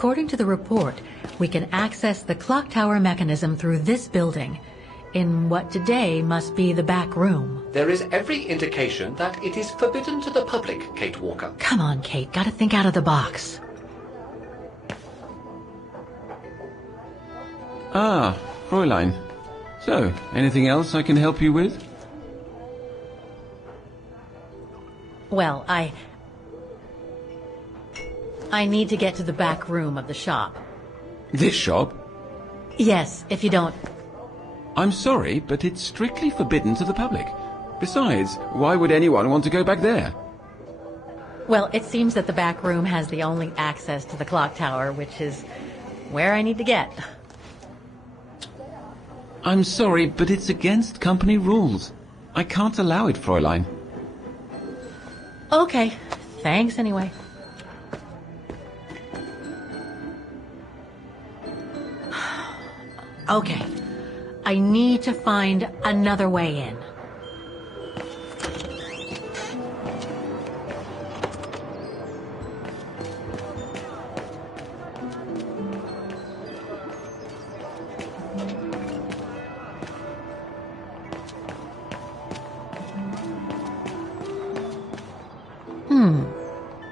According to the report, we can access the clock tower mechanism through this building, in what today must be the back room. There is every indication that it is forbidden to the public, Kate Walker. Come on, Kate, gotta think out of the box. Ah, Fräulein. So, anything else I can help you with? Well, I need to get to the back room of the shop. This shop? Yes, if you don't... I'm sorry, but it's strictly forbidden to the public. Besides, why would anyone want to go back there? Well, it seems that the back room has the only access to the clock tower, which is where I need to get. I'm sorry, but it's against company rules. I can't allow it, Fräulein. Okay, thanks anyway. Okay, I need to find another way in.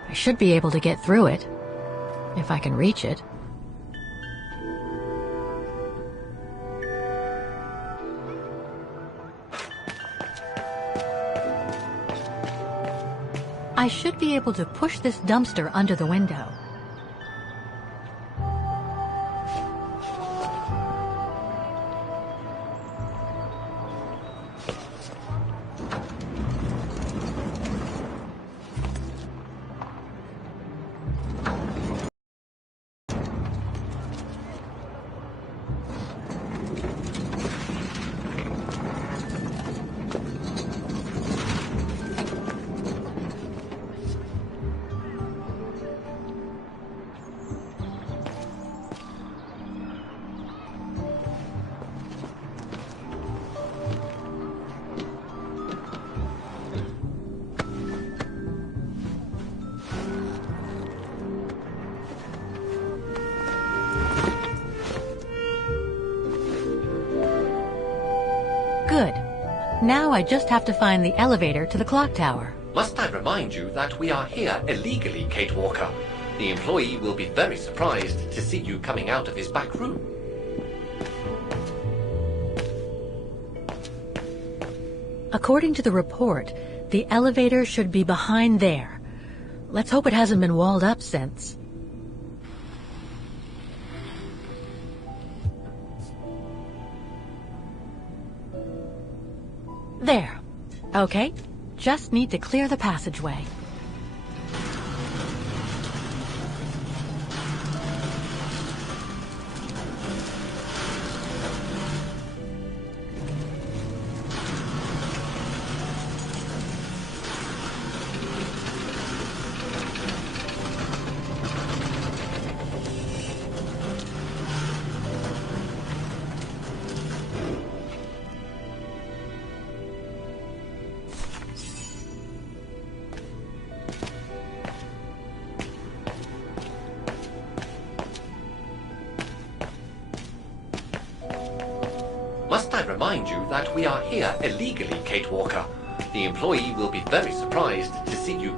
I should be able to get through it, if I can reach it. I should be able to push this dumpster under the window. Good. Now I just have to find the elevator to the clock tower. Must I remind you that we are here illegally, Kate Walker? The employee will be very surprised to see you coming out of his back room. According to the report, the elevator should be behind there. Let's hope it hasn't been walled up since. There. Okay. Just need to clear the passageway. Must I remind you that we are here illegally, Kate Walker? The employee will be very surprised to see you.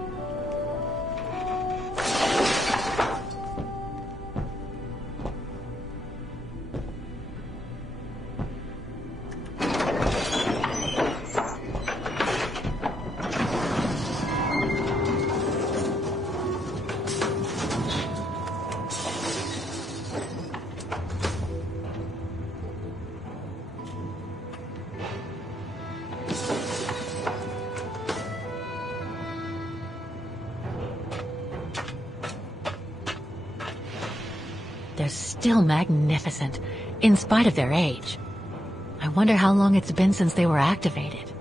They're still magnificent, in spite of their age. I wonder how long it's been since they were activated.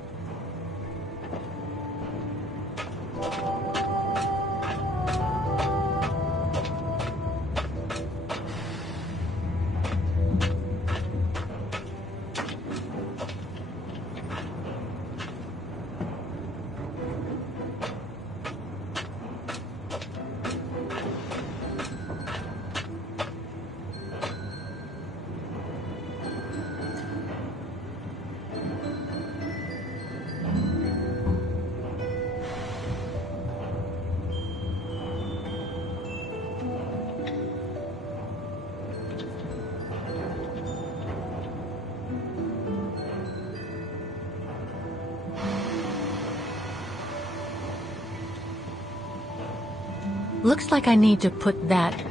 Looks like I need to put that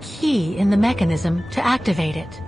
key in the mechanism to activate it.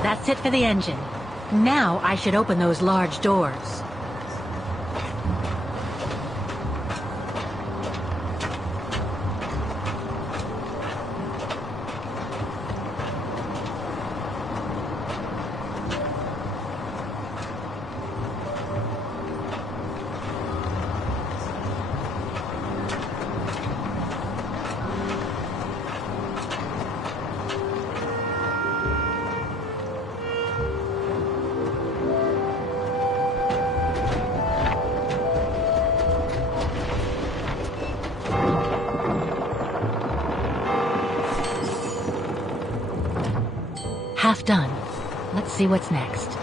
That's it for the engine. Now I should open those large doors. Half done. Let's see what's next.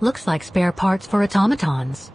Looks like spare parts for automatons.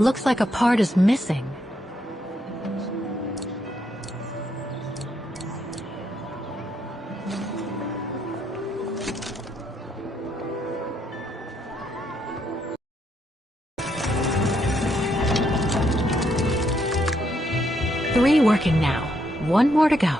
Looks like a part is missing. Three working now. One more to go.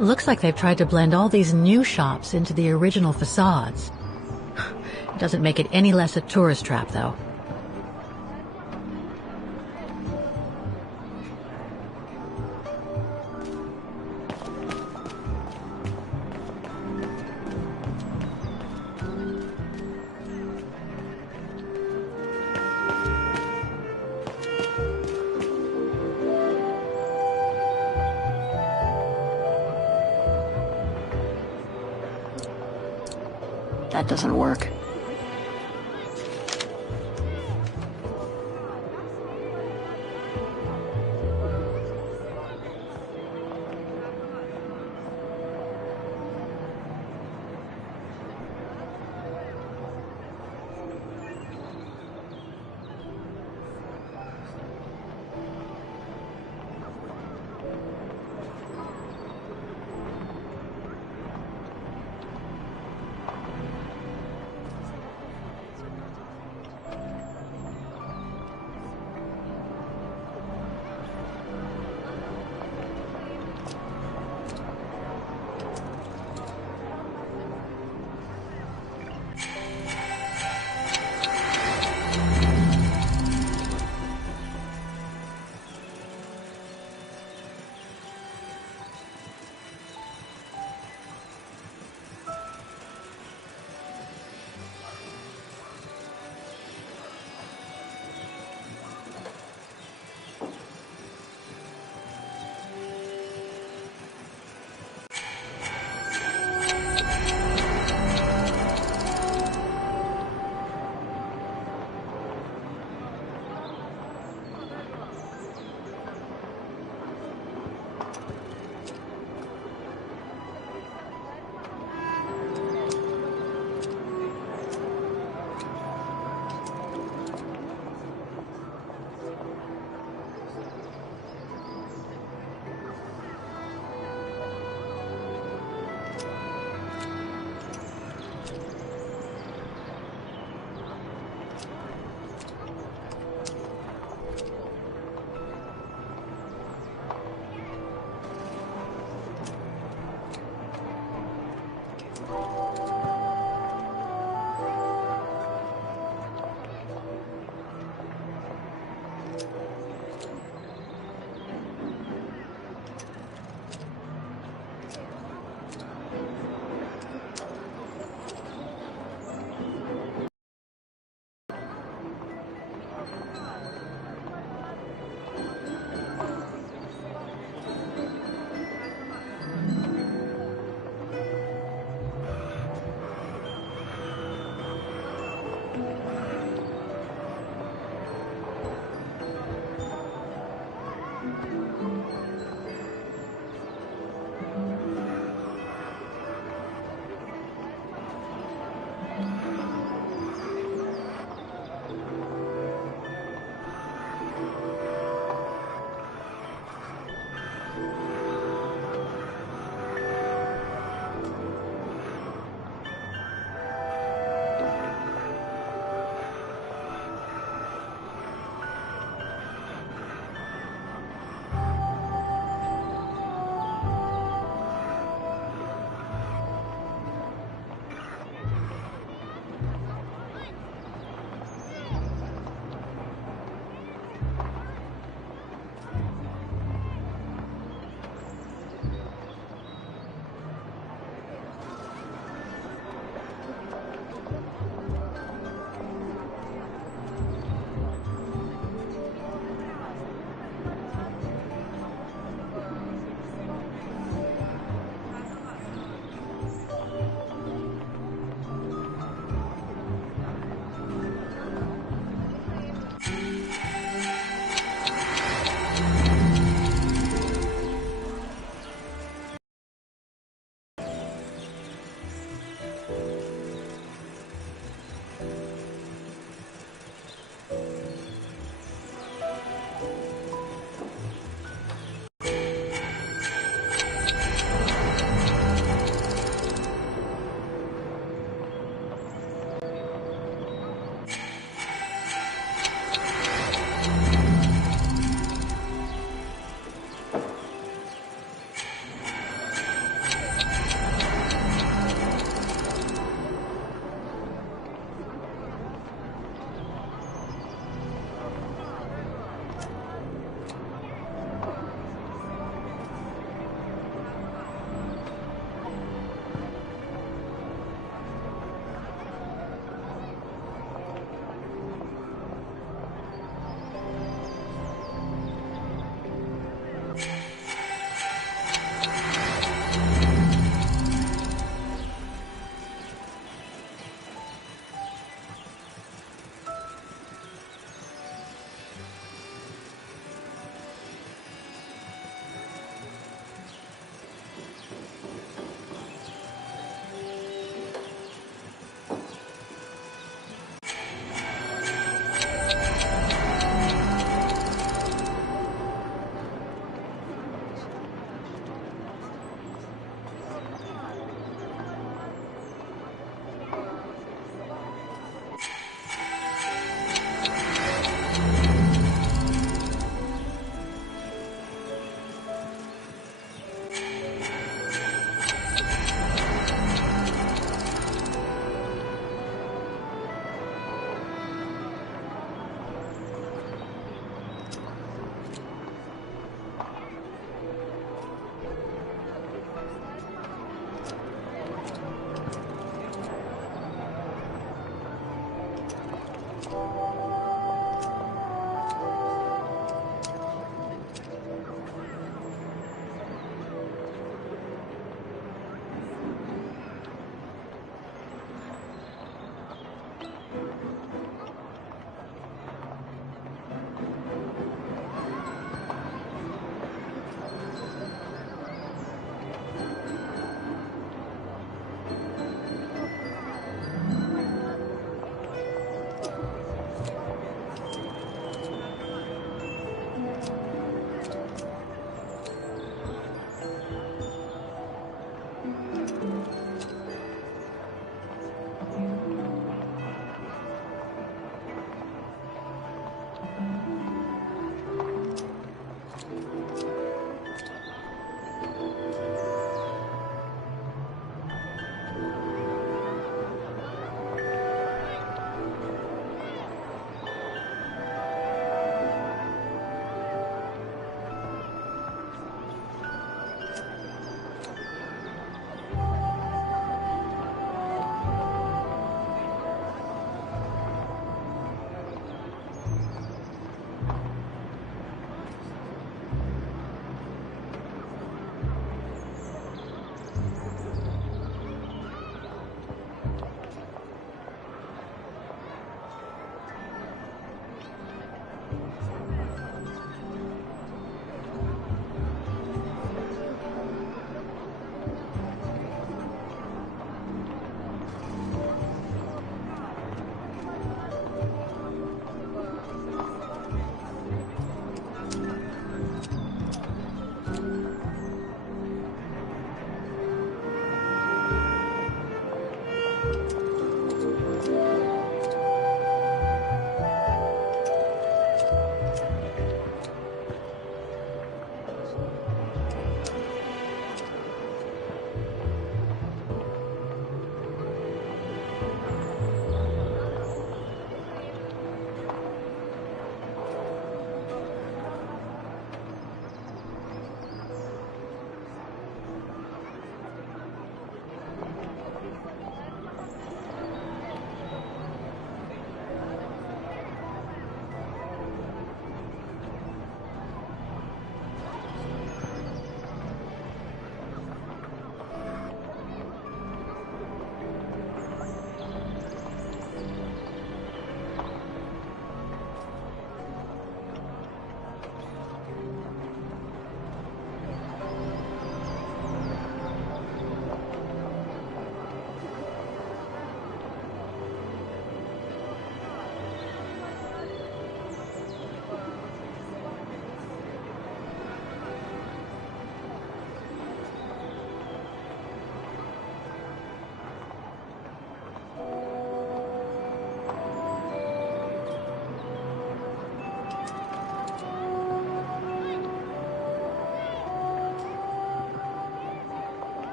Looks like they've tried to blend all these new shops into the original facades. Doesn't make it any less a tourist trap, though. That doesn't work.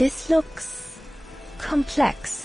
This looks complex.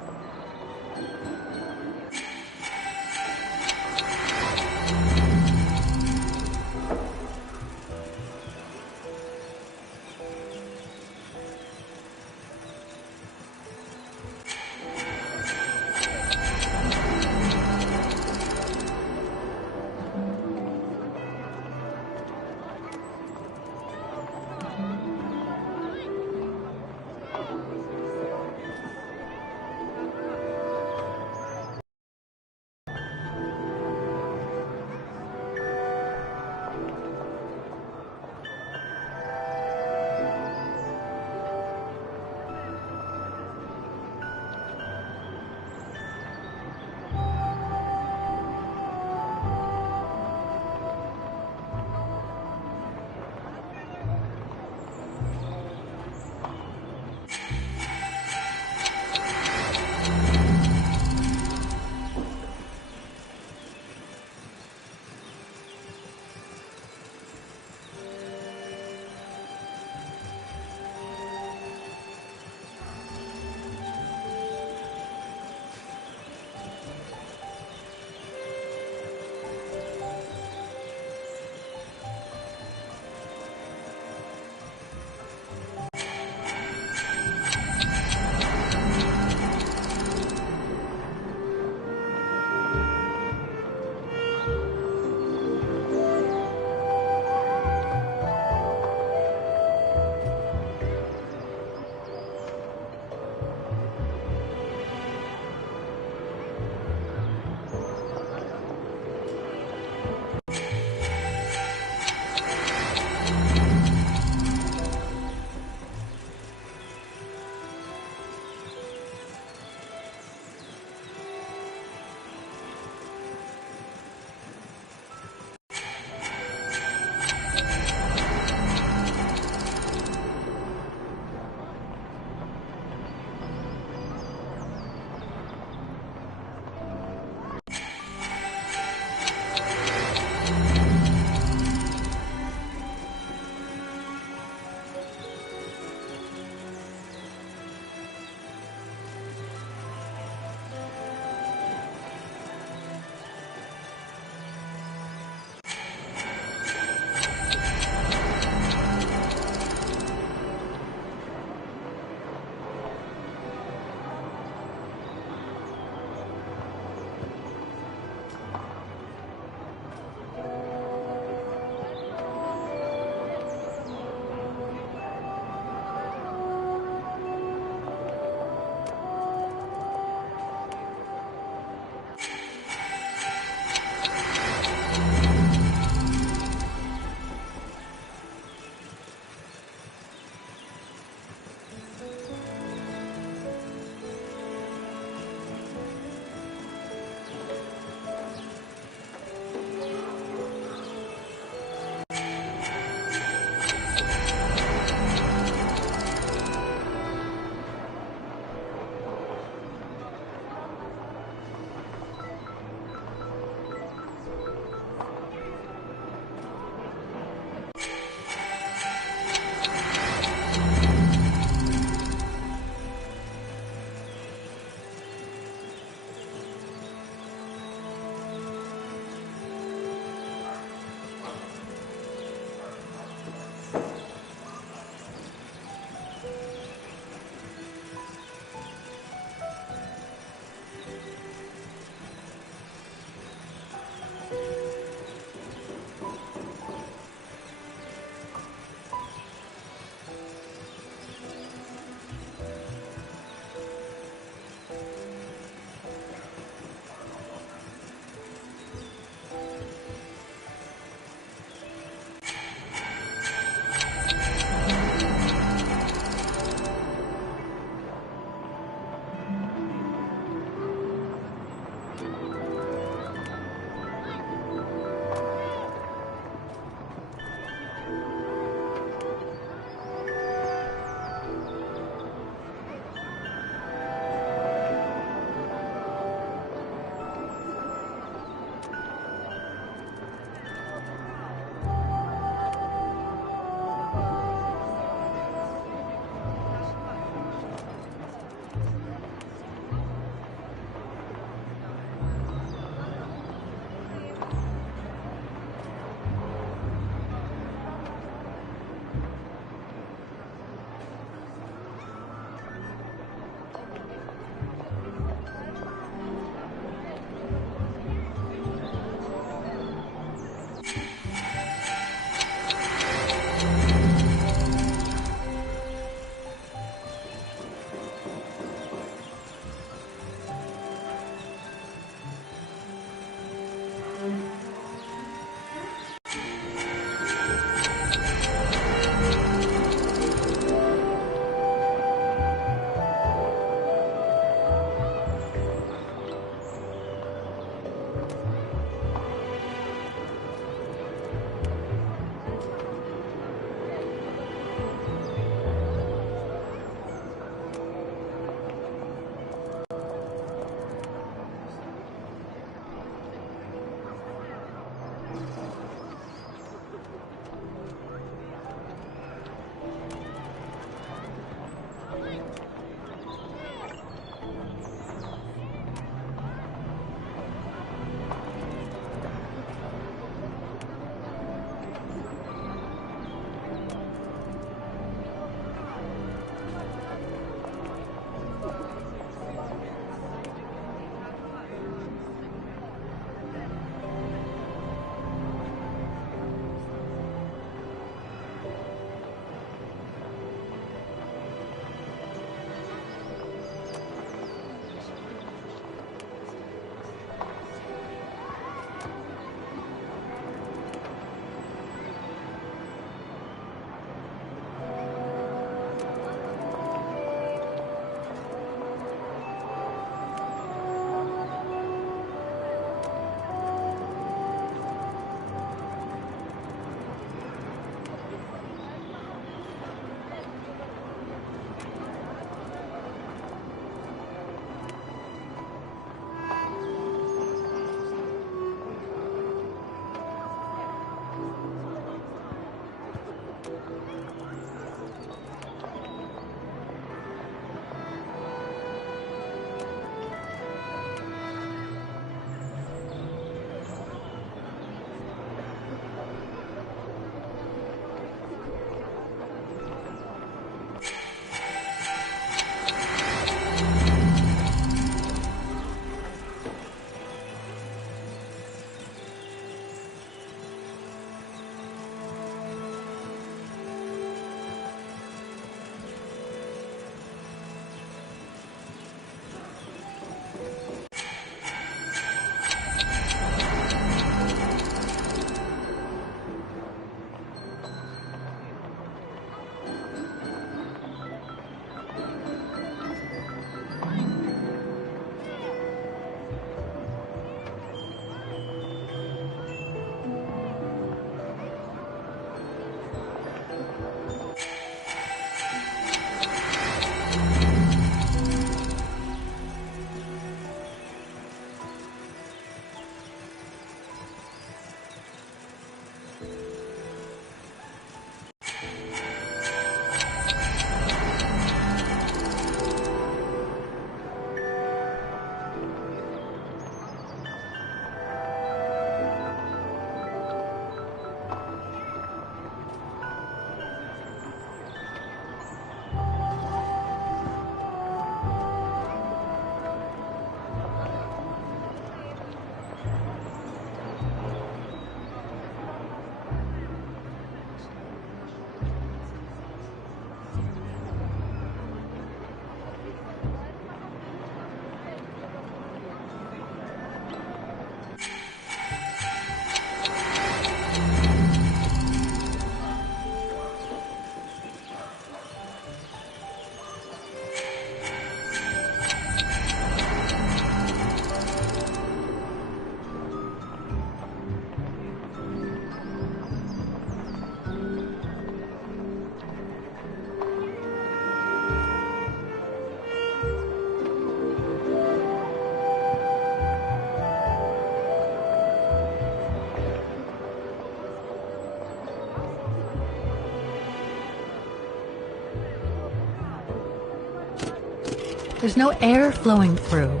There's no air flowing through.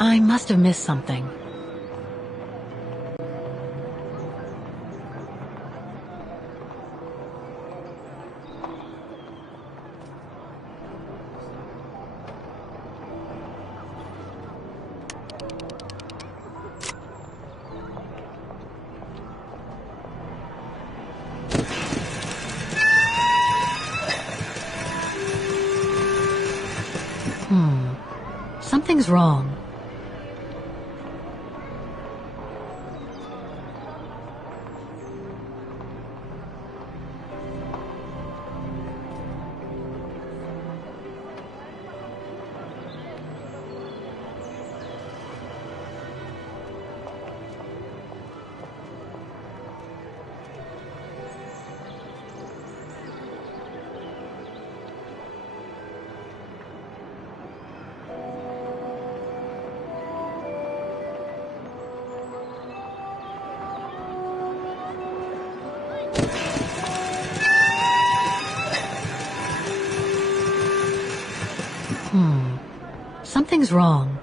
I must have missed something. Something's wrong. Something's wrong.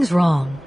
Something's wrong.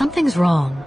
Something's wrong.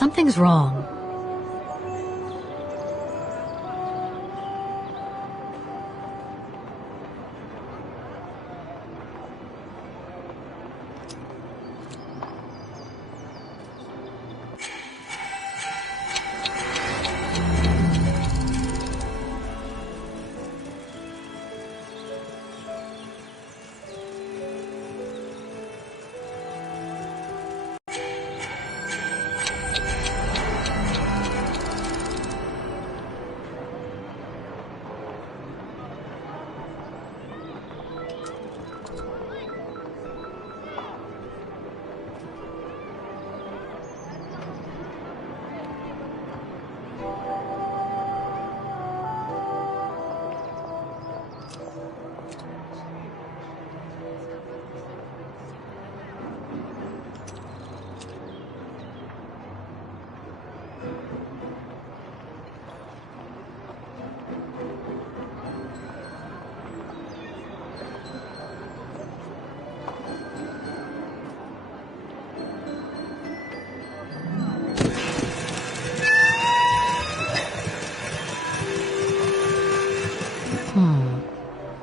Something's wrong.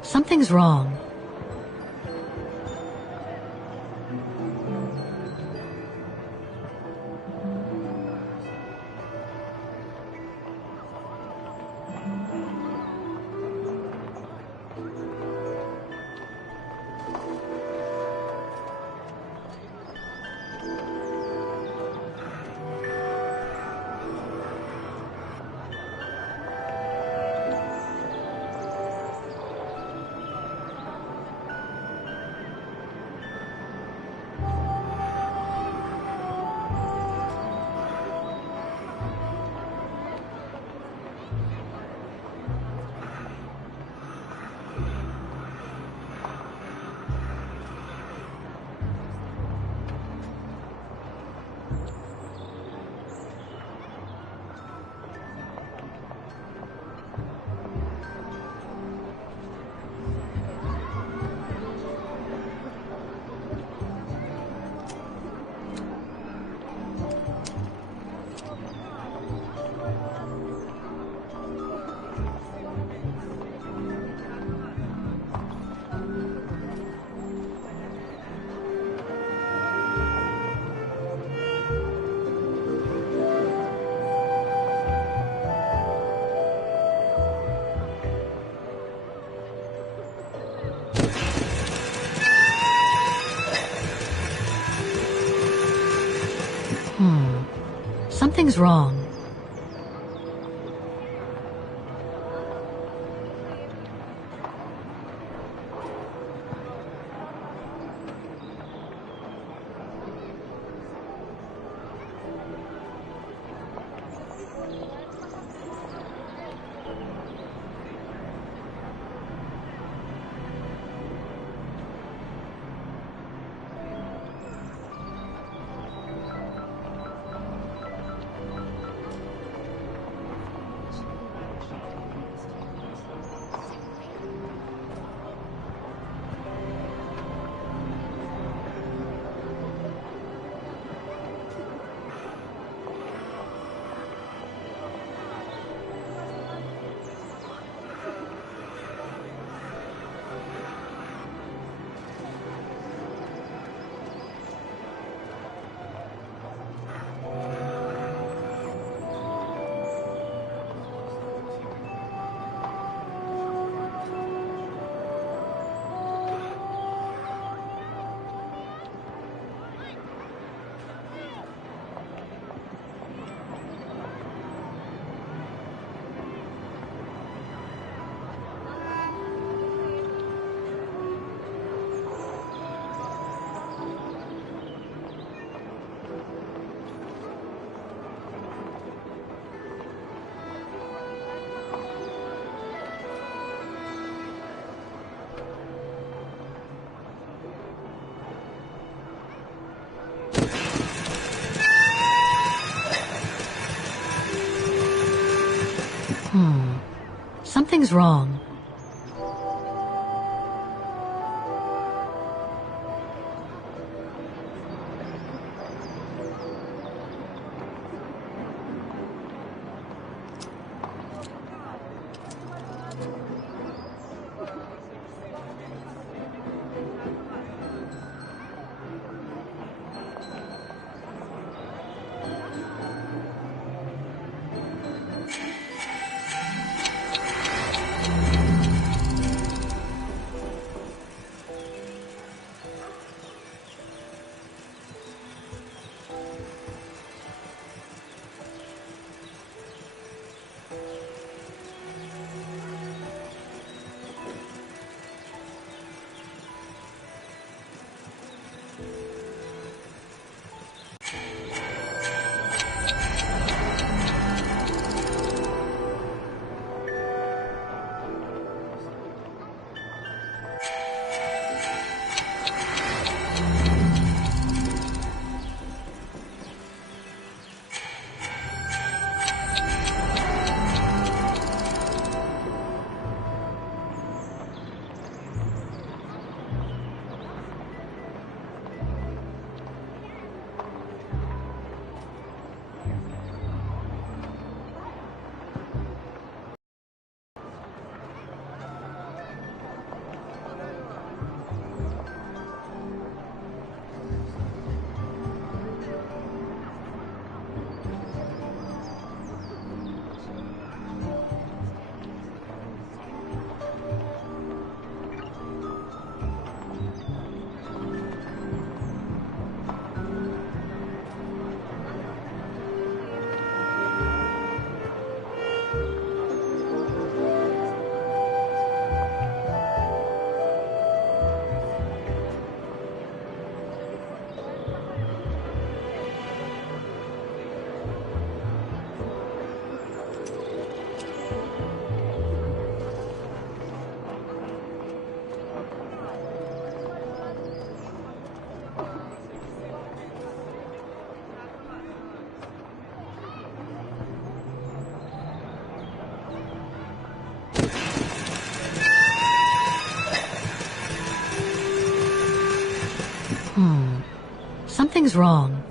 Something's wrong. Something's wrong. Something's wrong. Something's wrong.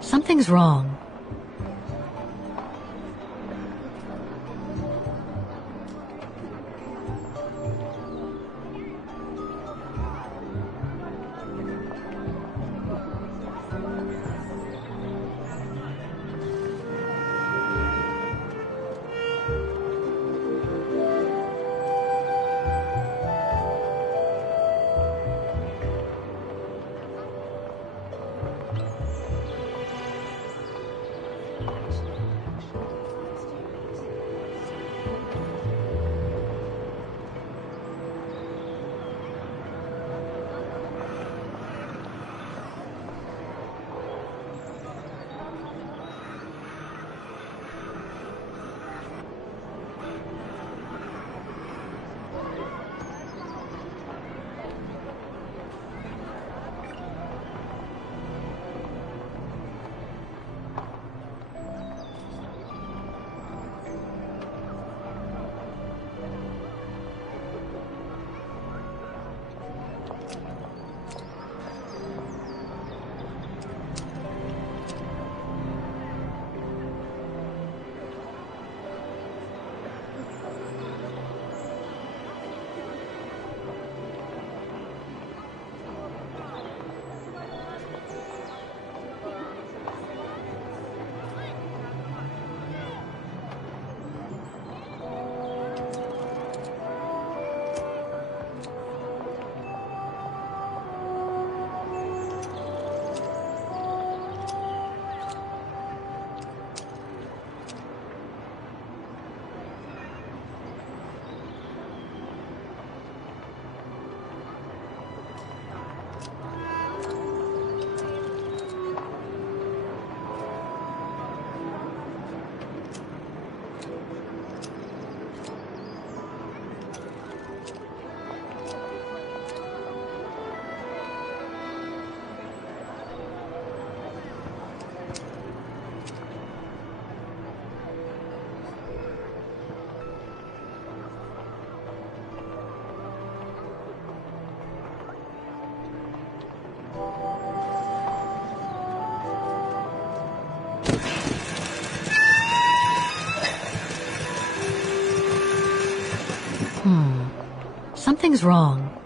Something's wrong. Something's wrong.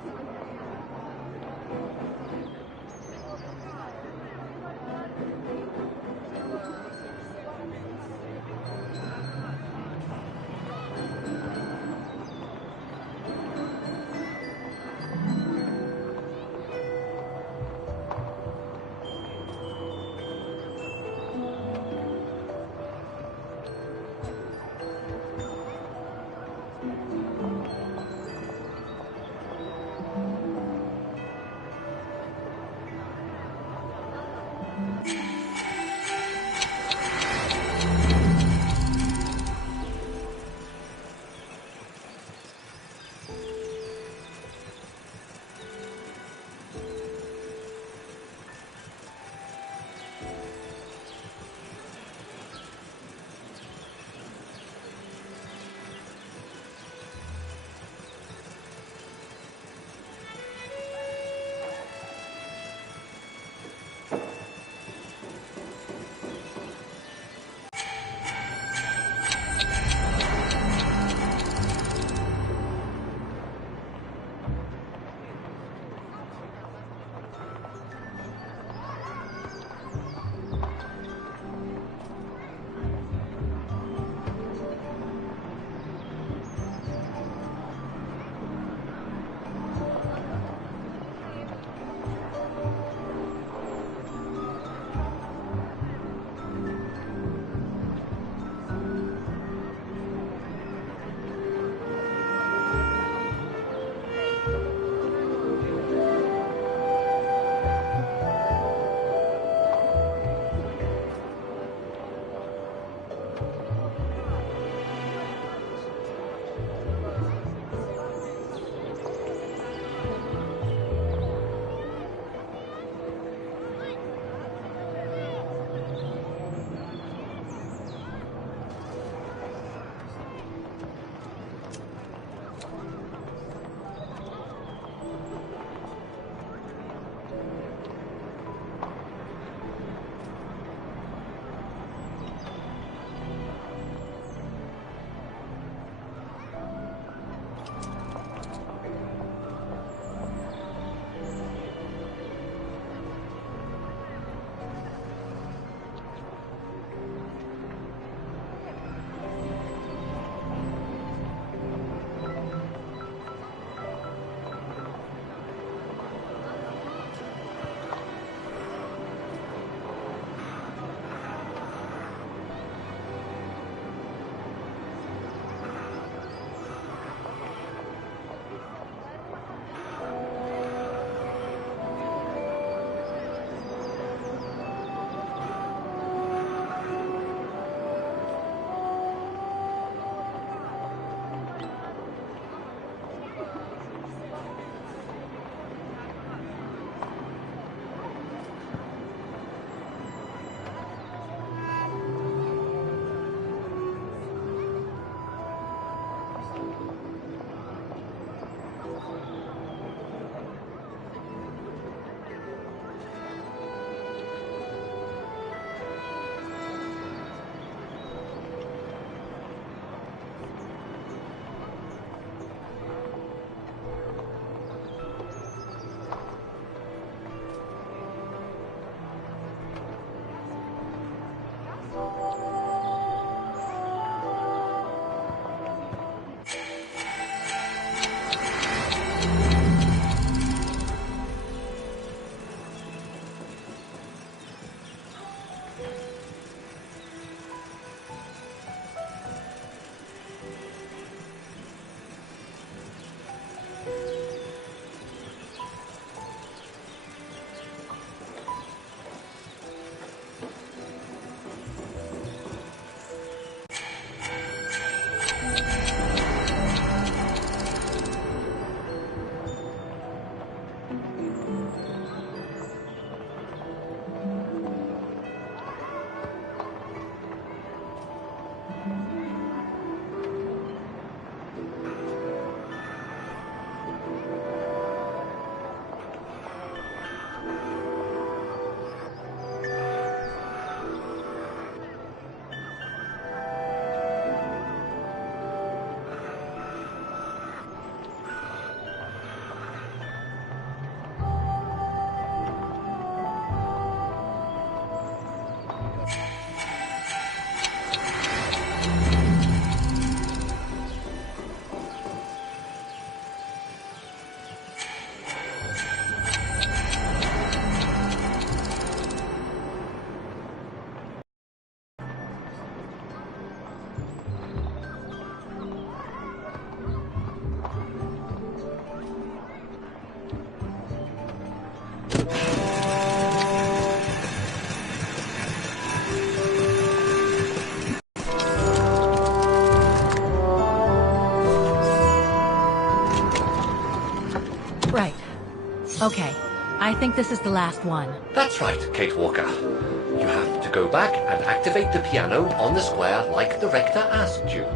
I think this is the last one. That's right, Kate Walker. You have to go back and activate the piano on the square like the rector asked you.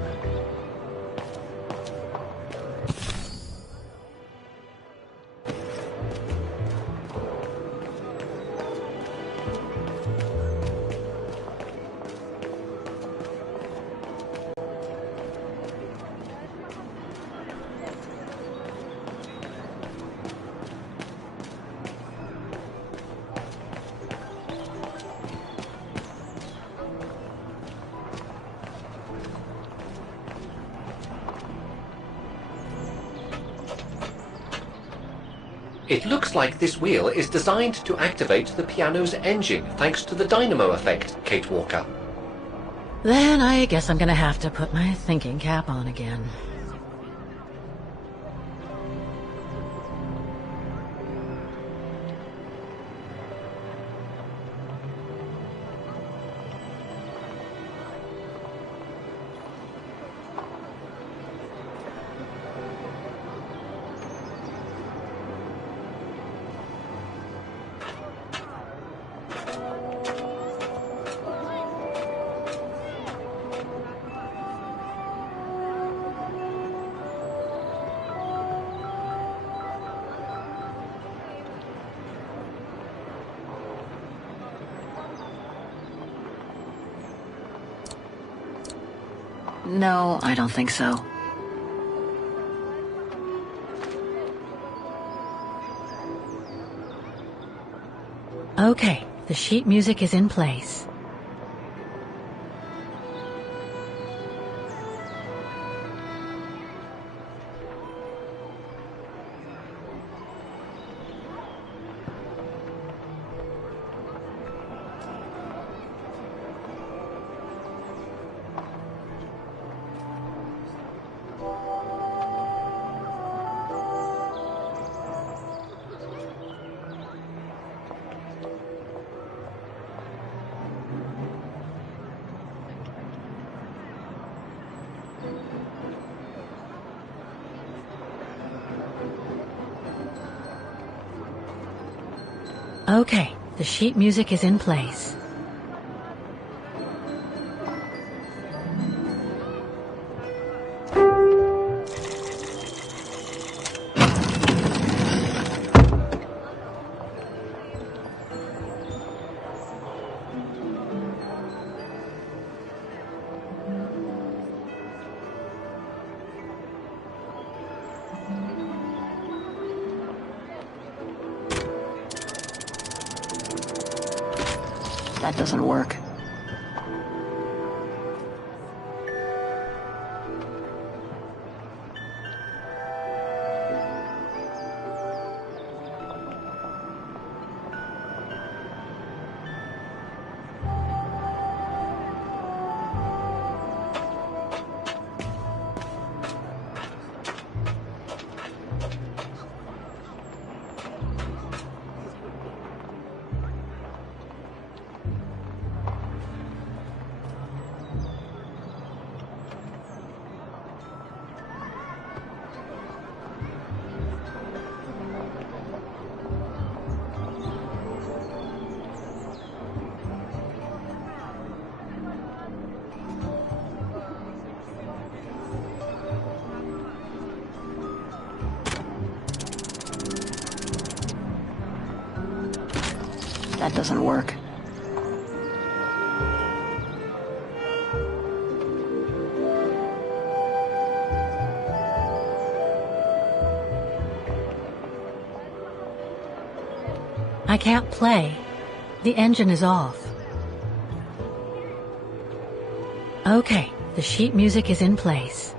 It looks like this wheel is designed to activate the piano's engine, thanks to the dynamo effect, Kate Walker. Then I guess I'm gonna have to put my thinking cap on again. No, I don't think so. Okay, the sheet music is in place. Okay, the sheet music is in place. That doesn't work. That doesn't work. I can't play. The engine is off. Okay, the sheet music is in place.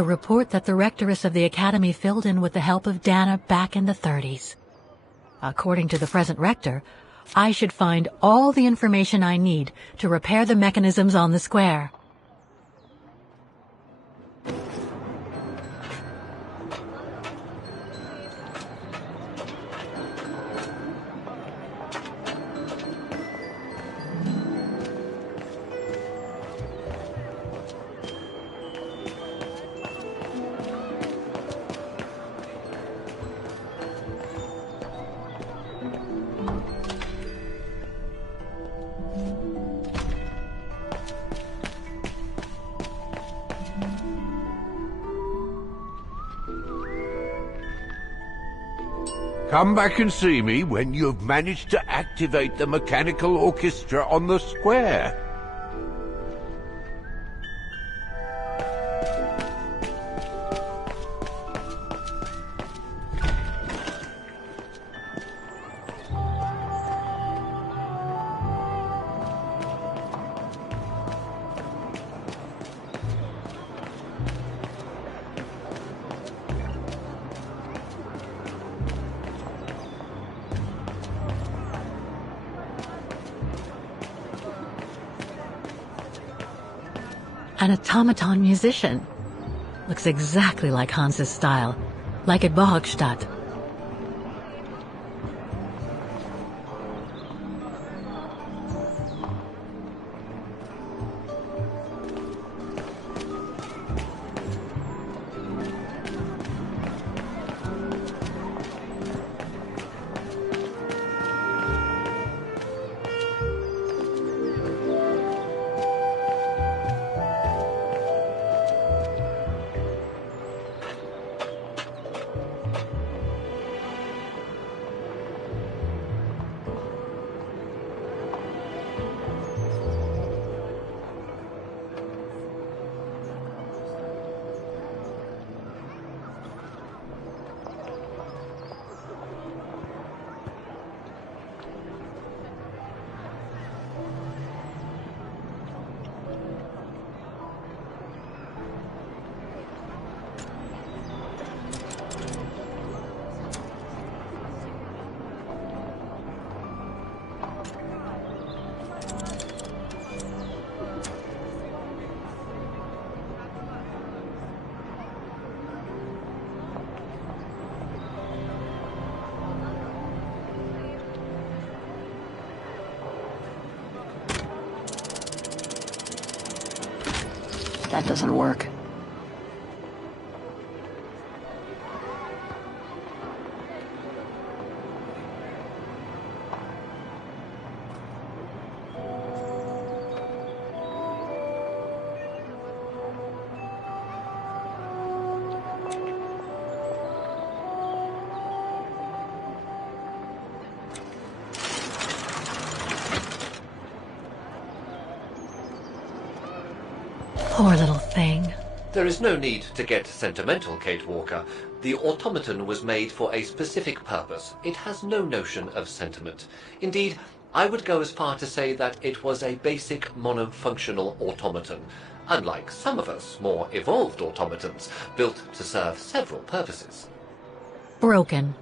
the report that the rectoress of the academy filled in with the help of Dana back in the 30s. According to the present rector, I should find all the information I need to repair the mechanisms on the square. Come back and see me when you've managed to activate the mechanical orchestra on the square. An automaton musician. Looks exactly like Hans's style, like at Bohogstadt. That doesn't work. Poor little thing. There is no need to get sentimental, Kate Walker. The automaton was made for a specific purpose. It has no notion of sentiment. Indeed, I would go as far to say that it was a basic monofunctional automaton, unlike some of us more evolved automatons, built to serve several purposes. Broken.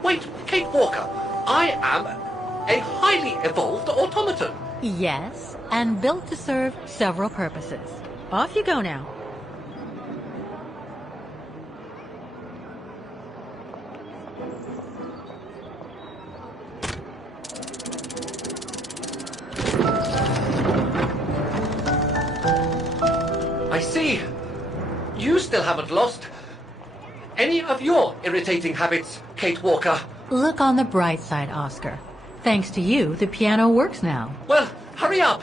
Wait, Kate Walker, I am a highly evolved automaton. Yes, and built to serve several purposes. Off you go now. I see. You still haven't lost any of your irritating habits, Kate Walker. Look on the bright side, Oscar. Thanks to you, the piano works now. Well, hurry up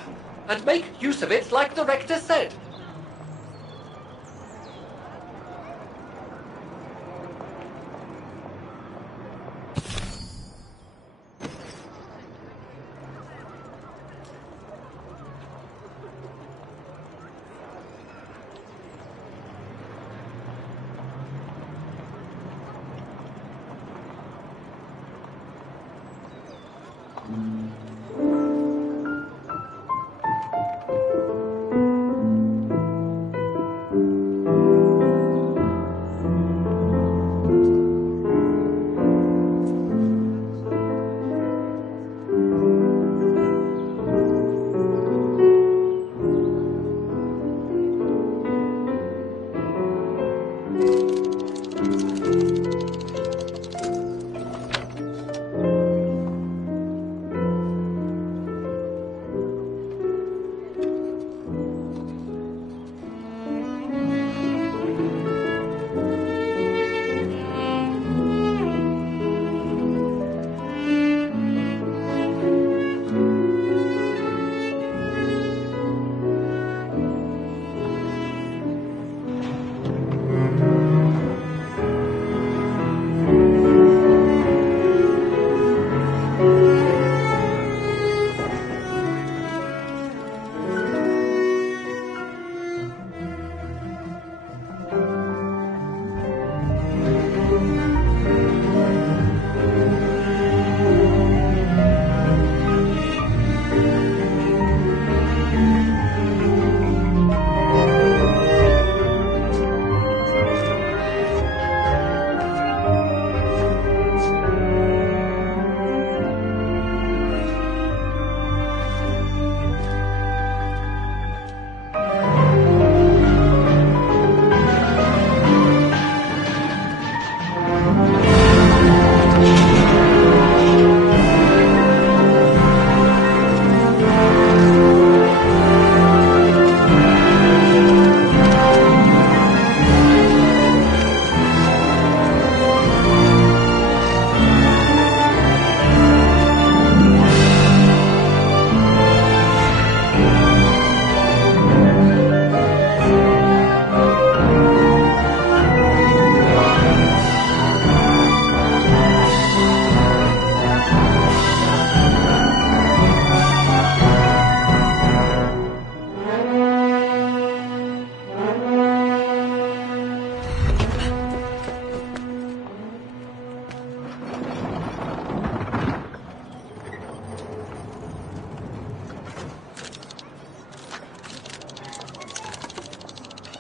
and make use of it like the rector said.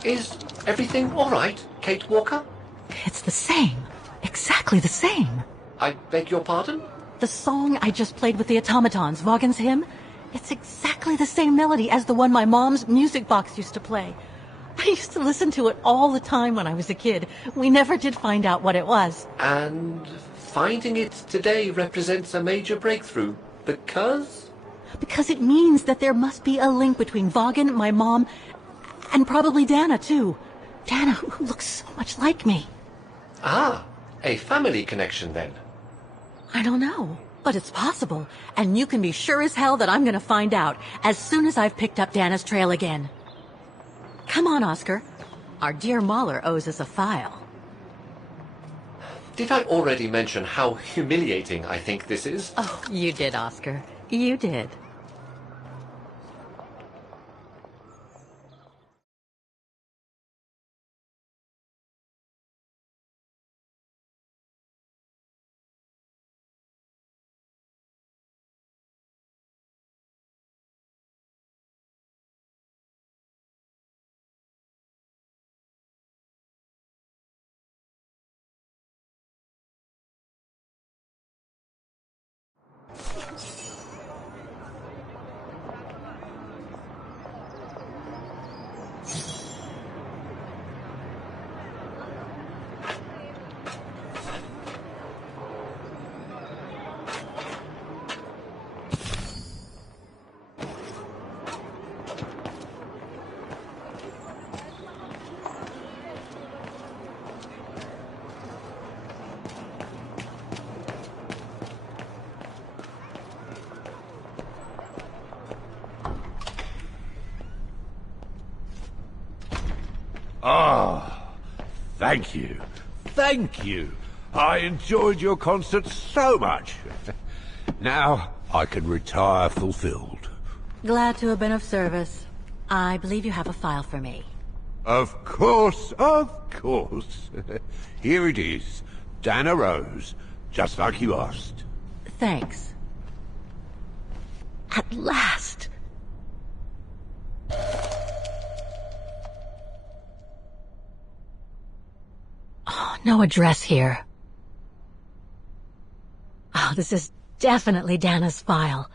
Is everything all right, Kate Walker? It's the same. Exactly the same. I beg your pardon? The song I just played with the automatons, Vaughan's hymn, it's exactly the same melody as the one my mom's music box used to play. I used to listen to it all the time when I was a kid. We never did find out what it was. And finding it today represents a major breakthrough, because? Because it means that there must be a link between Vaughan, my mom, and probably Dana, too. Dana, who looks so much like me. Ah, a family connection, then. I don't know, but it's possible. And you can be sure as hell that I'm going to find out as soon as I've picked up Dana's trail again. Come on, Oscar. Our dear Mahler owes us a file. Did I already mention how humiliating I think this is? Oh, you did, Oscar. You did. Ah, thank you. Thank you. I enjoyed your concert so much. Now I can retire fulfilled. Glad to have been of service. I believe you have a file for me. Of course, of course. Here it is. Dana Rose, just like you asked. Thanks. At last! Oh, no address here. Oh, this is definitely Dana's file.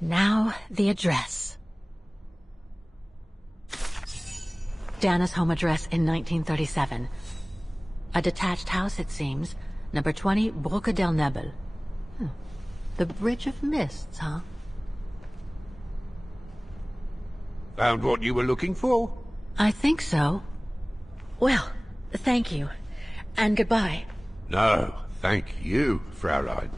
Now, the address. Dana's home address in 1937. A detached house, it seems. Number 20, Brücke del Nebel. The Bridge of Mists, huh? Found what you were looking for? I think so. Well, thank you. And goodbye. No, thank you, Fraulein.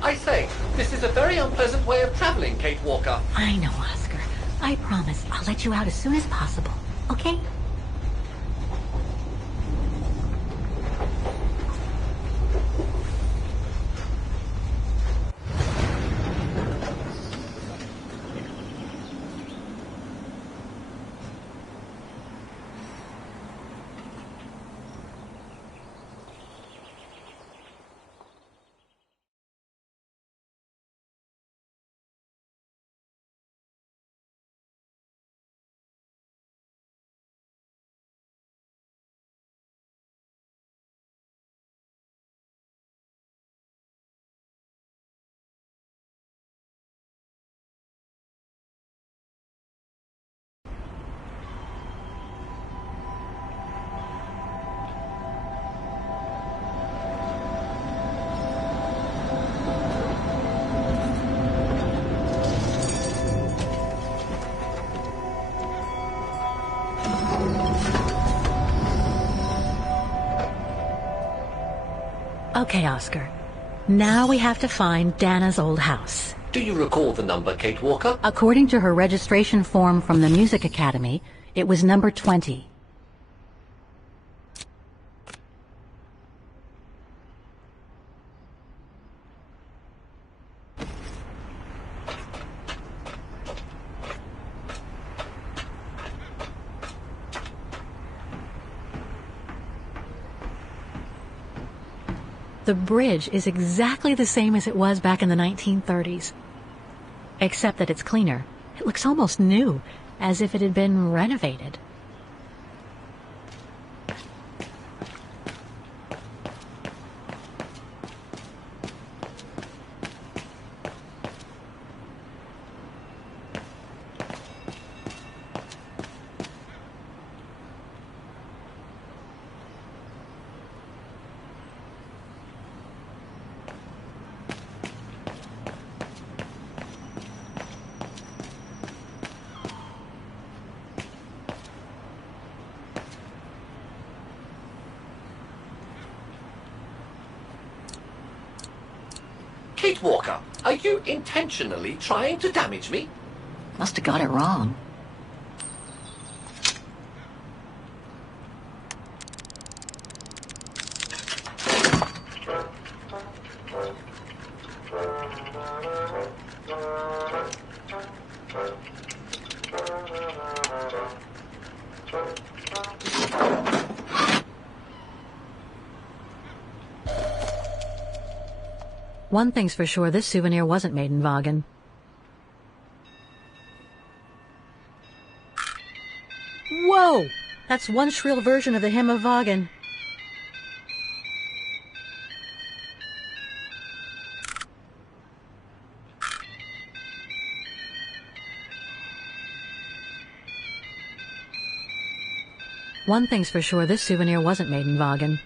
I say, this is a very unpleasant way of traveling, Kate Walker. I know, Oscar. I promise I'll let you out as soon as possible, okay? Okay, Oscar. Now we have to find Dana's old house. Do you recall the number, Kate Walker? According to her registration form from the Music Academy, it was number 20. The bridge is exactly the same as it was back in the 1930s. Except that it's cleaner. It looks almost new, as if it had been renovated. Kate Walker, are you intentionally trying to damage me? Must have got it wrong. One thing's for sure, this souvenir wasn't made in Vagen. Whoa! That's one shrill version of the Hymn of Vagen. One thing's for sure, this souvenir wasn't made in Vagen.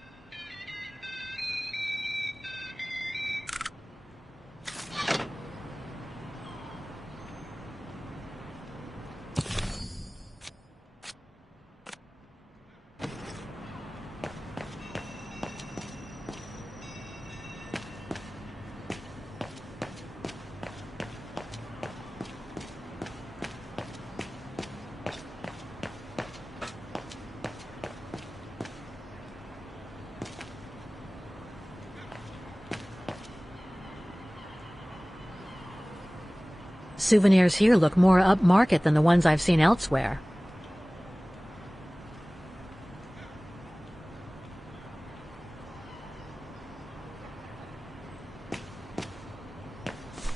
Souvenirs here look more upmarket than the ones I've seen elsewhere.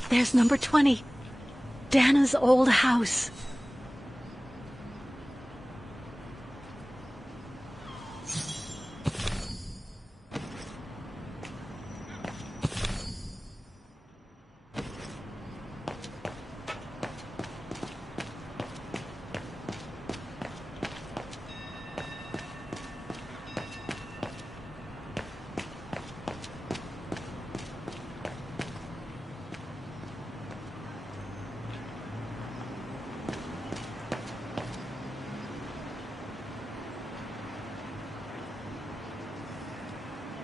There's number 20. Dana's old house.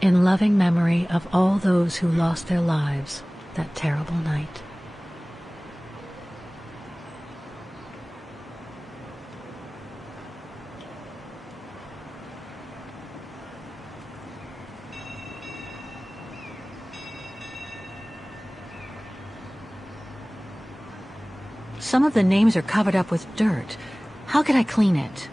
In loving memory of all those who lost their lives that terrible night. Some of the names are covered up with dirt. How could I clean it?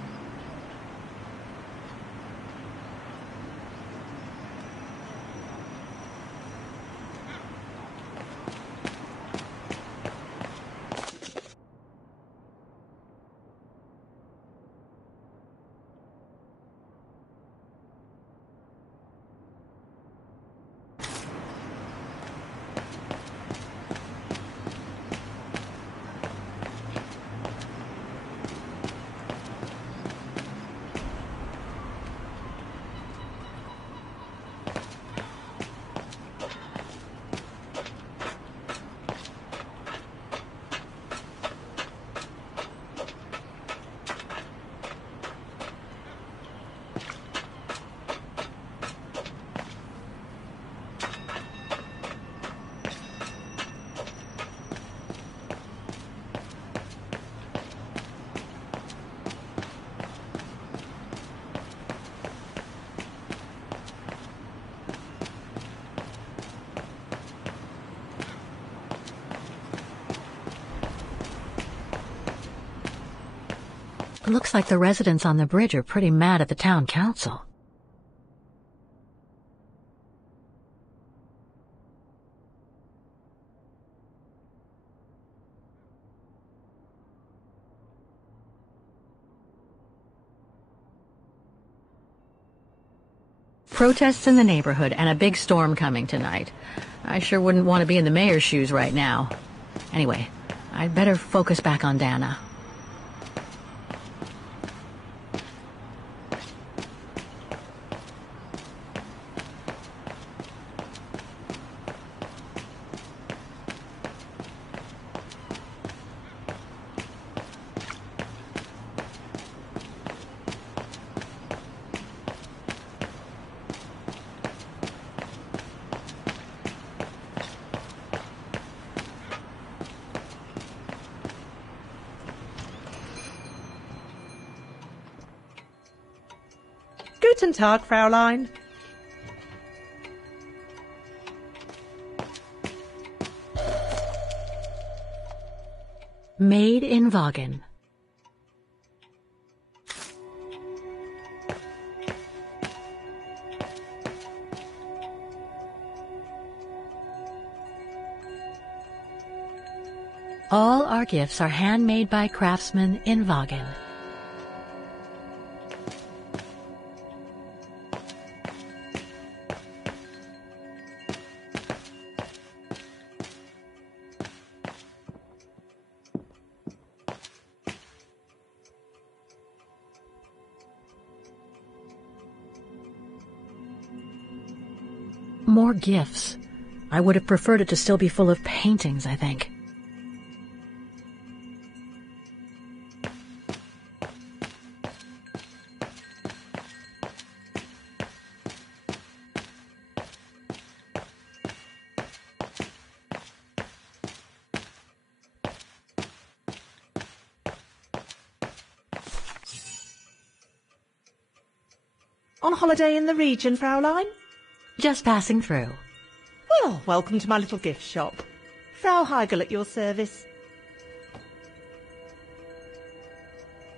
Looks like the residents on the bridge are pretty mad at the town council. Protests in the neighborhood and a big storm coming tonight. I sure wouldn't want to be in the mayor's shoes right now. Anyway, I'd better focus back on Dana. Guten Tag, Fräulein. Made in Vaughan. All our gifts are handmade by craftsmen in Vaughan. More gifts. I would have preferred it to still be full of paintings, I think. On holiday in the region, Fräulein? Just passing through. Well, welcome to my little gift shop. Frau Heigl at your service.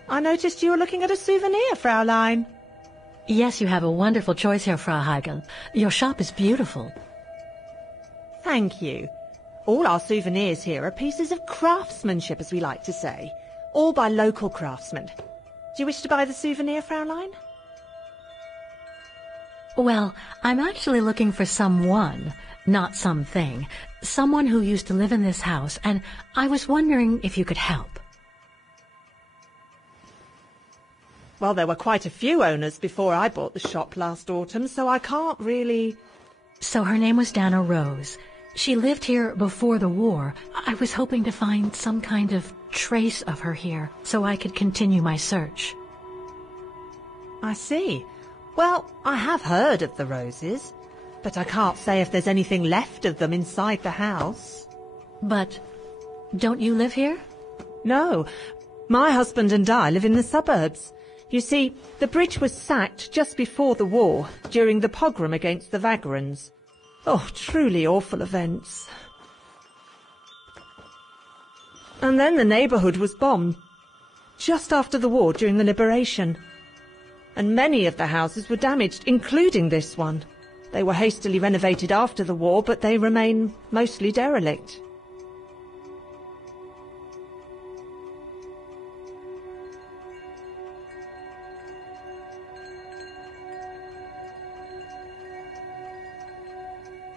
I noticed you were looking at a souvenir, Fräulein. Yes, you have a wonderful choice here, Frau Heigl. Your shop is beautiful. Thank you. All our souvenirs here are pieces of craftsmanship, as we like to say. All by local craftsmen. Do you wish to buy the souvenir, Fräulein? Well, I'm actually looking for someone, not something. Someone who used to live in this house, and I was wondering if you could help. Well, there were quite a few owners before I bought the shop last autumn, so I can't really... So her name was Dana Rose. She lived here before the war. I was hoping to find some kind of trace of her here, so I could continue my search. I see. Well, I have heard of the Roses, but I can't say if there's anything left of them inside the house. But don't you live here? No, my husband and I live in the suburbs. You see, the bridge was sacked just before the war, during the pogrom against the Vagrants. Oh, truly awful events. And then the neighbourhood was bombed, just after the war during the liberation. And many of the houses were damaged, including this one. They were hastily renovated after the war, but they remain mostly derelict.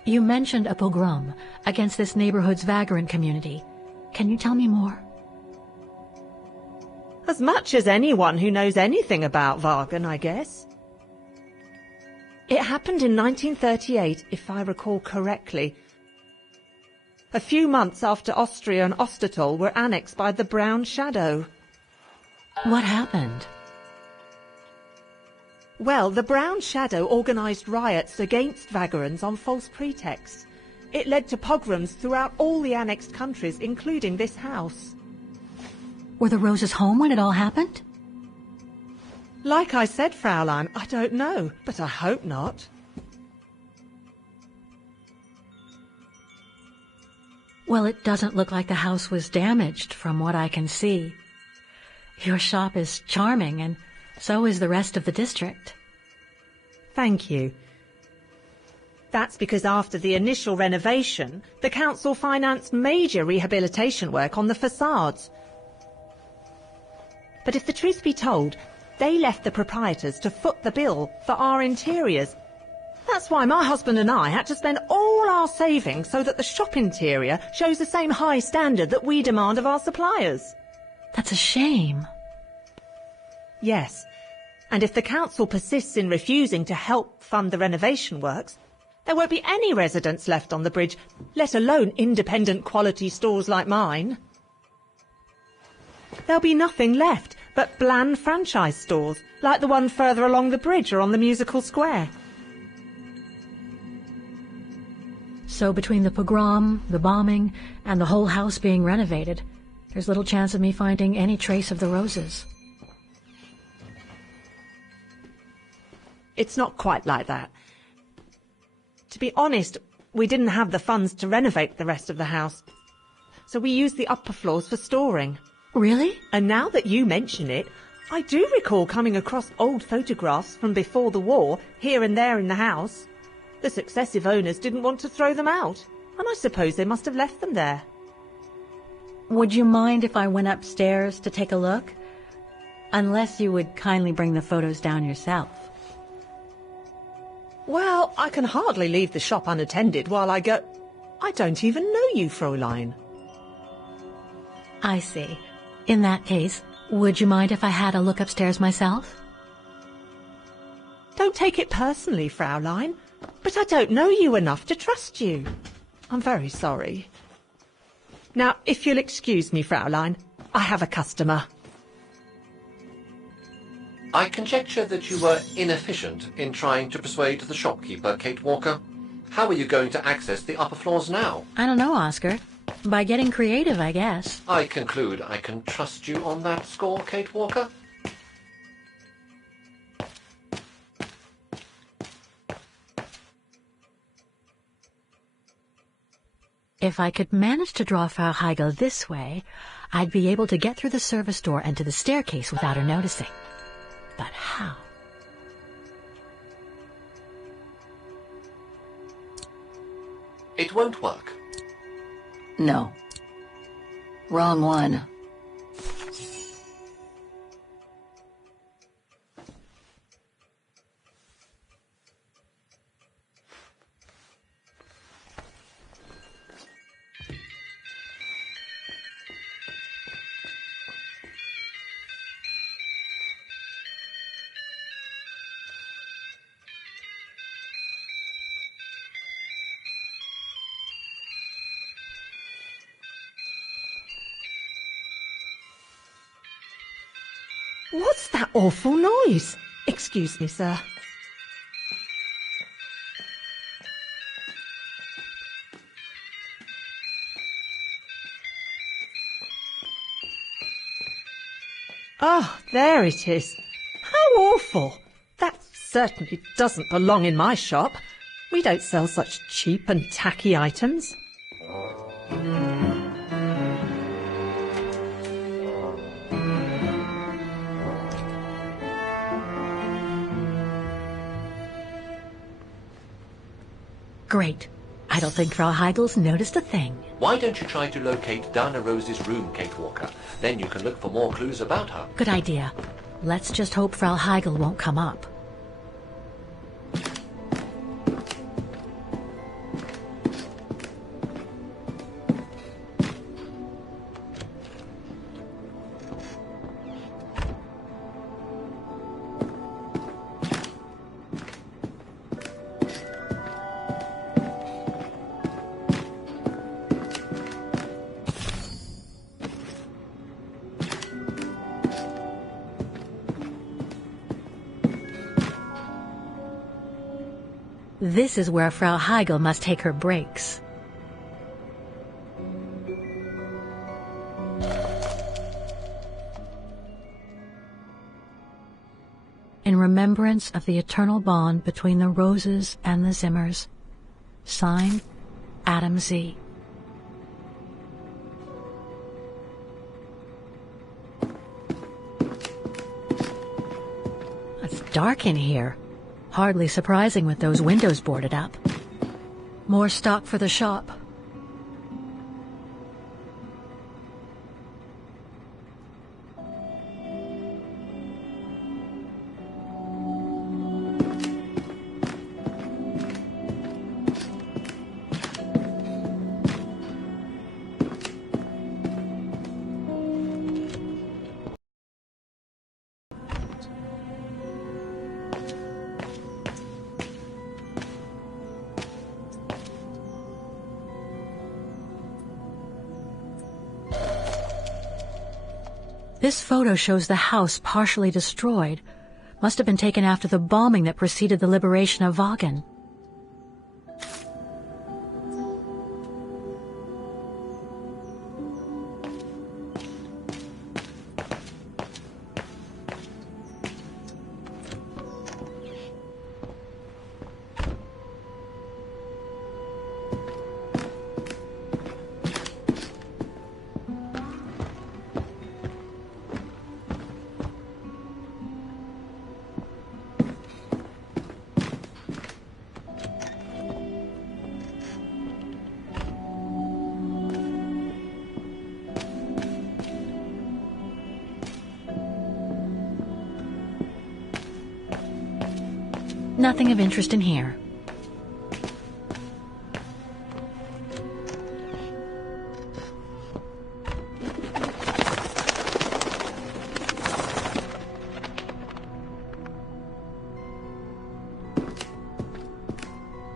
You mentioned a pogrom against this neighborhood's vagrant community. Can you tell me more? As much as anyone who knows anything about Vaughan, I guess. It happened in 1938, if I recall correctly. A few months after Austria and Ostertal were annexed by the Brown Shadow. What happened? Well, the Brown Shadow organised riots against Vagrants on false pretexts. It led to pogroms throughout all the annexed countries, including this house. Were the Roses home when it all happened? Like I said, Fräulein, I don't know, but I hope not. Well, it doesn't look like the house was damaged from what I can see. Your shop is charming, and so is the rest of the district. Thank you. That's because after the initial renovation, the council financed major rehabilitation work on the facades. But if the truth be told, they left the proprietors to foot the bill for our interiors. That's why my husband and I had to spend all our savings so that the shop interior shows the same high standard that we demand of our suppliers. That's a shame. Yes, and if the council persists in refusing to help fund the renovation works, there won't be any residents left on the bridge, let alone independent quality stores like mine. There'll be nothing left but bland franchise stores, like the one further along the bridge or on the musical square. So between the pogrom, the bombing, and the whole house being renovated, there's little chance of me finding any trace of the roses. It's not quite like that. To be honest, we didn't have the funds to renovate the rest of the house, so we used the upper floors for storing. Really? And now that you mention it, I do recall coming across old photographs from before the war, here and there in the house. The successive owners didn't want to throw them out, and I suppose they must have left them there. Would you mind if I went upstairs to take a look? Unless you would kindly bring the photos down yourself. Well, I can hardly leave the shop unattended while I go... I don't even know you, Fräulein. I see. In that case, would you mind if I had a look upstairs myself? Don't take it personally, Fräulein, but I don't know you enough to trust you. I'm very sorry. Now, if you'll excuse me, Fräulein, I have a customer. I conjecture that you were inefficient in trying to persuade the shopkeeper, Kate Walker. How are you going to access the upper floors now? I don't know, Oscar. By getting creative, I guess. I conclude I can trust you on that score, Kate Walker? If I could manage to draw Frau Heigl this way, I'd be able to get through the service door and to the staircase without her noticing. But how? It won't work. No. Wrong one. What's that awful noise? Excuse me, sir. Oh, there it is. How awful. That certainly doesn't belong in my shop. We don't sell such cheap and tacky items. Great. I don't think Frau Heigl's noticed a thing. Why don't you try to locate Diana Rose's room, Kate Walker? Then you can look for more clues about her. Good idea. Let's just hope Frau Heigl won't come up. This is where Frau Heigl must take her breaks. In remembrance of the eternal bond between the Roses and the Zimmers. Signed, Adam Z. dark in here. Hardly surprising with those windows boarded up. More stock for the shop. This photo shows the house partially destroyed. Must have been taken after the bombing that preceded the liberation of Vagan. Nothing of interest in here.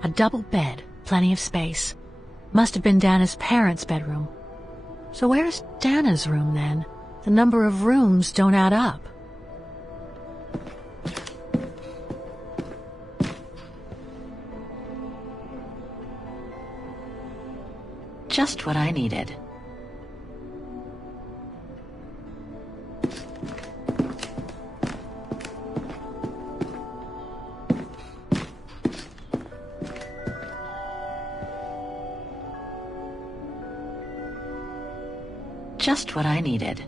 A double bed, plenty of space. Must have been Dana's parents' bedroom. So where's Dana's room then? The number of rooms don't add up. Just what I needed. Just what I needed.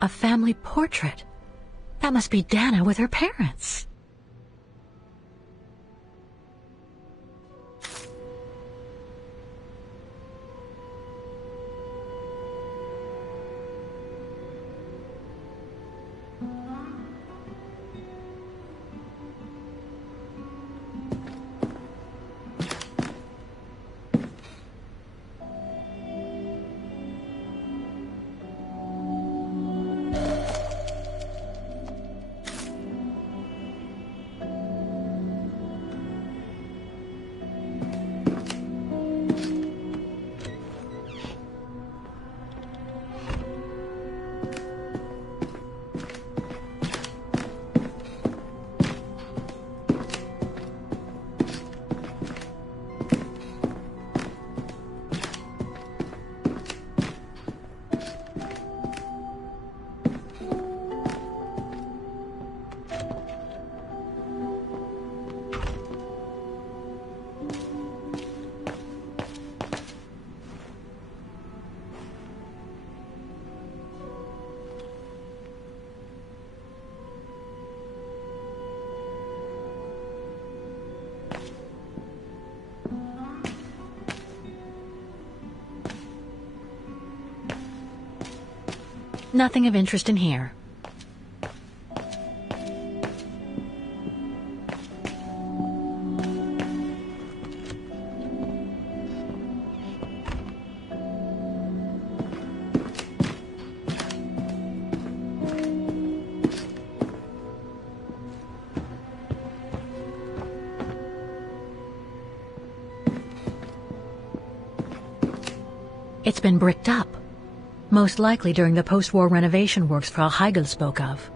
A family portrait. That must be Dana with her parents. Nothing of interest in here. It's been bricked up. Most likely during the post-war renovation works Frau Heigl spoke of.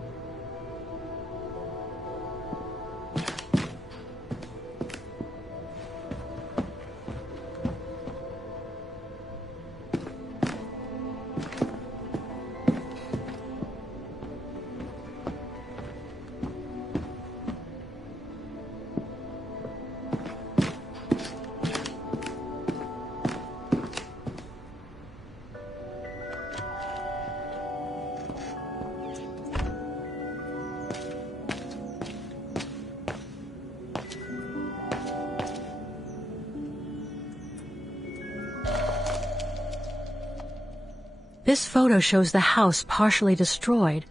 This photo shows the house partially destroyed.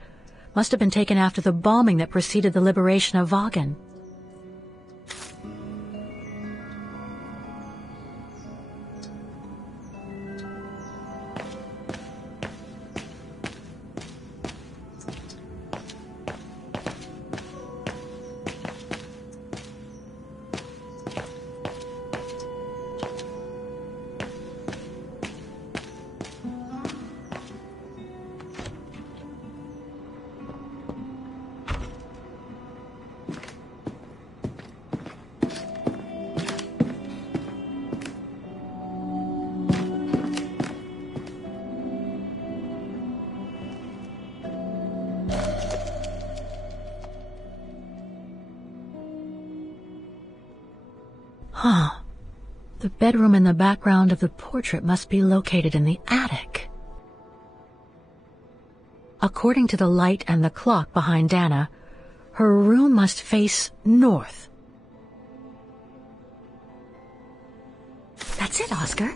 Must have been taken after the bombing that preceded the liberation of Vagan. Huh. The bedroom in the background of the portrait must be located in the attic. According to the light and the clock behind Dana, her room must face north. That's it, Oscar.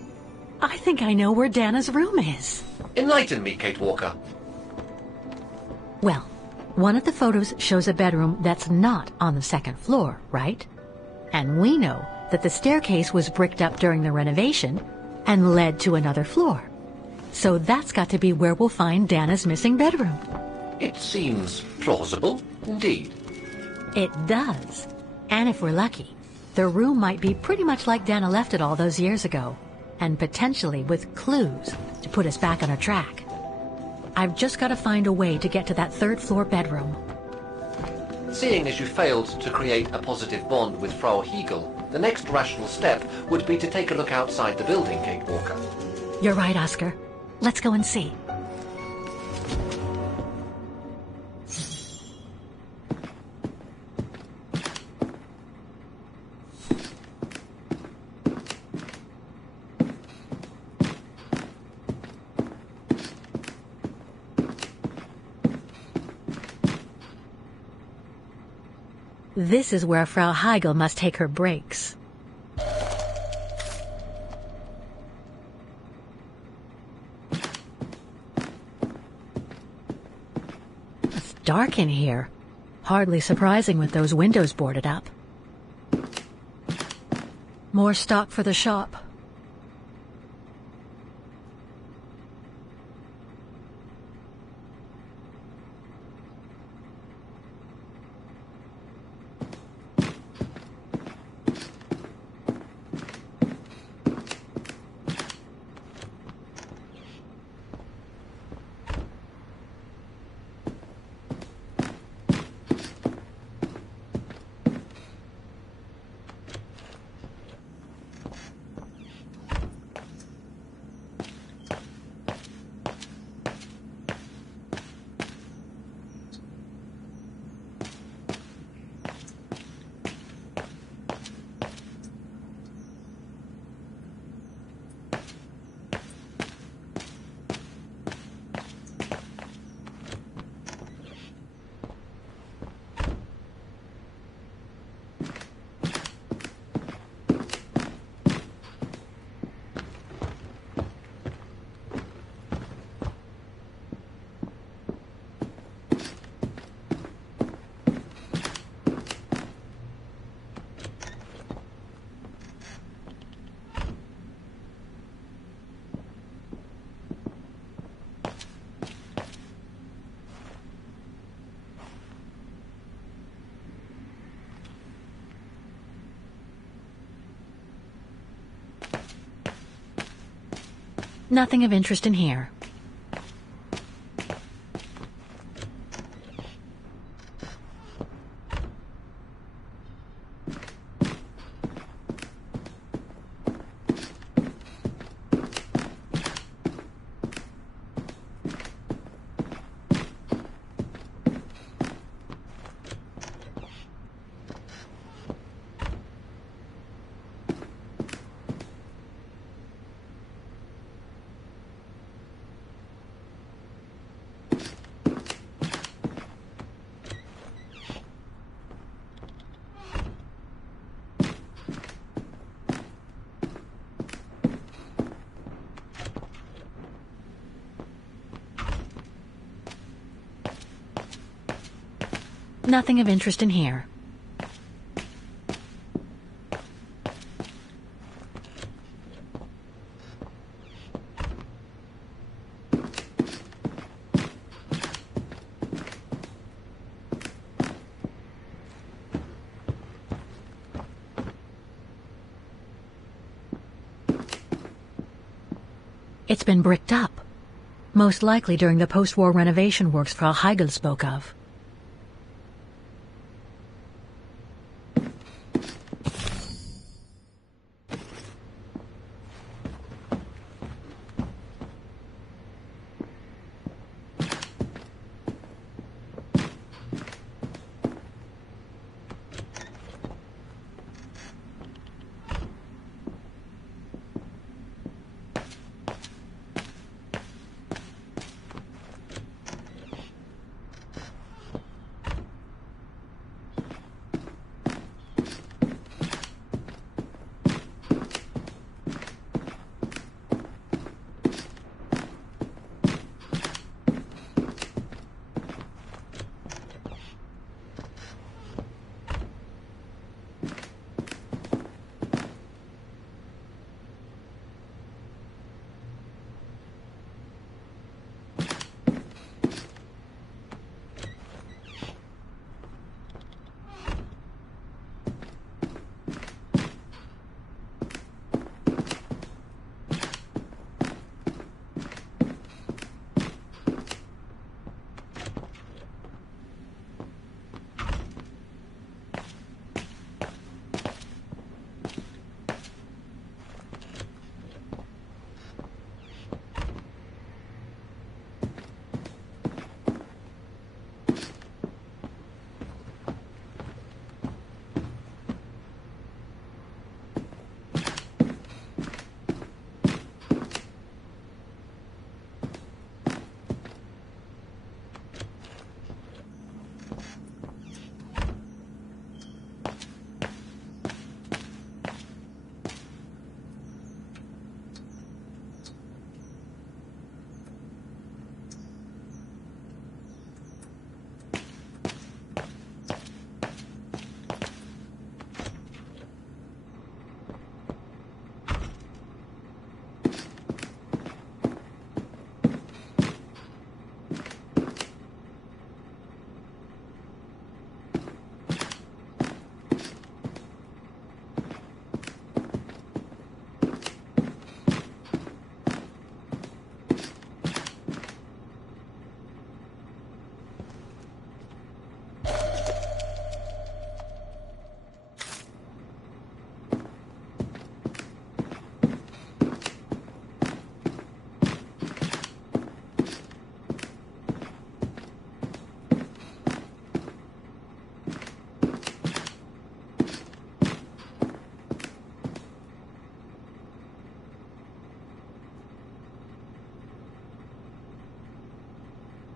I think I know where Dana's room is. Enlighten me, Kate Walker. Well, one of the photos shows a bedroom that's not on the second floor, right? And we know that the staircase was bricked up during the renovation and led to another floor. So that's got to be where we'll find Dana's missing bedroom. It seems plausible, indeed. It does. And if we're lucky, the room might be pretty much like Dana left it all those years ago, and potentially with clues to put us back on a track. I've just got to find a way to get to that third floor bedroom. Seeing as you failed to create a positive bond with Frau Hegel, the next rational step would be to take a look outside the building, Kate Walker. You're right, Oscar. Let's go and see. This is where Frau Hegel must take her breaks. It's dark in here. Hardly surprising with those windows boarded up. More stock for the shop. Nothing of interest in here. Nothing of interest in here. It's been bricked up, most likely during the post-war renovation works Frau Heigl spoke of.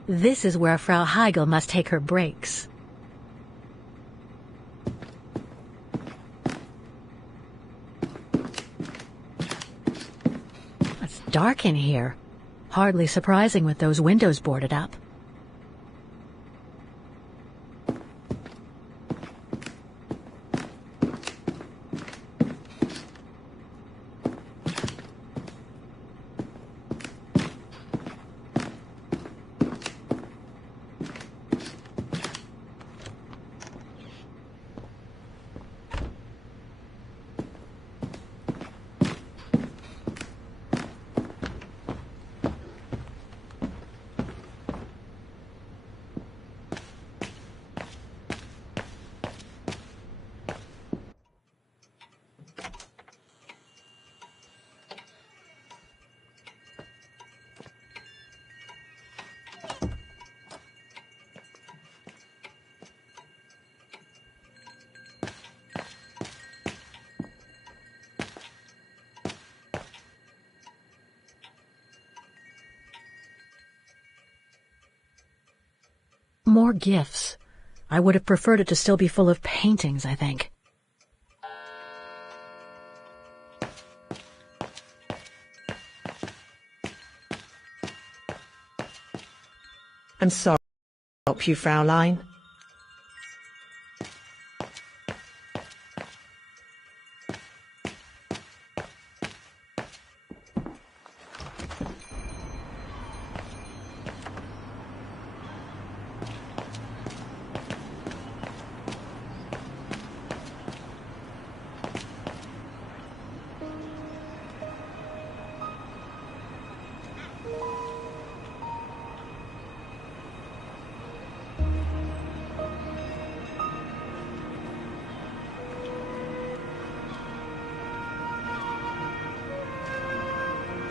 This is where Frau Heigl must take her breaks. It's dark in here. Hardly surprising with those windows boarded up. More gifts. I would have preferred it to still be full of paintings, I think. I'm sorry to help you, Fraulein.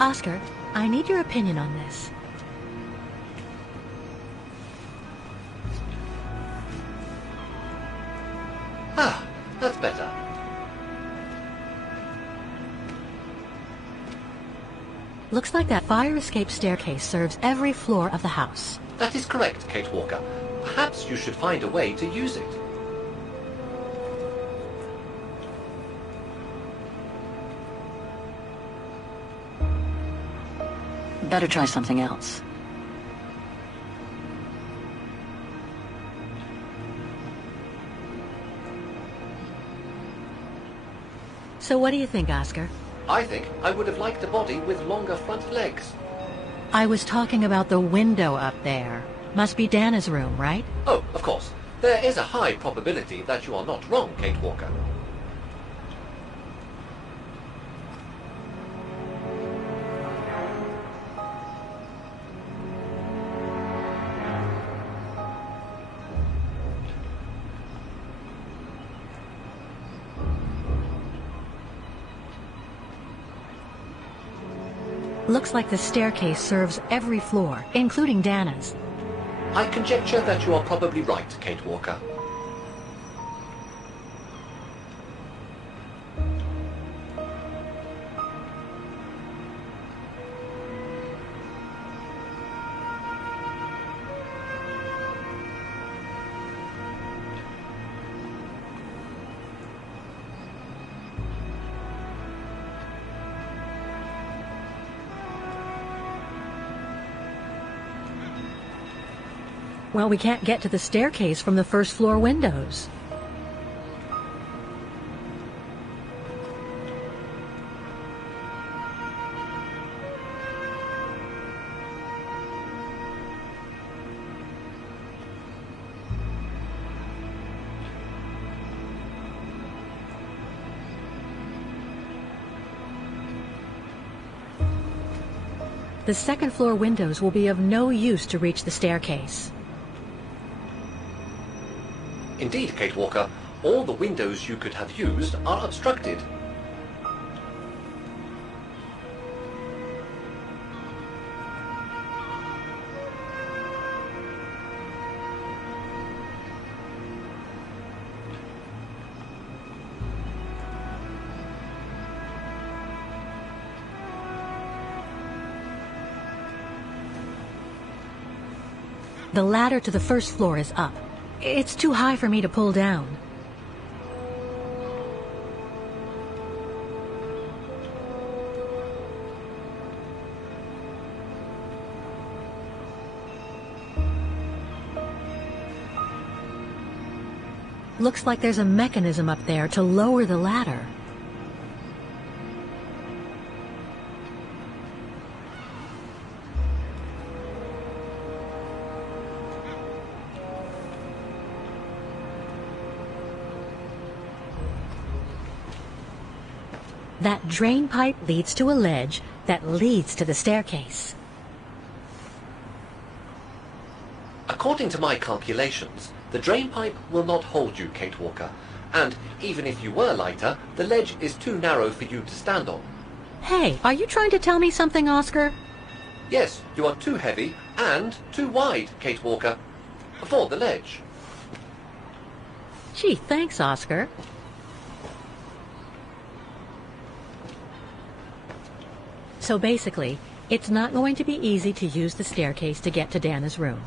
Oscar, I need your opinion on this. Ah, that's better. Looks like that fire escape staircase serves every floor of the house. That is correct, Kate Walker. Perhaps you should find a way to use it. Better try something else. So what do you think, Oscar? I think I would have liked a body with longer front legs. I was talking about the window up there. Must be Dana's room, right? Oh, of course. There is a high probability that you are not wrong, Kate Walker. Looks like the staircase serves every floor, including Dana's. I conjecture that you are probably right, Kate Walker. Well, we can't get to the staircase from the first floor windows. The second floor windows will be of no use to reach the staircase. Indeed, Kate Walker, all the windows you could have used are obstructed. The ladder to the first floor is up. It's too high for me to pull down. Looks like there's a mechanism up there to lower the ladder. That drain pipe leads to a ledge that leads to the staircase. According to my calculations, the drain pipe will not hold you, Kate Walker. And even if you were lighter, the ledge is too narrow for you to stand on. Hey, are you trying to tell me something, Oscar? Yes, you are too heavy and too wide, Kate Walker, for the ledge. Gee, thanks, Oscar. So basically, it's not going to be easy to use the staircase to get to Dana's room.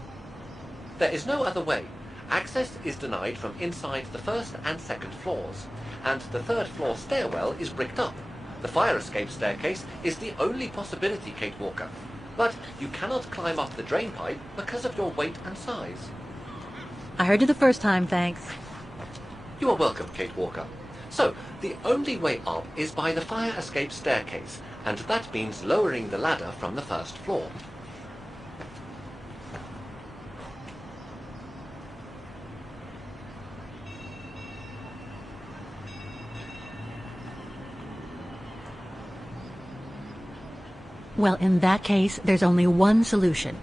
There is no other way. Access is denied from inside the first and second floors, and the third floor stairwell is bricked up. The fire escape staircase is the only possibility, Kate Walker. But you cannot climb up the drain pipe because of your weight and size. I heard you the first time, thanks. You are welcome, Kate Walker. So, the only way up is by the fire escape staircase, and that means lowering the ladder from the first floor. Well, in that case, there's only one solution.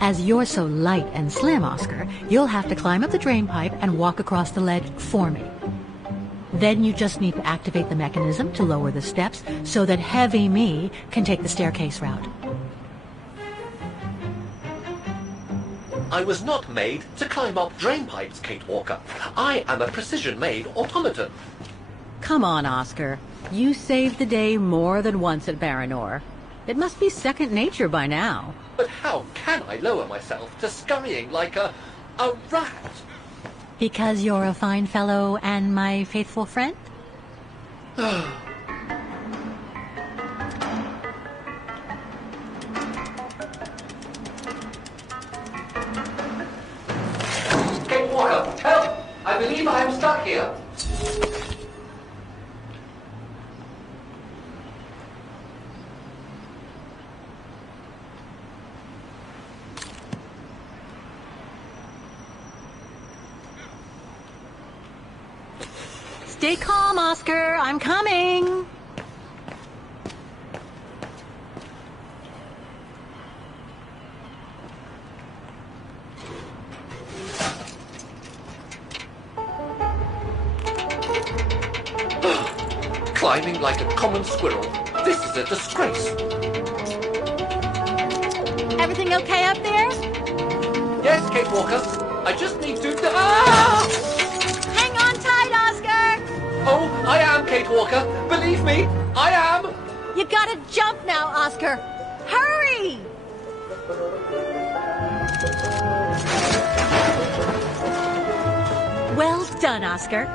As you're so light and slim, Oscar, you'll have to climb up the drain pipe and walk across the ledge for me. Then you just need to activate the mechanism to lower the steps so that Heavy Me can take the staircase route. I was not made to climb up drain pipes, Kate Walker. I am a precision-made automaton. Come on, Oscar. You saved the day more than once at Baranor. It must be second nature by now. But how can I lower myself to scurrying like a rat? Because you're a fine fellow and my faithful friend? Kate Walker, help! I believe I am stuck here. Stay calm, Oscar. I'm coming. Climbing like a common squirrel. This is a disgrace. Everything okay up there? Yes, Kate Walker. I just need to... Ah! Hang on tight, Oscar. Oh, I am Kate Walker. Believe me, I am. You gotta jump now, Oscar. Hurry! Well done, Oscar.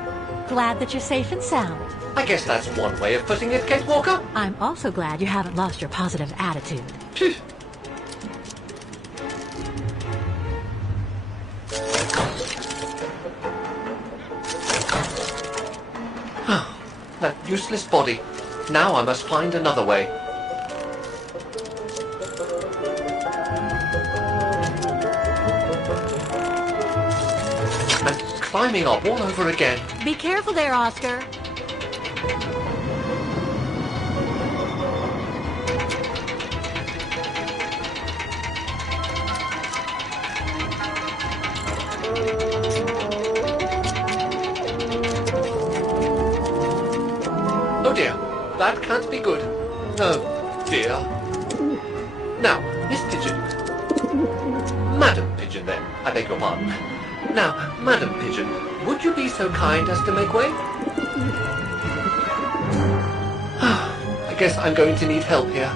Glad that you're safe and sound. I guess that's one way of putting it, Kate Walker. I'm also glad you haven't lost your positive attitude. Phew. That useless body. Now I must find another way. And climbing up all over again. Be careful there, Oscar. Oh dear, that can't be good. Oh dear. Now, Miss Pigeon. Madam Pigeon then, I beg your pardon. Now, Madam Pigeon, would you be so kind as to make way? I guess I'm going to need help here.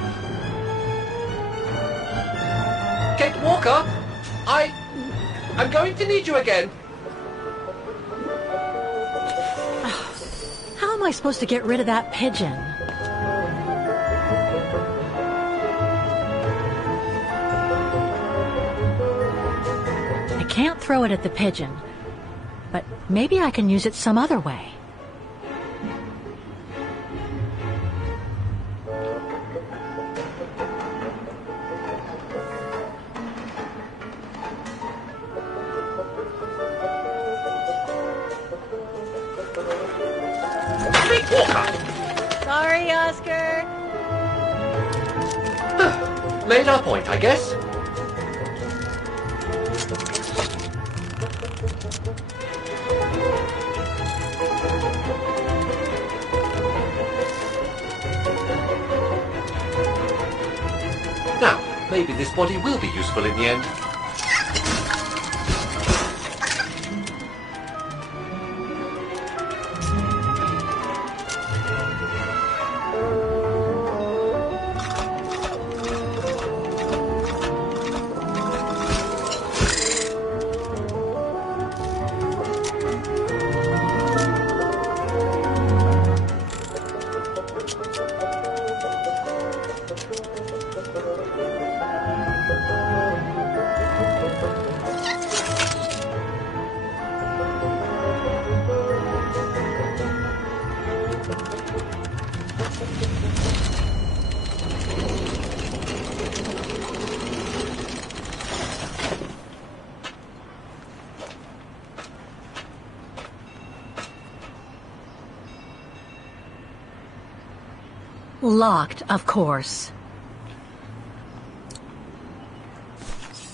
Kate Walker, I'm going to need you again. How am I supposed to get rid of that pigeon? I can't throw it at the pigeon, but maybe I can use it some other way. Sorry, Oscar. Made our point, I guess. Now, maybe this body will be useful in the end. Locked, of course.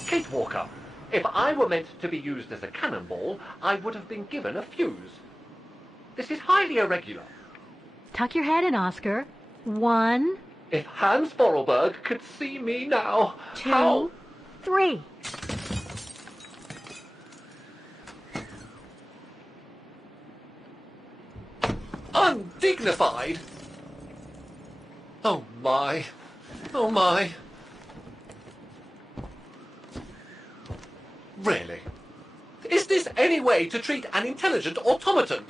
Kate Walker, if I were meant to be used as a cannonball, I would have been given a fuse. This is highly irregular. Tuck your head in, Oscar. 1, If Hans Vorarlberg could see me now, 2, how... 3. Undignified! Oh my. Oh my. Really? Is this any way to treat an intelligent automaton?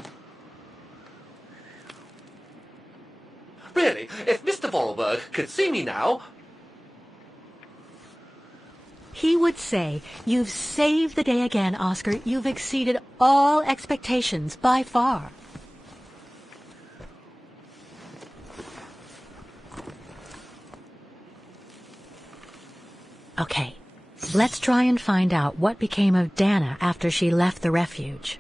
Really, if Mr. Vorarlberg could see me now... He would say, "You've saved the day again, Oscar. You've exceeded all expectations by far." Okay, let's try and find out what became of Dana after she left the refuge.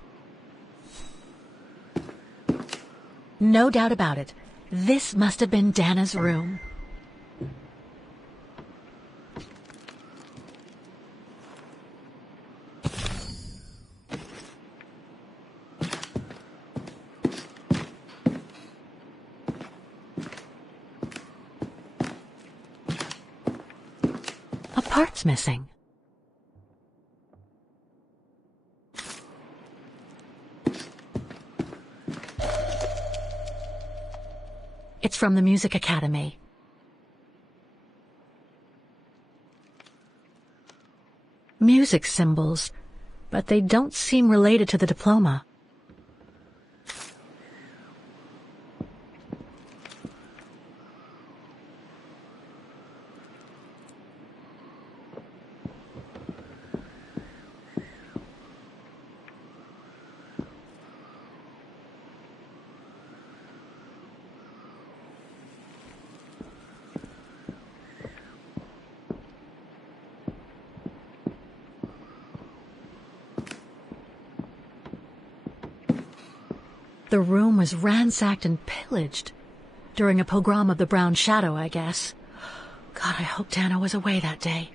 No doubt about it, this must have been Dana's room. A part's missing. It's from the Music Academy. Music symbols, but they don't seem related to the diploma. The room was ransacked and pillaged during a pogrom of the Brown Shadow, I guess. God, I hope Dana was away that day.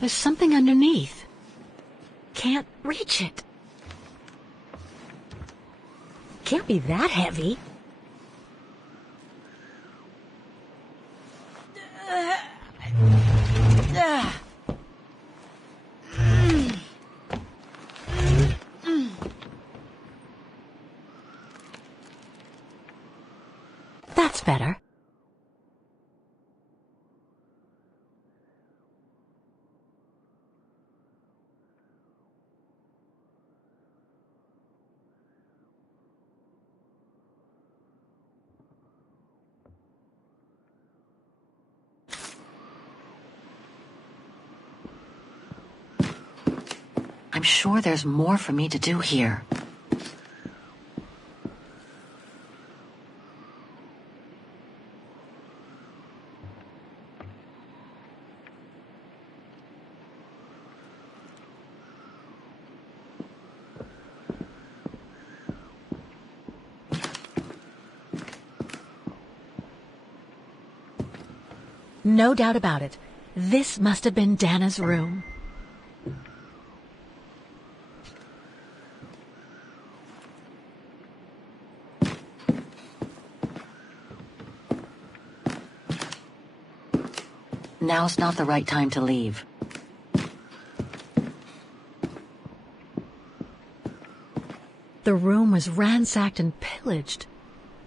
There's something underneath. Can't reach it. Can't be that heavy. That's better. I'm sure there's more for me to do here. No doubt about it. This must have been Dana's room. Now's not the right time to leave. The room was ransacked and pillaged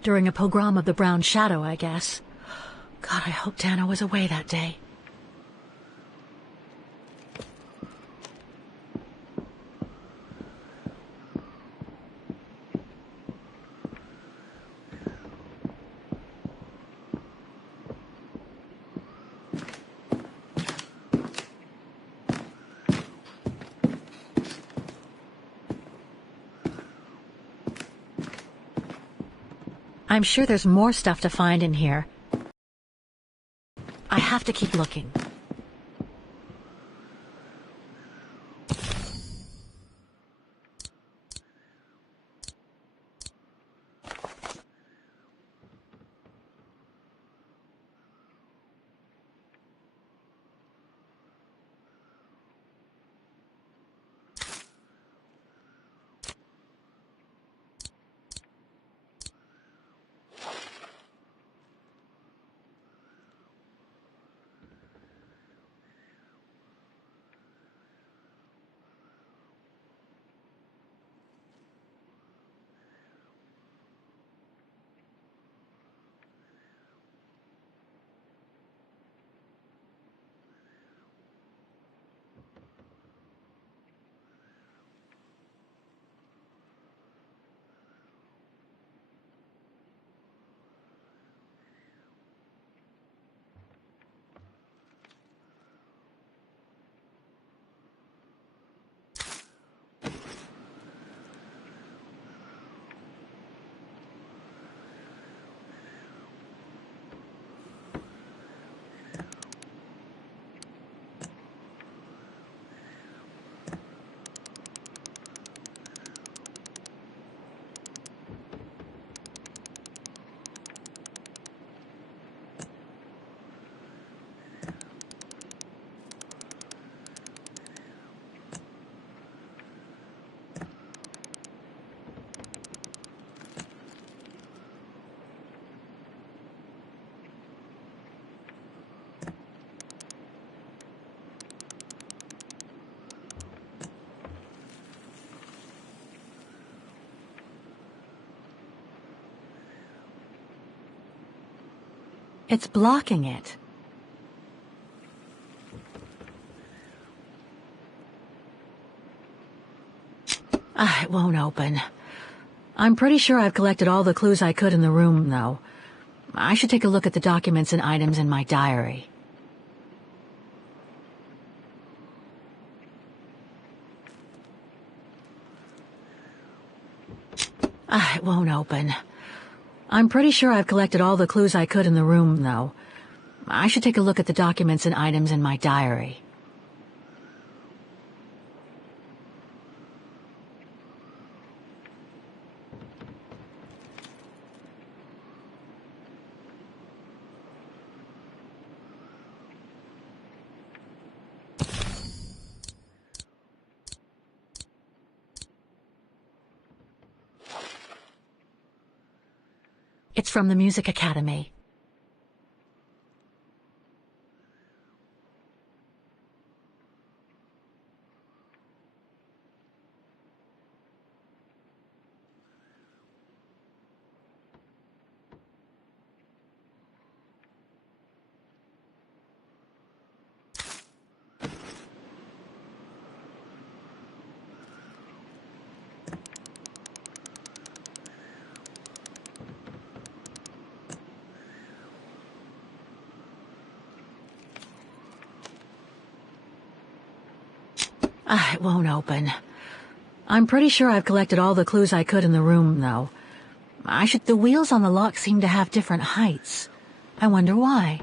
during a pogrom of the Brown Shadow, I guess. God, I hope Dana was away that day. I'm sure there's more stuff to find in here. I have to keep looking. It's blocking it. It won't open. I'm pretty sure I've collected all the clues I could in the room, though. I should take a look at the documents and items in my diary. It won't open. I'm pretty sure I've collected all the clues I could in the room, though. I should take a look at the documents and items in my diary. It's from the Music Academy. It won't open. I'm pretty sure I've collected all the clues I could in the room, though. The wheels on the lock seem to have different heights. I wonder why.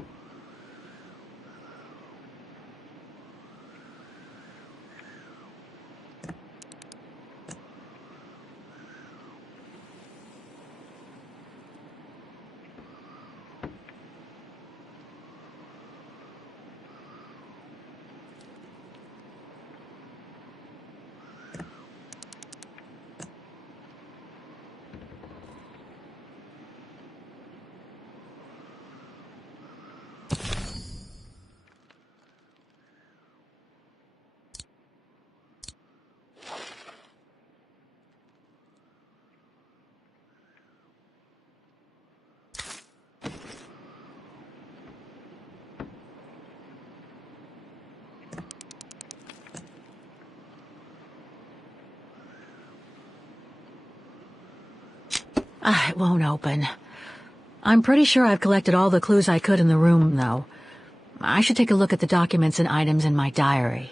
It won't open. I'm pretty sure I've collected all the clues I could in the room, though. I should take a look at the documents and items in my diary.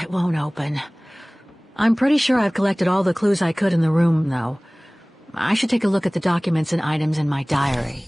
It won't open. I'm pretty sure I've collected all the clues I could in the room, though. I should take a look at the documents and items in my diary.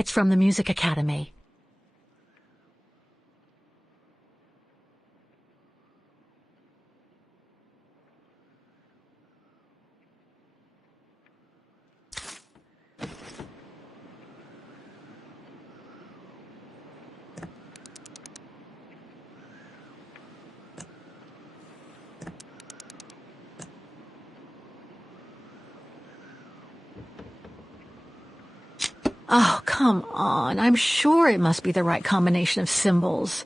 It's from the Music Academy. Oh, come on. I'm sure it must be the right combination of symbols.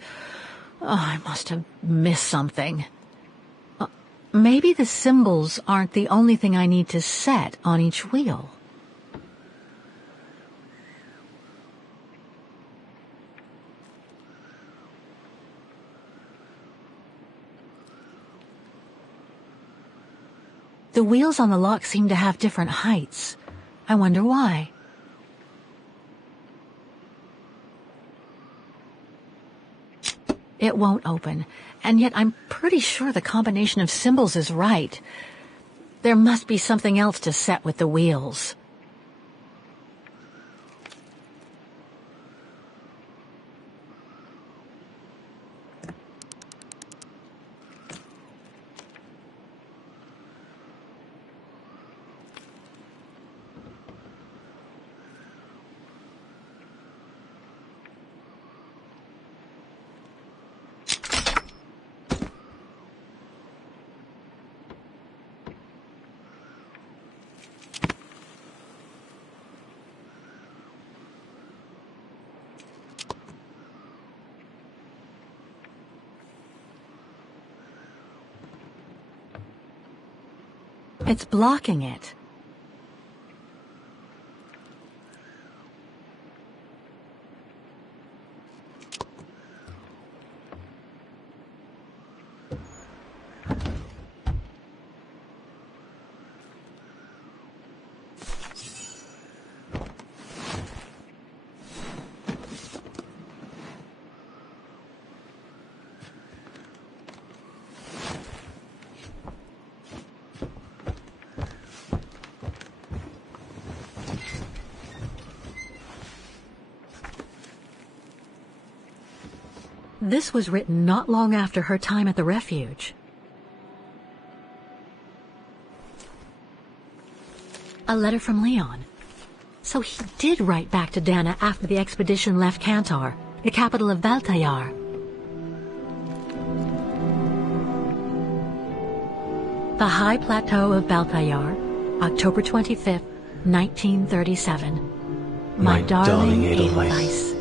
Oh, I must have missed something. Maybe the symbols aren't the only thing I need to set on each wheel. The wheels on the lock seem to have different heights. I wonder why. It won't open, and yet I'm pretty sure the combination of symbols is right. There must be something else to set with the wheels. It's blocking it. This was written not long after her time at the refuge. A letter from Leon. So he did write back to Dana after the expedition left Kantar, the capital of Valtayar. The High Plateau of Baltayar, October 25th, 1937. My darling Edelweiss.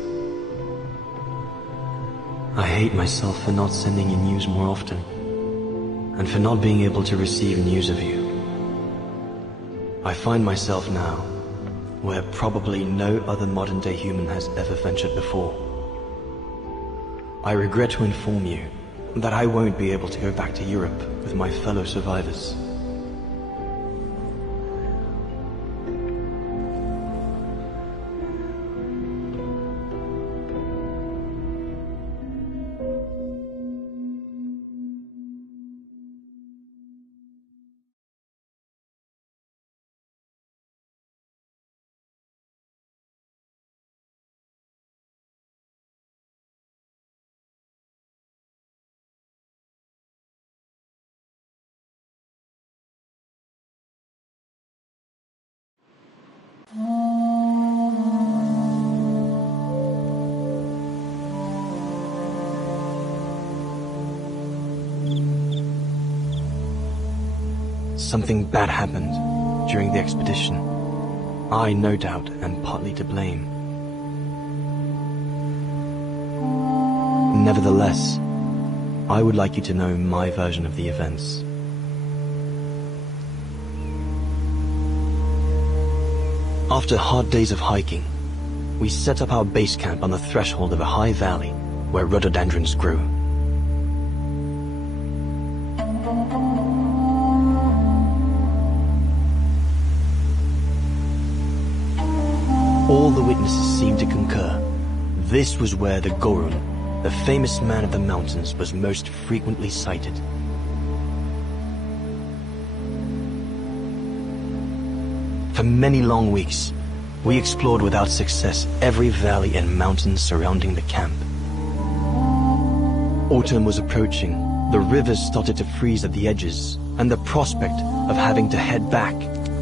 I hate myself for not sending you news more often, and for not being able to receive news of you. I find myself now where probably no other modern-day human has ever ventured before. I regret to inform you that I won't be able to go back to Europe with my fellow survivors. Something bad happened during the expedition. I, no doubt, am partly to blame. Nevertheless, I would like you to know my version of the events. After hard days of hiking, we set up our base camp on the threshold of a high valley where rhododendrons grew. All the witnesses seemed to concur. This was where the Gorun, the famous man of the mountains, was most frequently sighted. For many long weeks, We explored without success every valley and mountain surrounding the camp. Autumn was approaching, the rivers started to freeze at the edges, and the prospect of having to head back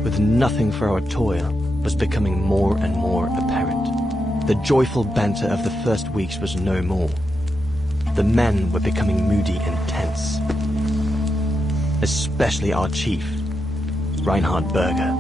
with nothing for our toil was becoming more and more apparent. The joyful banter of the first weeks was no more. The men were becoming moody and tense. Especially our chief, Reinhard Berger.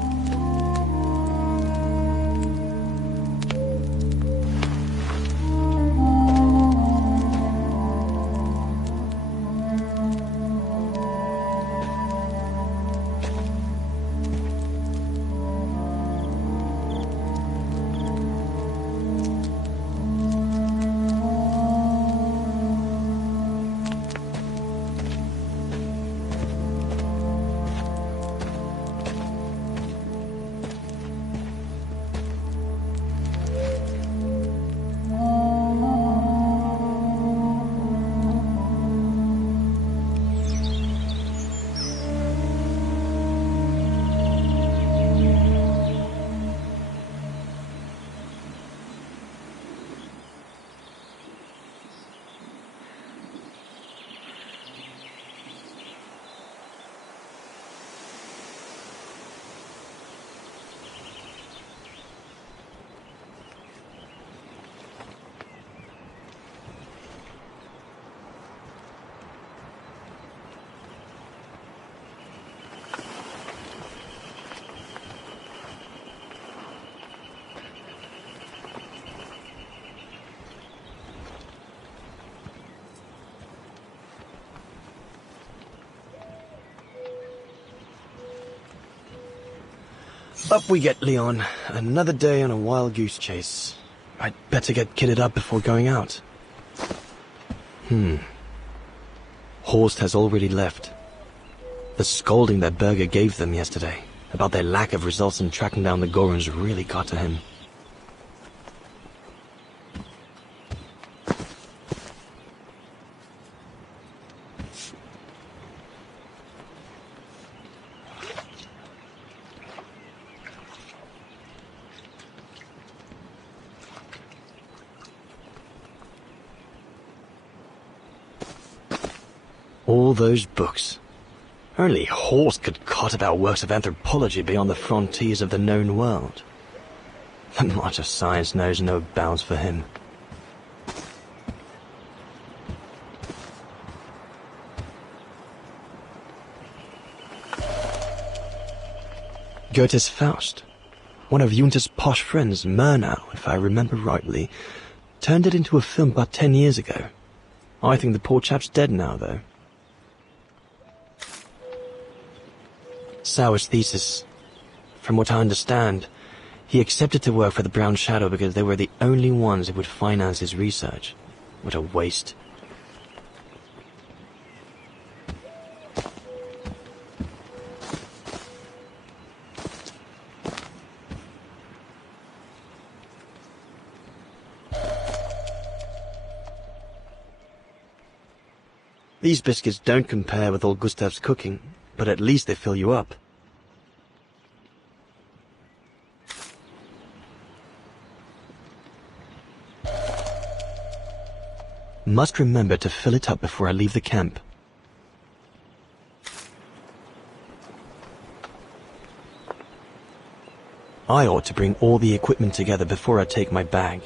Up we get, Leon. Another day on a wild goose chase. I'd better get kitted up before going out. Horst has already left. The scolding that Berger gave them yesterday about their lack of results in tracking down the Gorons really got to him. All those books. Only Horst could cot about works of anthropology beyond the frontiers of the known world. The march of science knows no bounds for him. Goethe's Faust, one of Junter's posh friends, Moreno, if I remember rightly, turned it into a film about 10 years ago. I think the poor chap's dead now, though. Sauer's thesis. From what I understand, he accepted to work for the Brown Shadow because they were the only ones who would finance his research. What a waste. These biscuits don't compare with old Gustav's cooking, but at least they fill you up. Must remember to fill it up before I leave the camp. I ought to bring all the equipment together before I take my bag.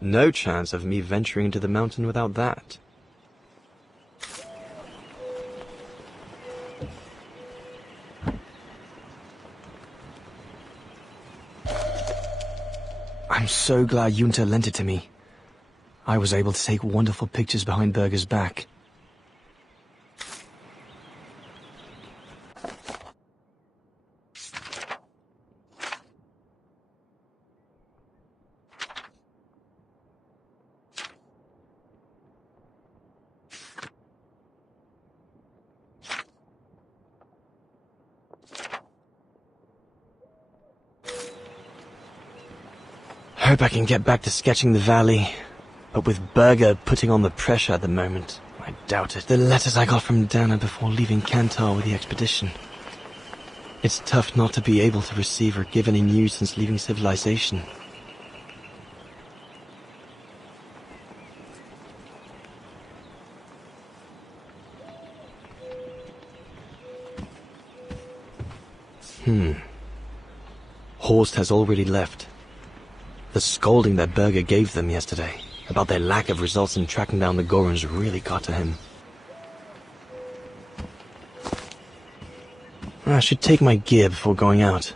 No chance of me venturing into the mountain without that. I'm so glad Junter lent it to me. I was able to take wonderful pictures behind Berger's back. Hope I can get back to sketching the valley, but with Berger putting on the pressure at the moment, I doubt it. The letters I got from Dana before leaving Kantar with the expedition. It's tough not to be able to receive or give any news since leaving civilization. Horst has already left. The scolding that Berger gave them yesterday about their lack of results in tracking down the Gorons really got to him. I should take my gear before going out.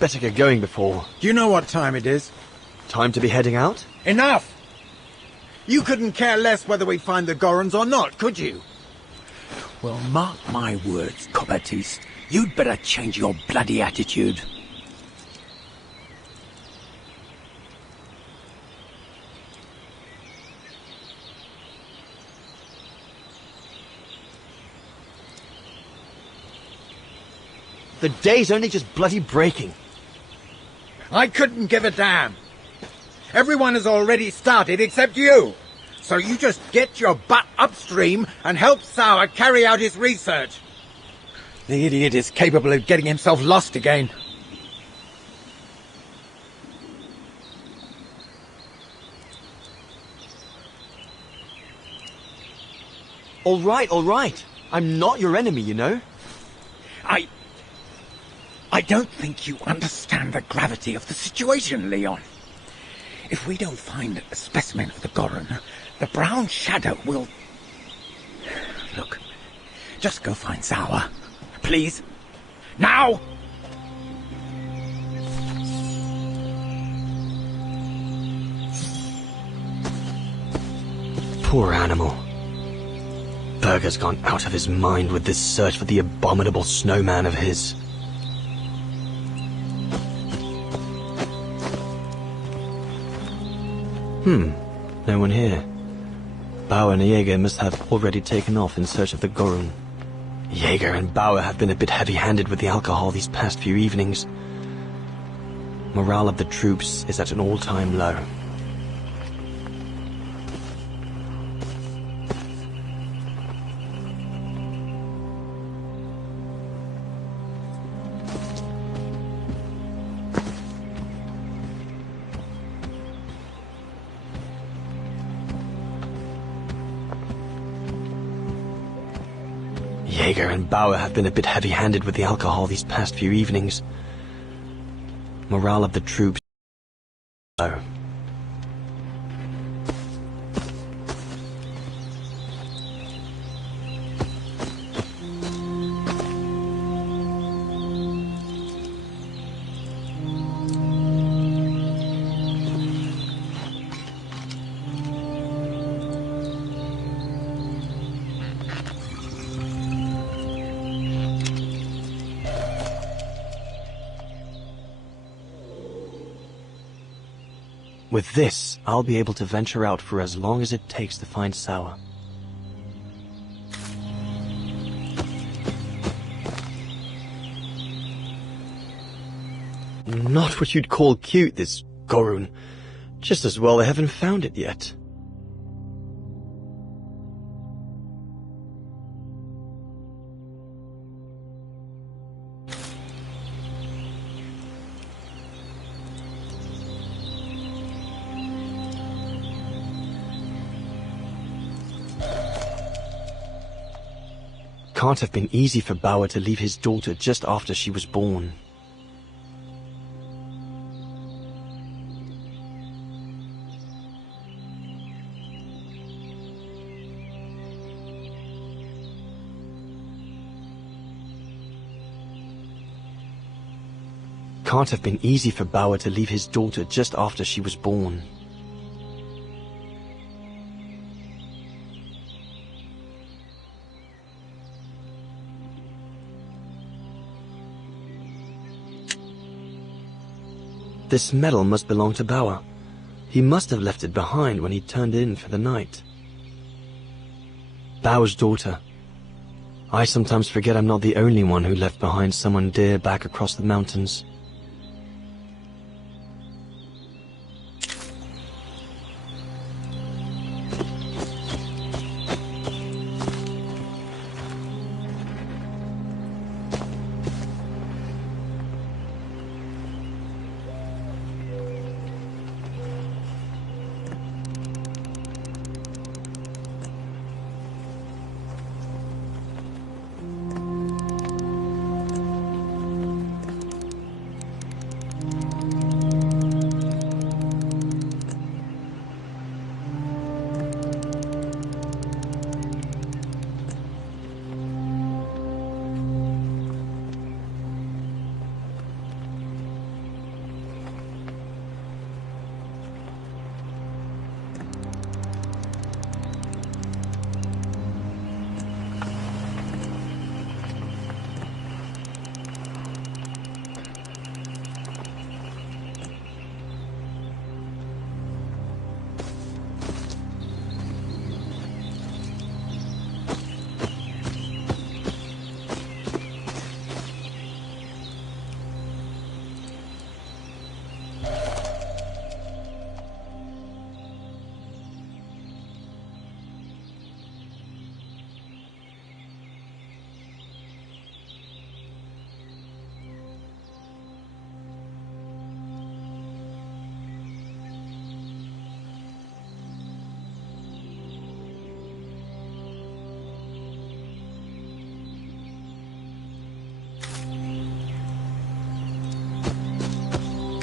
Better get going before... Do you know what time it is? Time to be heading out? Enough! You couldn't care less whether we find the Gorons or not, could you? Well, mark my words, Copperteeth. You'd better change your bloody attitude. The day's only just bloody breaking. I couldn't give a damn. Everyone has already started except you. So you just get your butt upstream and help Sauer carry out his research. The idiot is capable of getting himself lost again. All right. I'm not your enemy, you know. I don't think you understand the gravity of the situation, Leon. If we don't find a specimen of the Goron, the brown shadow will... Look, just go find Sauer. Please. Now! Poor animal. Berger's gone out of his mind with this search for the abominable snowman of his. No one here. Bauer and Jaeger must have already taken off in search of the Goron. Jaeger and Bauer have been a bit heavy-handed with the alcohol these past few evenings. Morale of the troops is at an all-time low. Jaeger and Bauer have been a bit heavy-handed with the alcohol these past few evenings. Morale of the troops is low. With this, I'll be able to venture out for as long as it takes to find Sauer. Not what you'd call cute, this Goron. Just as well they haven't found it yet. Can't have been easy for Bauer to leave his daughter just after she was born. Can't have been easy for Bauer to leave his daughter just after she was born. This medal must belong to Bauer. He must have left it behind when he turned in for the night. Bauer's daughter. I sometimes forget I'm not the only one who left behind someone dear back across the mountains.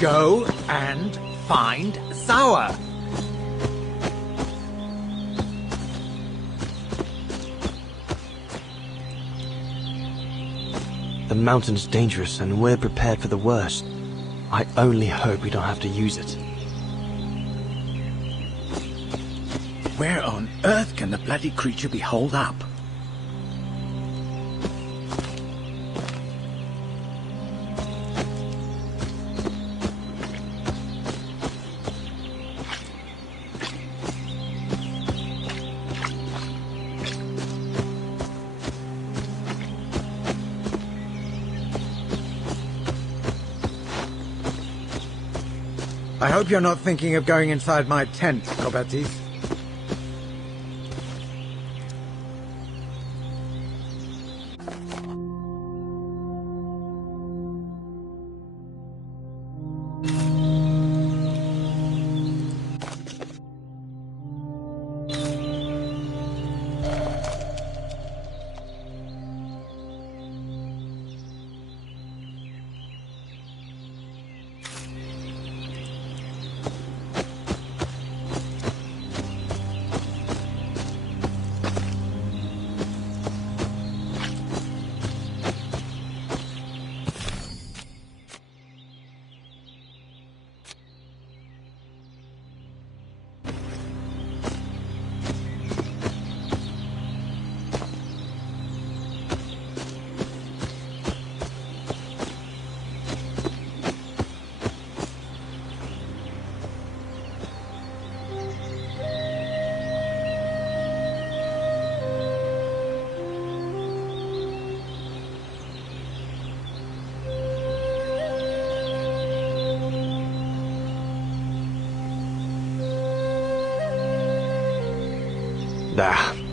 Go and find Sauer. The mountain's dangerous and we're prepared for the worst. I only hope we don't have to use it. Where on earth can the bloody creature be holed up? I hope you're not thinking of going inside my tent, Kobatis.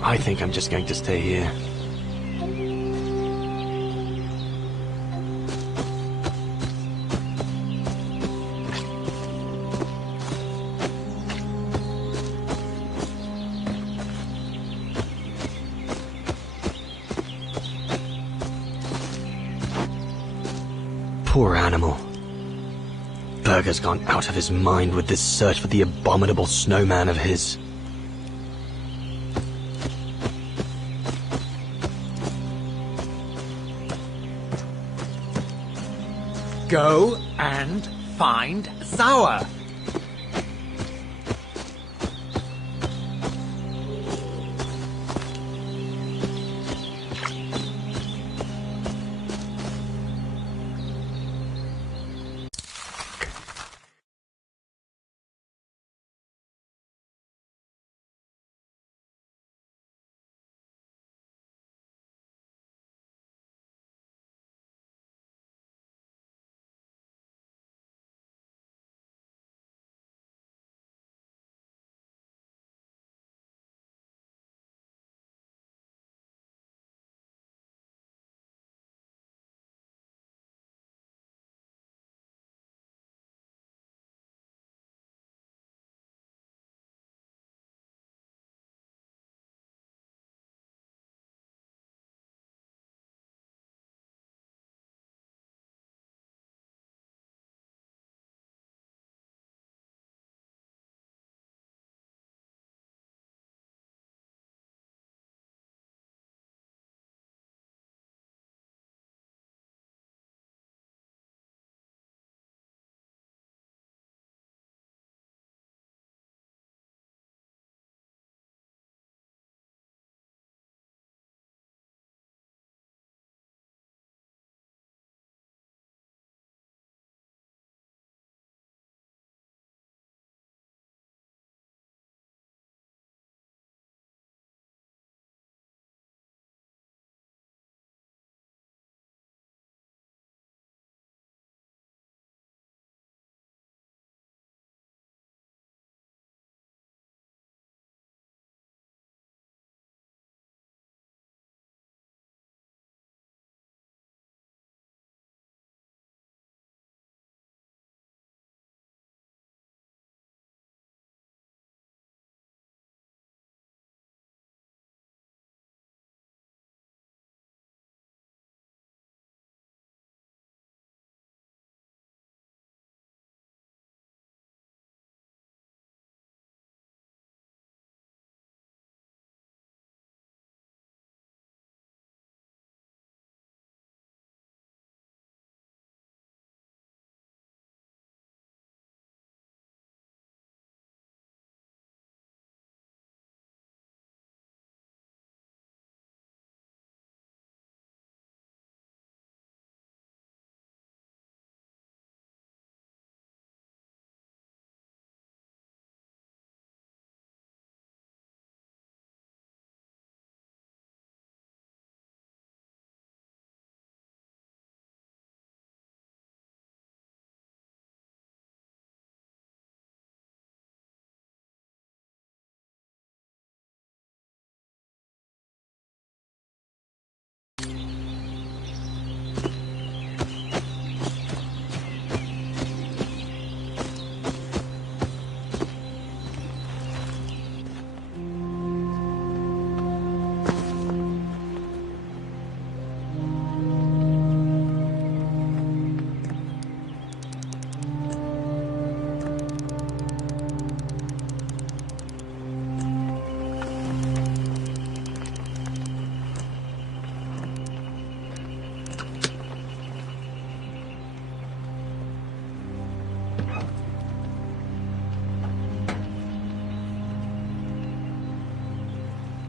I think I'm just going to stay here. Poor animal. Berger's gone out of his mind with this search for the abominable snowman of his. Go and find Sauer.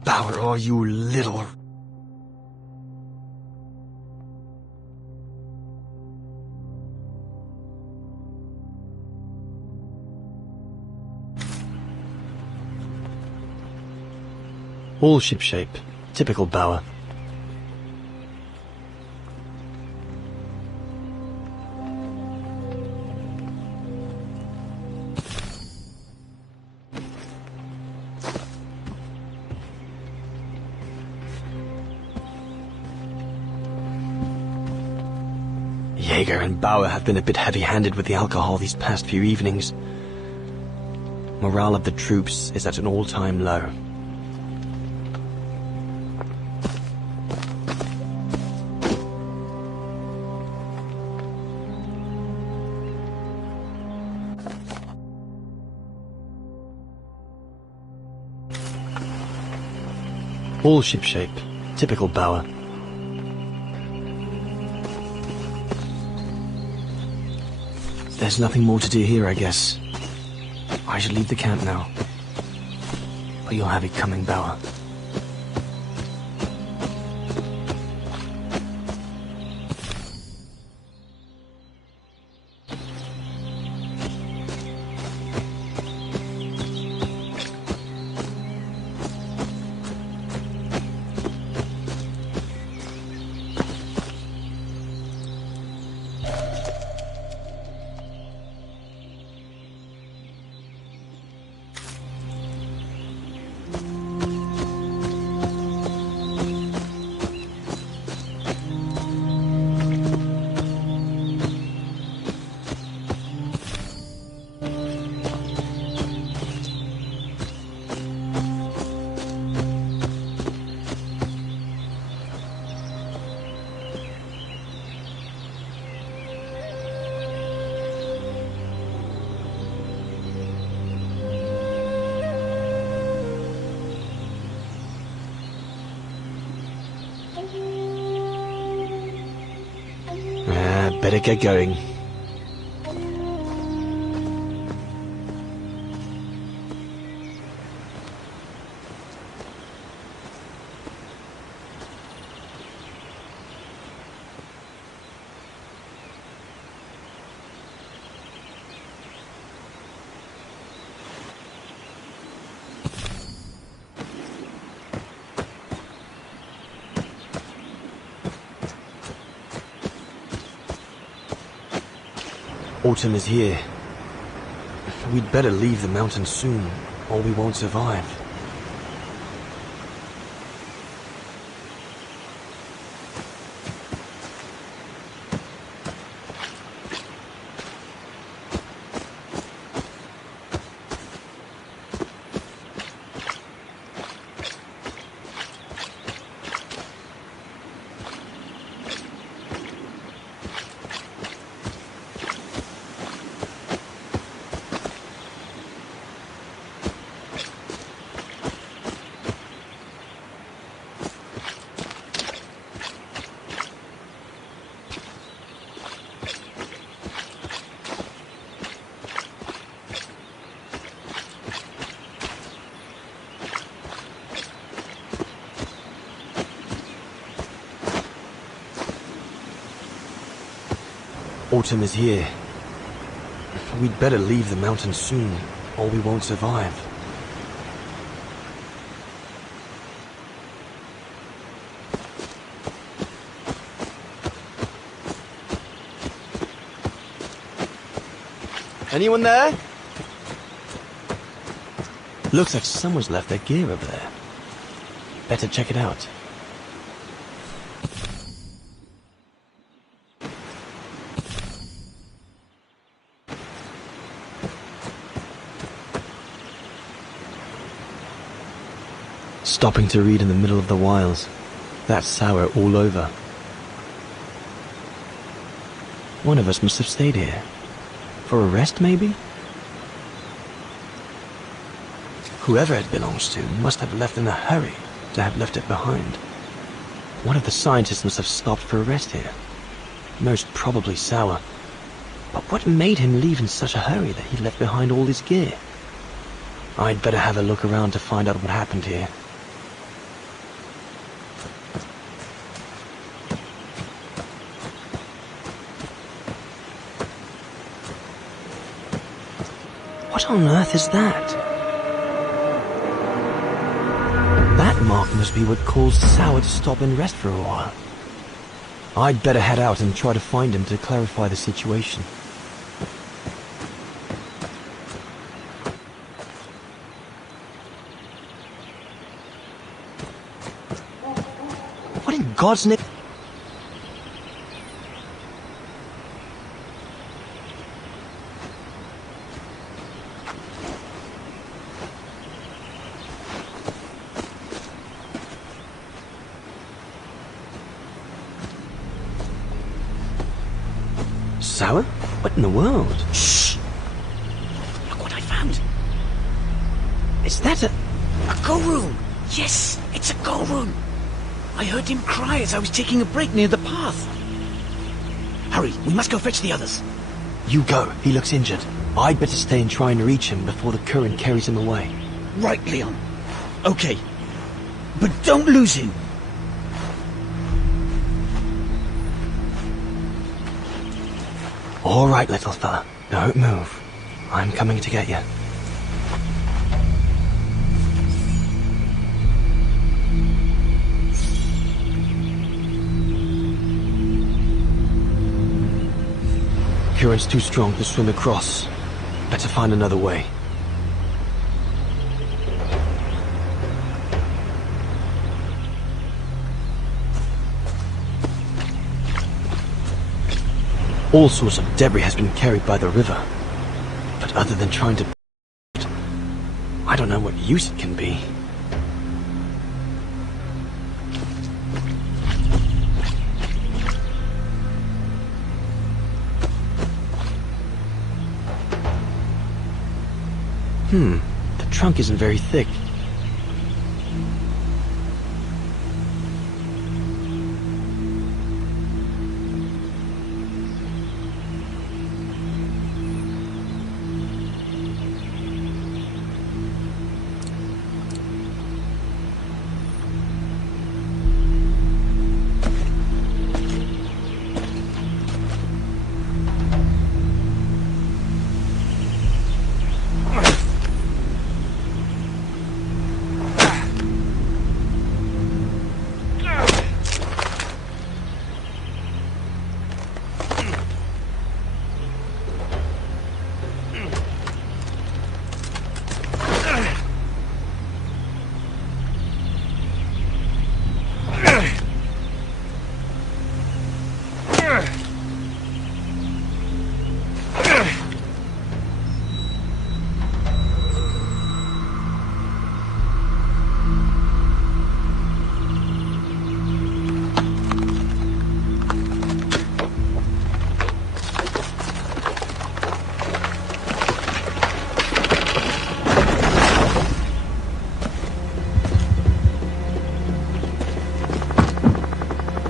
Bauer, are you little... All shipshape. Typical Bauer. Jaeger and Bauer have been a bit heavy-handed with the alcohol these past few evenings. Morale of the troops is at an all-time low. All shipshape. Typical Bauer. There's nothing more to do here, I guess. I should leave the camp now. But you'll have it coming, Bauer. Better get going. Autumn is here. We'd better leave the mountains soon, or we won't survive. Autumn is here. We'd better leave the mountains soon, or we won't survive. Anyone there? Looks like someone's left their gear over there. Better check it out. Stopping to read in the middle of the wilds. That's sour all over. One of us must have stayed here. For a rest, maybe? Whoever it belongs to must have left in a hurry to have left it behind. One of the scientists must have stopped for a rest here. Most probably Sour. But what made him leave in such a hurry that he left behind all his gear? I'd better have a look around to find out what happened here. What on earth is that? That mark must be what caused Sour to stop and rest for a while. I'd better head out and try to find him to clarify the situation. What in God's name? Sour? What in the world? Shh! Look what I found. Is that a go room. Yes, it's a go room. I heard him cry as I was taking a break near the path. Hurry, we must go fetch the others. You go. He looks injured. I'd better stay and try and reach him before the current carries him away. Right, Leon. Okay. But don't lose him. All right, little fella. Don't move. I'm coming to get you. Current's too strong to swim across. Better find another way. All sorts of debris has been carried by the river. But other than trying to... I don't know what use it can be. The trunk isn't very thick.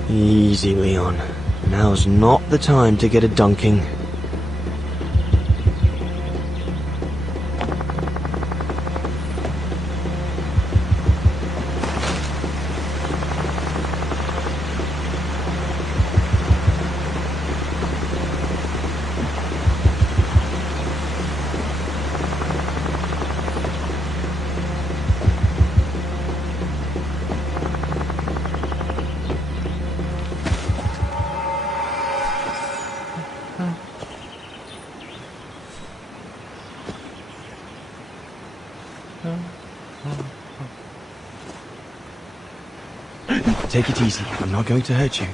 Easy, Leon. Now's not the time to get a dunking. Take it easy. I'm not going to hurt you.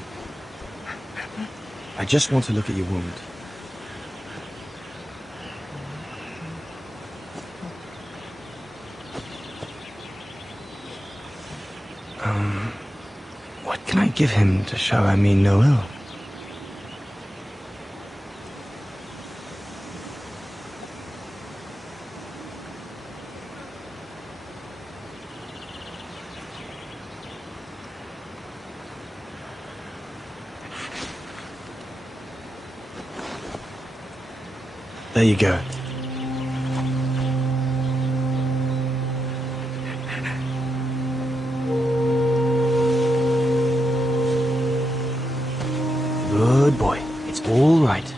I just want to look at your wound. What can I give him to show I mean no ill? There you go. Good boy. It's all right.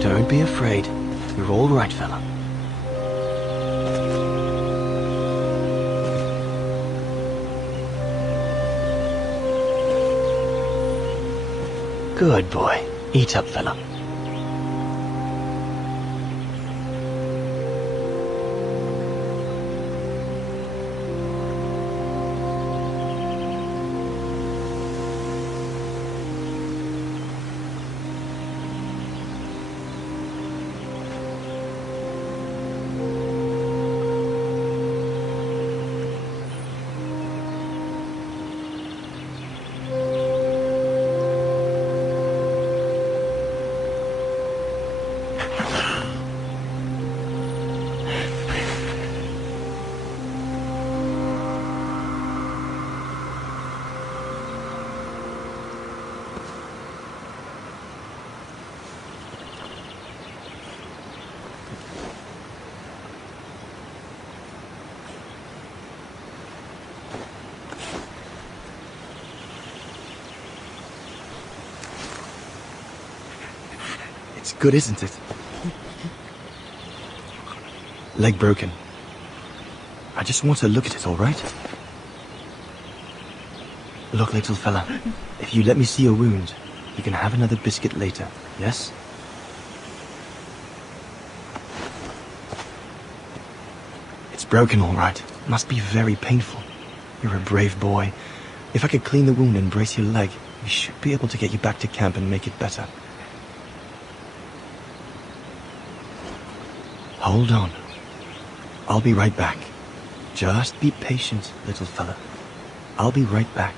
Don't be afraid. You're all right, fella. Good boy. Eat up, fella. It's good, isn't it? Leg broken. I just want to look at it, all right? Look, little fella, if you let me see your wound, you can have another biscuit later, yes? It's broken, all right. Must be very painful. You're a brave boy. If I could clean the wound and brace your leg, we should be able to get you back to camp and make it better. Hold on. I'll be right back. Just be patient, little fella. I'll be right back.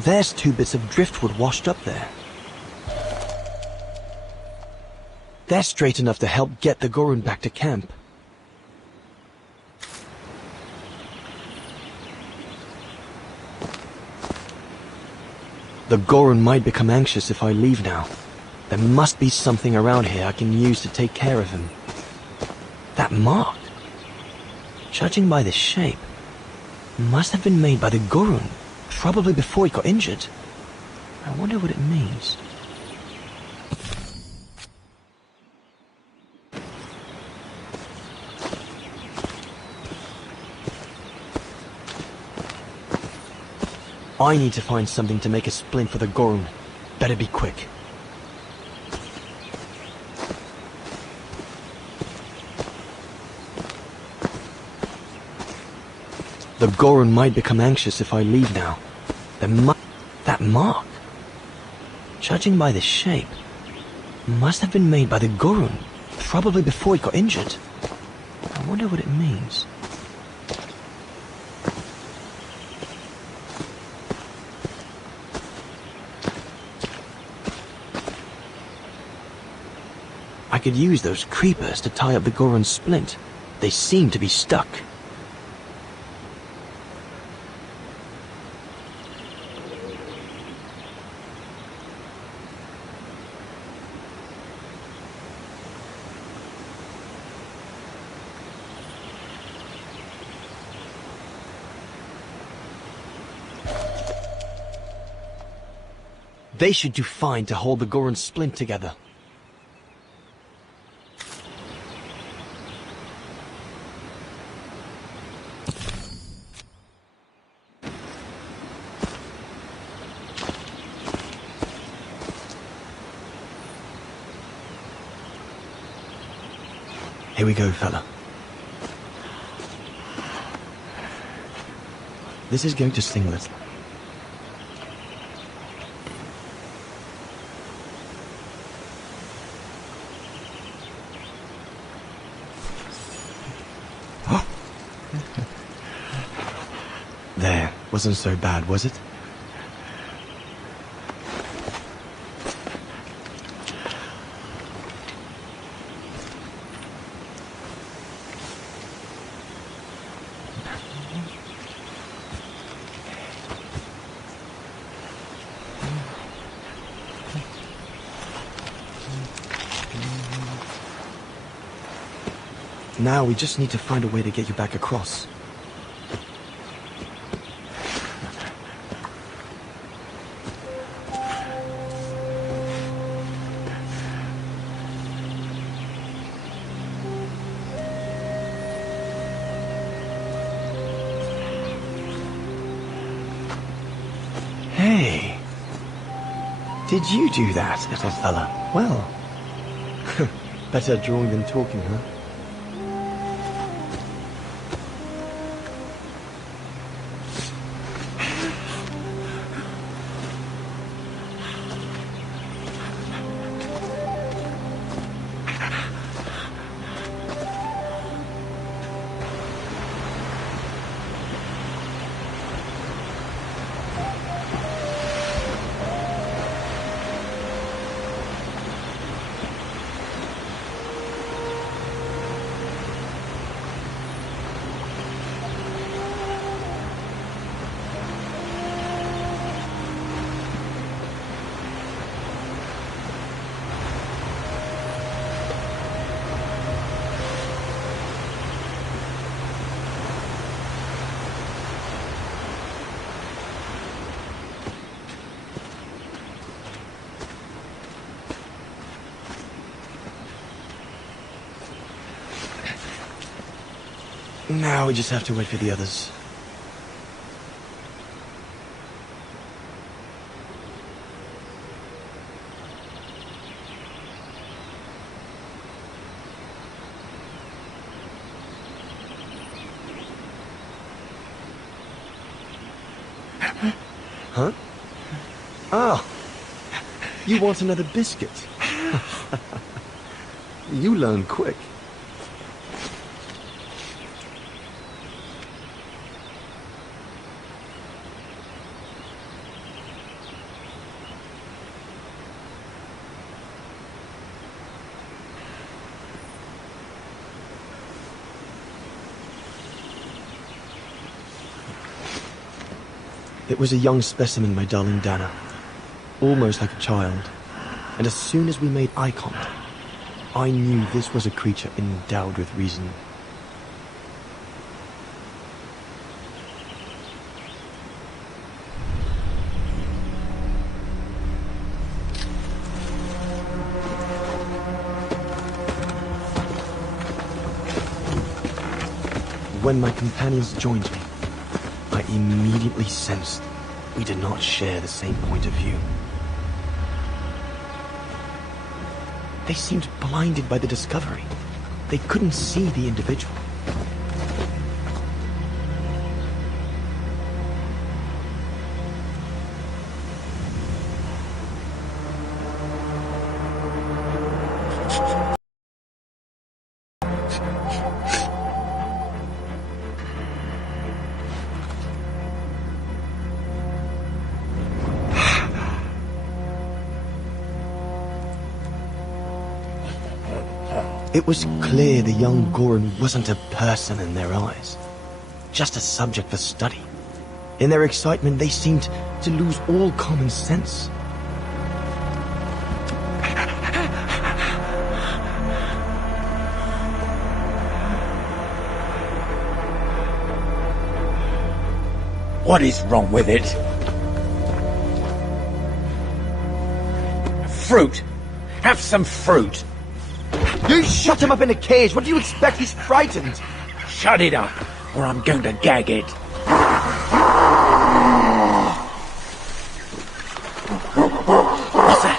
There's 2 bits of driftwood washed up there. They're straight enough to help get the Gorun back to camp. The Gorun might become anxious if I leave now. There must be something around here I can use to take care of him. That mark, judging by the shape, must have been made by the Gorun, probably before he got injured. I wonder what it means. I need to find something to make a splint for the Gorun. Better be quick. The Gorun might become anxious if I leave now. That mark, judging by the shape, must have been made by the Gorun, probably before he got injured. I wonder what it means. I could use those creepers to tie up the Gorun's splint. They seem to be stuck. They should do fine to hold the Gorun's splint together. Here we go, fella. This is going to sting a little. Wasn't so bad, was it? Now we just need to find a way to get you back across. Hey, did you do that, little fella? Well, better drawing than talking, huh? Now we just have to wait for the others. Huh? Oh, you want another biscuit? You learn quick. It was a young specimen, my darling Dana. Almost like a child. And as soon as we made eye contact, I knew this was a creature endowed with reason. When my companions joined me, I immediately sensed we did not share the same point of view. They seemed blinded by the discovery. They couldn't see the individual. It was clear the young Goran wasn't a person in their eyes, just a subject for study. In their excitement, they seemed to lose all common sense. What is wrong with it? Fruit. Have some fruit. You shut him up in a cage. What do you expect? He's frightened. Shut it up, or I'm going to gag it. What's that?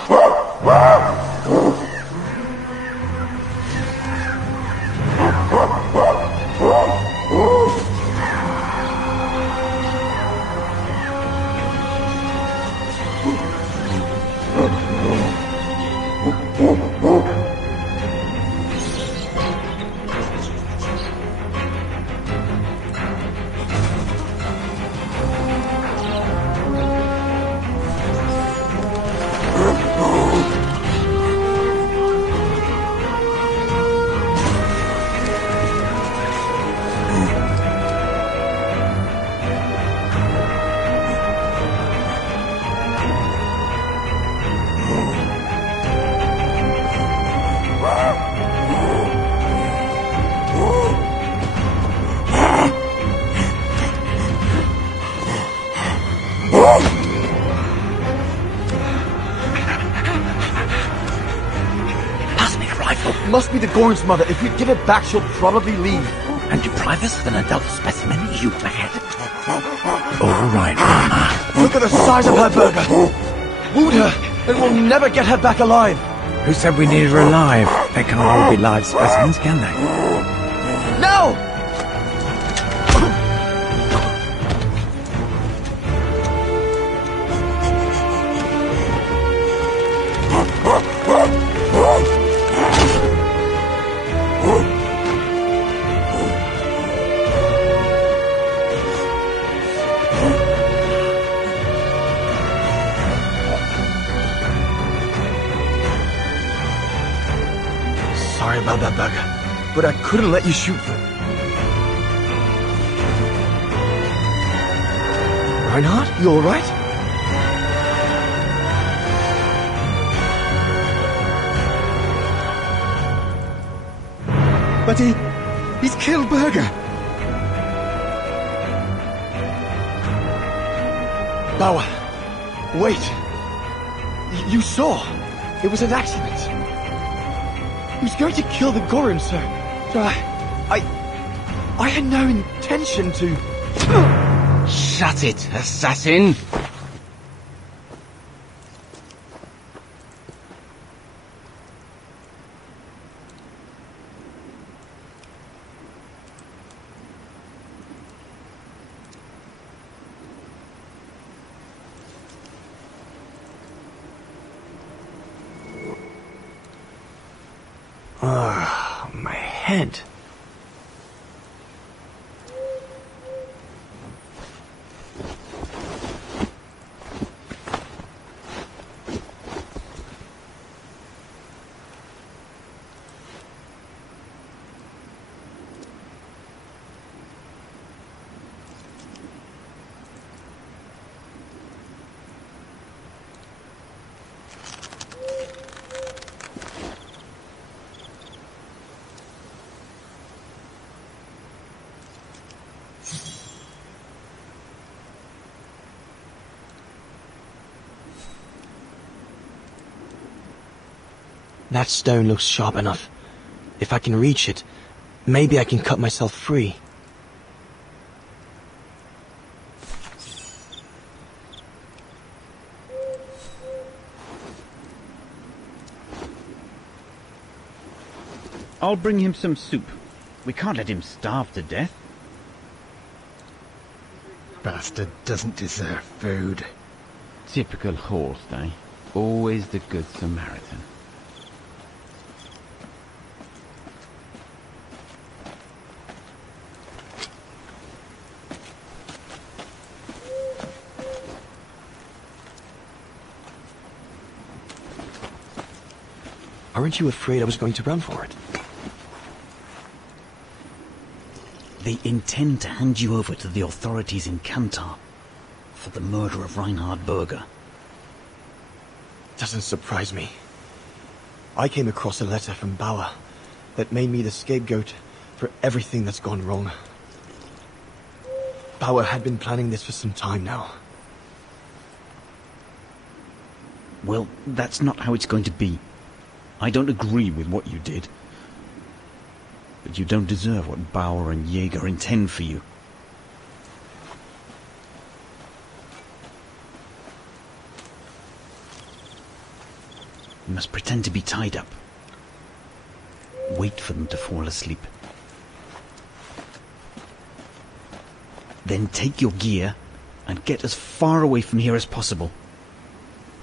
must be the Gorn's mother. If we give it back, she'll probably leave. And deprive us of an adult specimen, you mad? All right, Mama. Look at the size of her burger. Wound her, and we'll never get her back alive. Who said we needed her alive? They can't all be live specimens, can they? No! Sorry about that, Burger, but I couldn't let you shoot them. Reinhard, you alright? But he's killed Burger. Bauer, wait. You saw. It was an accident. He was going to kill the Gorin, sir. I had no intention to... Shut it, assassin! My head. That stone looks sharp enough. If I can reach it, maybe I can cut myself free. I'll bring him some soup. We can't let him starve to death. Bastard doesn't deserve food. Typical horse, eh? Always the good Samaritan. Aren't you afraid I was going to run for it? They intend to hand you over to the authorities in Cantal for the murder of Reinhard Berger. Doesn't surprise me. I came across a letter from Bauer that made me the scapegoat for everything that's gone wrong. Bauer had been planning this for some time now. Well, that's not how it's going to be. I don't agree with what you did. But you don't deserve what Bauer and Jaeger intend for you. You must pretend to be tied up. Wait for them to fall asleep. Then take your gear and get as far away from here as possible.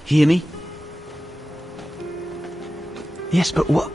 Hear me? Yes, but what?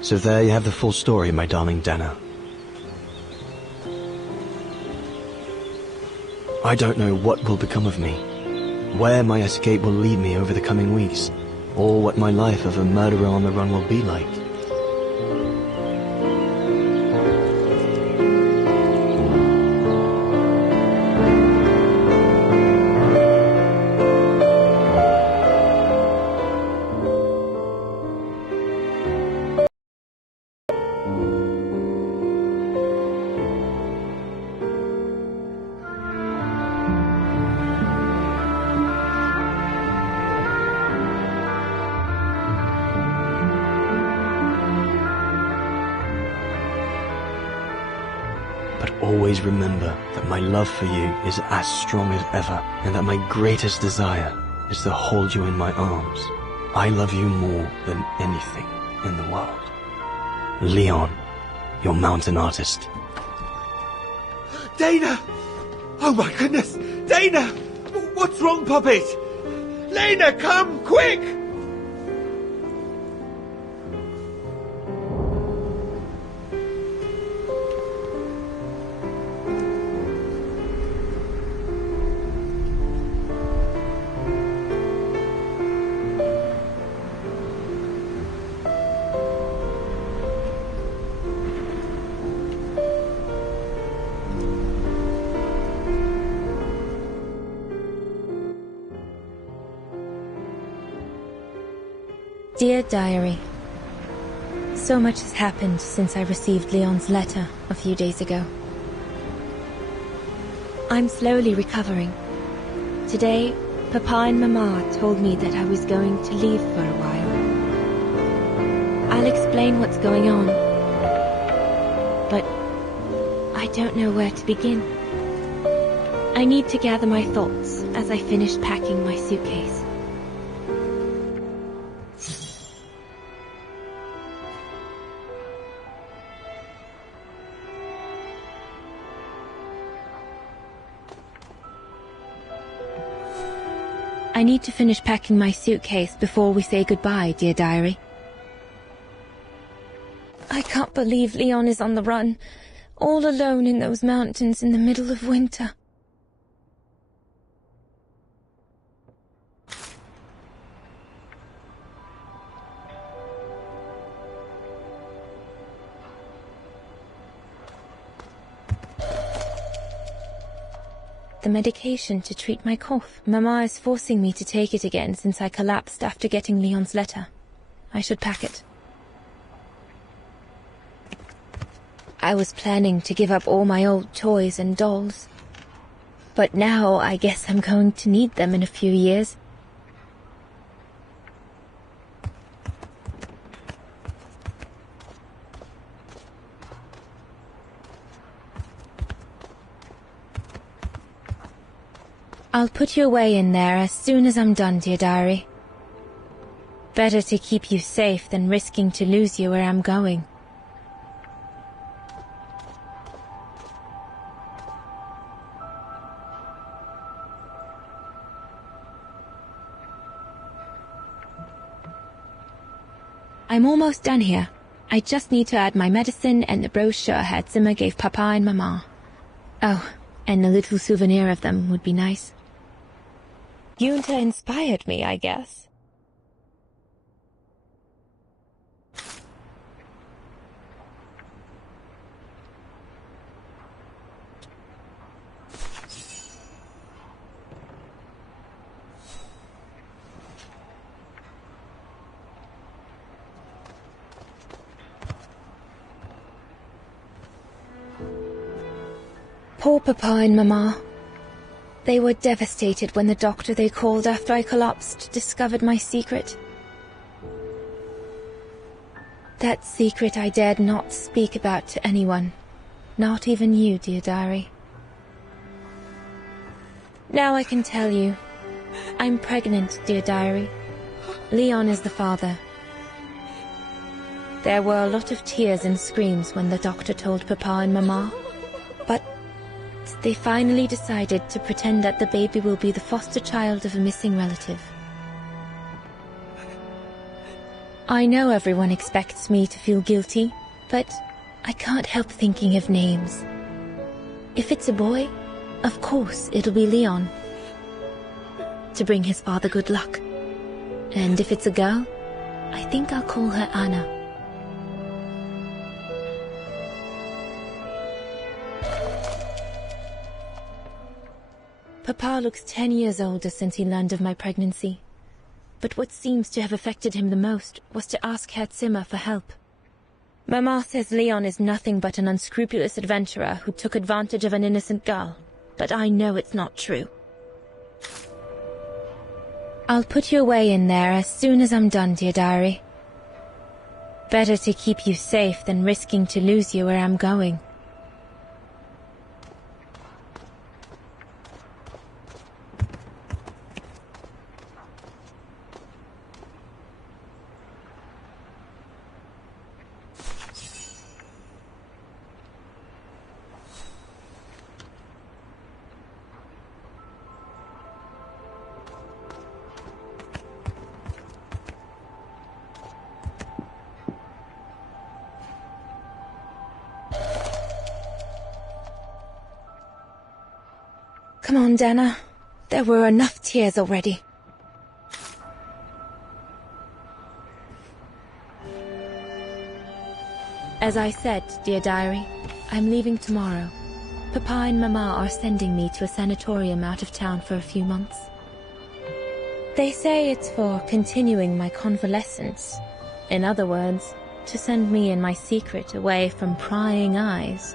So there you have the full story, my darling Dana. I don't know what will become of me, where my escape will lead me over the coming weeks, or what my life of a murderer on the run will be like. But always remember that my love for you is as strong as ever, and that my greatest desire is to hold you in my arms. I love you more than anything in the world. Leon, your mountain artist. Dana! Oh my goodness! Dana! What's wrong, Puppet? Lena, come, quick! Dear Diary, so much has happened since I received Leon's letter a few days ago. I'm slowly recovering. Today, Papa and Mama told me that I was going to leave for a while. I'll explain what's going on, but I don't know where to begin. I need to gather my thoughts as I finish packing my suitcase. I need to finish packing my suitcase before we say goodbye, dear diary. I can't believe Leon is on the run, all alone in those mountains in the middle of winter. The medication to treat my cough. Mama is forcing me to take it again since I collapsed after getting Leon's letter. I should pack it. I was planning to give up all my old toys and dolls. But now I guess I'm going to need them in a few years. I'll put you away in there as soon as I'm done, dear diary. Better to keep you safe than risking to lose you where I'm going. I'm almost done here. I just need to add my medicine and the brochure Herr Zimmer gave Papa and Mama. Oh, and a little souvenir of them would be nice. Junta inspired me, I guess. Poor Papa and Mama. They were devastated when the doctor they called after I collapsed discovered my secret. That secret I dared not speak about to anyone, not even you, dear diary. Now I can tell you. I'm pregnant, dear diary. Leon is the father. There were a lot of tears and screams when the doctor told Papa and Mama, but they finally decided to pretend that the baby will be the foster child of a missing relative. I know everyone expects me to feel guilty, but I can't help thinking of names. If it's a boy, of course it'll be Leon, to bring his father good luck. And if it's a girl, I think I'll call her Anna. Papa looks 10 years older since he learned of my pregnancy. But what seems to have affected him the most was to ask Herr Zimmer for help. Mama says Leon is nothing but an unscrupulous adventurer who took advantage of an innocent girl, but I know it's not true. I'll put you away in there as soon as I'm done, dear diary. Better to keep you safe than risking to lose you where I'm going. Come on, Dana. There were enough tears already. As I said, dear diary, I'm leaving tomorrow. Papa and Mama are sending me to a sanatorium out of town for a few months. They say it's for continuing my convalescence. In other words, to send me and my secret away from prying eyes.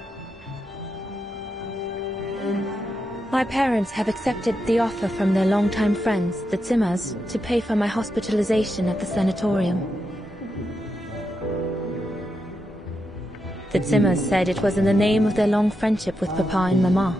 My parents have accepted the offer from their longtime friends, the Zimmers, to pay for my hospitalization at the sanatorium. The Zimmers said it was in the name of their long friendship with Papa and Mama.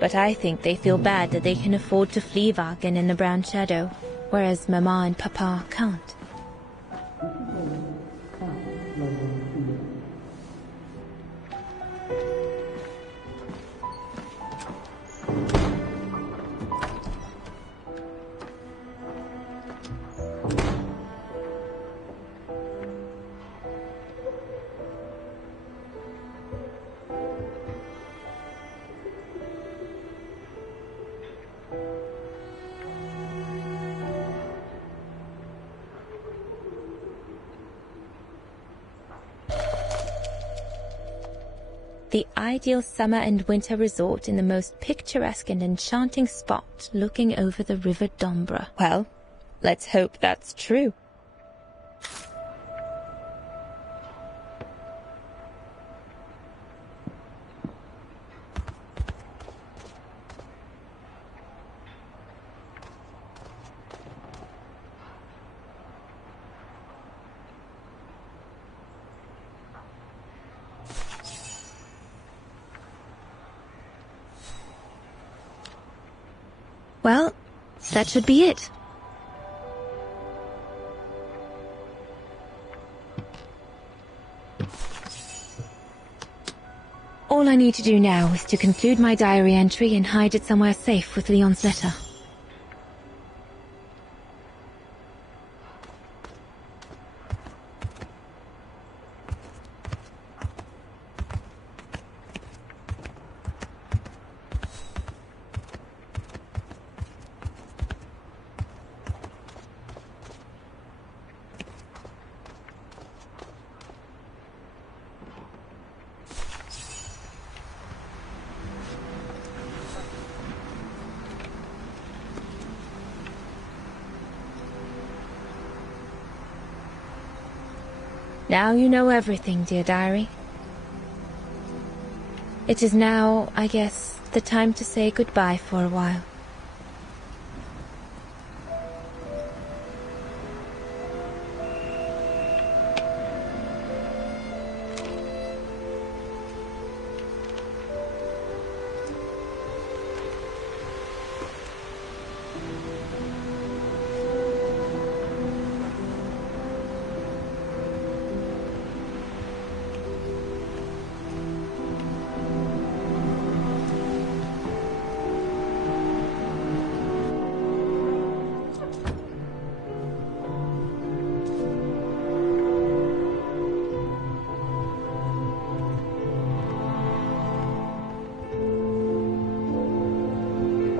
But I think they feel bad that they can afford to flee Vagen in the Brown Shadow, whereas Mama and Papa can't. The ideal summer and winter resort in the most picturesque and enchanting spot looking over the River Dombra. Well, let's hope that's true. Well, that should be it. All I need to do now is to conclude my diary entry and hide it somewhere safe with Leon's letter. Now you know everything, dear diary. It is now, I guess, the time to say goodbye for a while.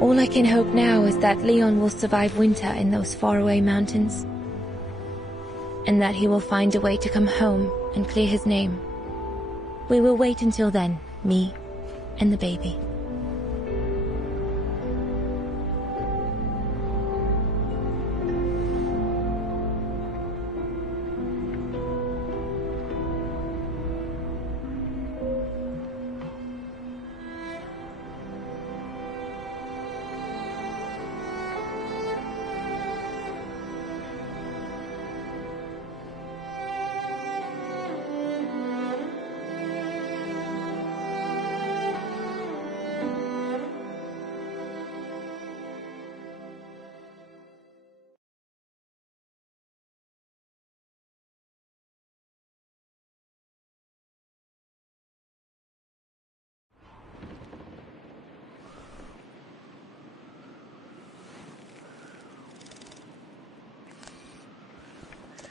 All I can hope now is that Leon will survive winter in those faraway mountains, and that he will find a way to come home and clear his name. We will wait until then, me and the baby.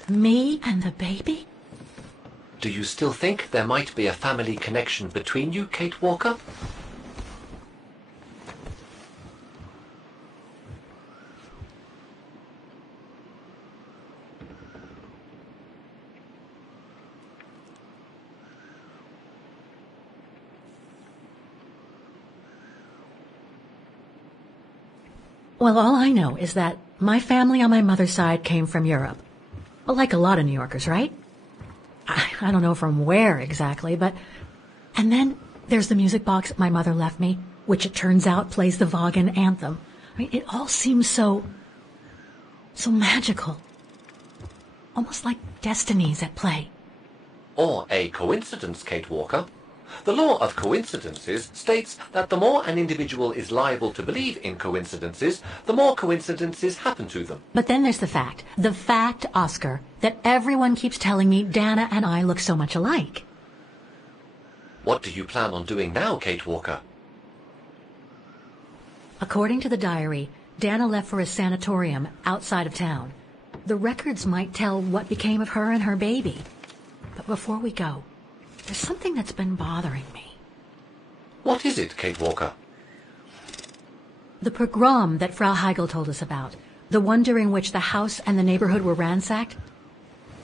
Me and the baby? Do you still think there might be a family connection between you, Kate Walker? Well, all I know is that my family on my mother's side came from Europe. Well, like a lot of New Yorkers, right? I don't know from where exactly, but... And then there's the music box my mother left me, which it turns out plays the Vaughan anthem. I mean, it all seems so magical. Almost like destinies at play. Or a coincidence, Kate Walker. The law of coincidences states that the more an individual is liable to believe in coincidences, the more coincidences happen to them. But then there's the fact, Oscar, that everyone keeps telling me Dana and I look so much alike. What do you plan on doing now, Kate Walker? According to the diary, Dana left for a sanatorium outside of town. The records might tell what became of her and her baby. But before we go, there's something that's been bothering me. What is it, Kate Walker? The pogrom that Frau Heigl told us about, the one during which the house and the neighborhood were ransacked,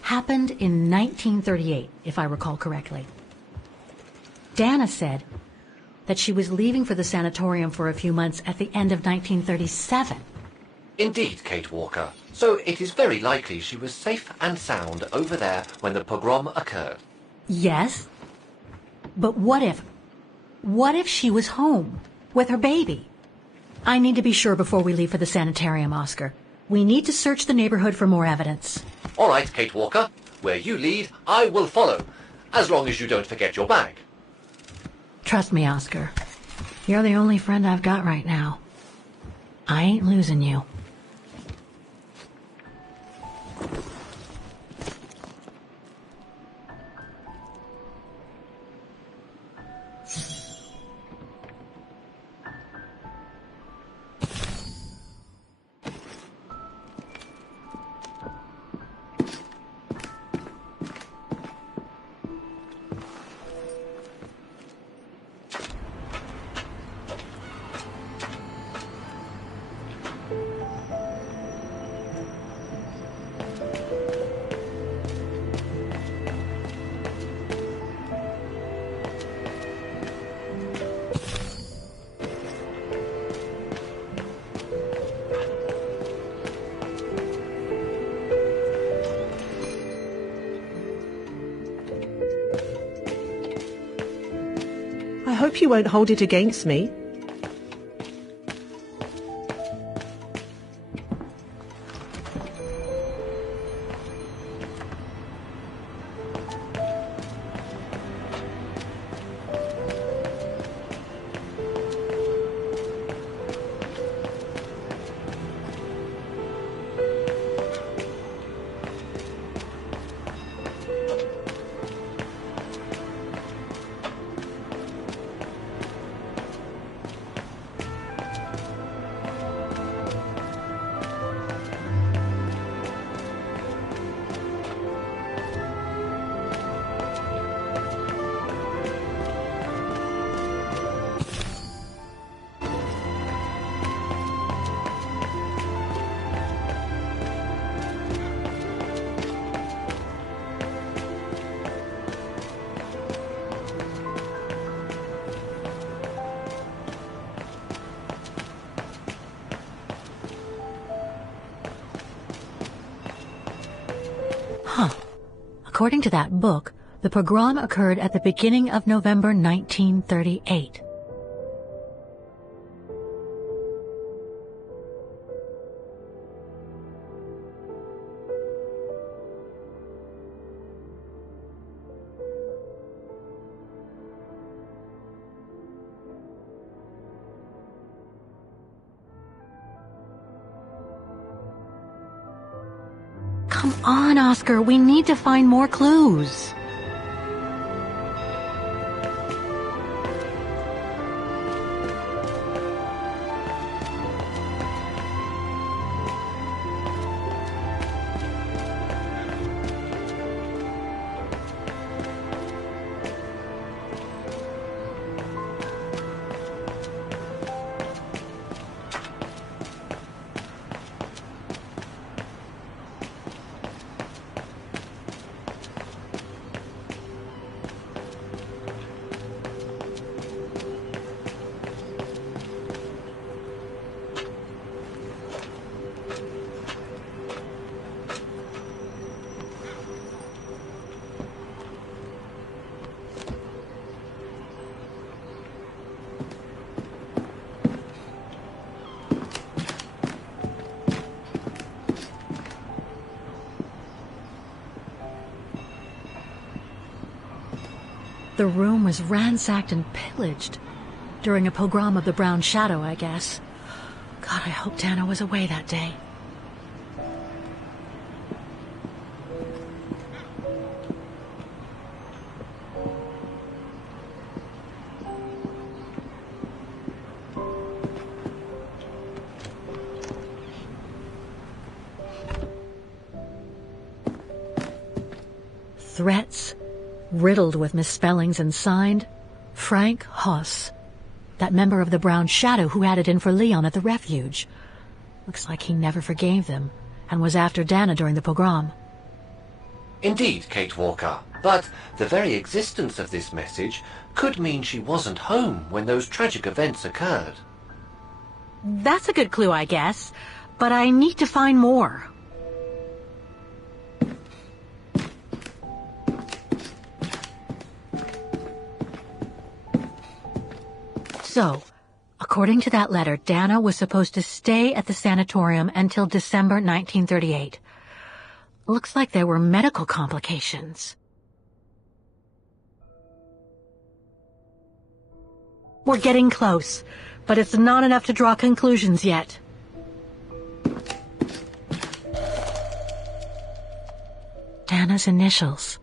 happened in 1938, if I recall correctly. Dana said that she was leaving for the sanatorium for a few months at the end of 1937. Indeed, Kate Walker. So it is very likely she was safe and sound over there when the pogrom occurred. Yes. But what if she was home with her baby? I need to be sure before we leave for the sanitarium, Oscar. We need to search the neighborhood for more evidence. All right, Kate Walker. Where you lead, I will follow. As long as you don't forget your bag. Trust me, Oscar. You're the only friend I've got right now. I ain't losing you. I hope you won't hold it against me. According to that book, the pogrom occurred at the beginning of November 1938. Come on, Oscar, we need to find more clues. The room was ransacked and pillaged. During a pogrom of the Brown Shadow, I guess. God, I hope Dana was away that day. Threats, riddled with misspellings, and signed Frank Hoss, that member of the Brown Shadow who had it in for Leon at the refuge. Looks like he never forgave them, and was after Dana during the pogrom. Indeed, Kate Walker, but the very existence of this message could mean she wasn't home when those tragic events occurred. That's a good clue, I guess, but I need to find more. So, according to that letter, Dana was supposed to stay at the sanatorium until December 1938. Looks like there were medical complications. We're getting close, but it's not enough to draw conclusions yet. Dana's initials.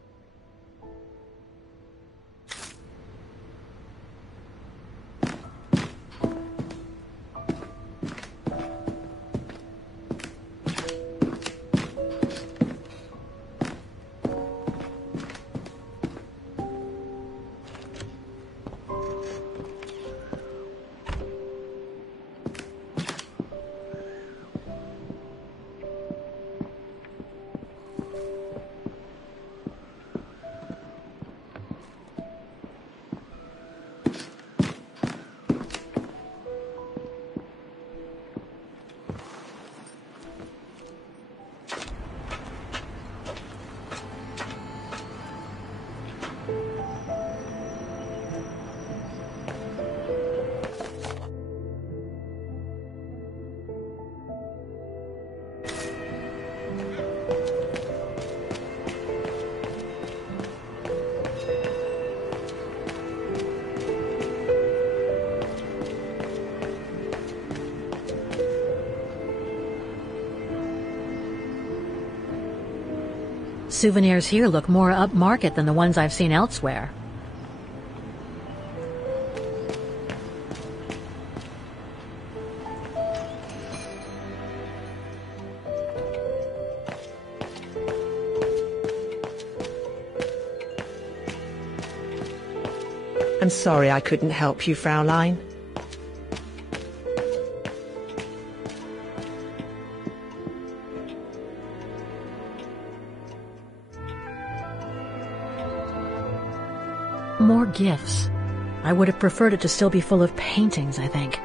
Souvenirs here look more upmarket than the ones I've seen elsewhere. I'm sorry I couldn't help you, Fraulein. More gifts. I would have preferred it to still be full of paintings, I think.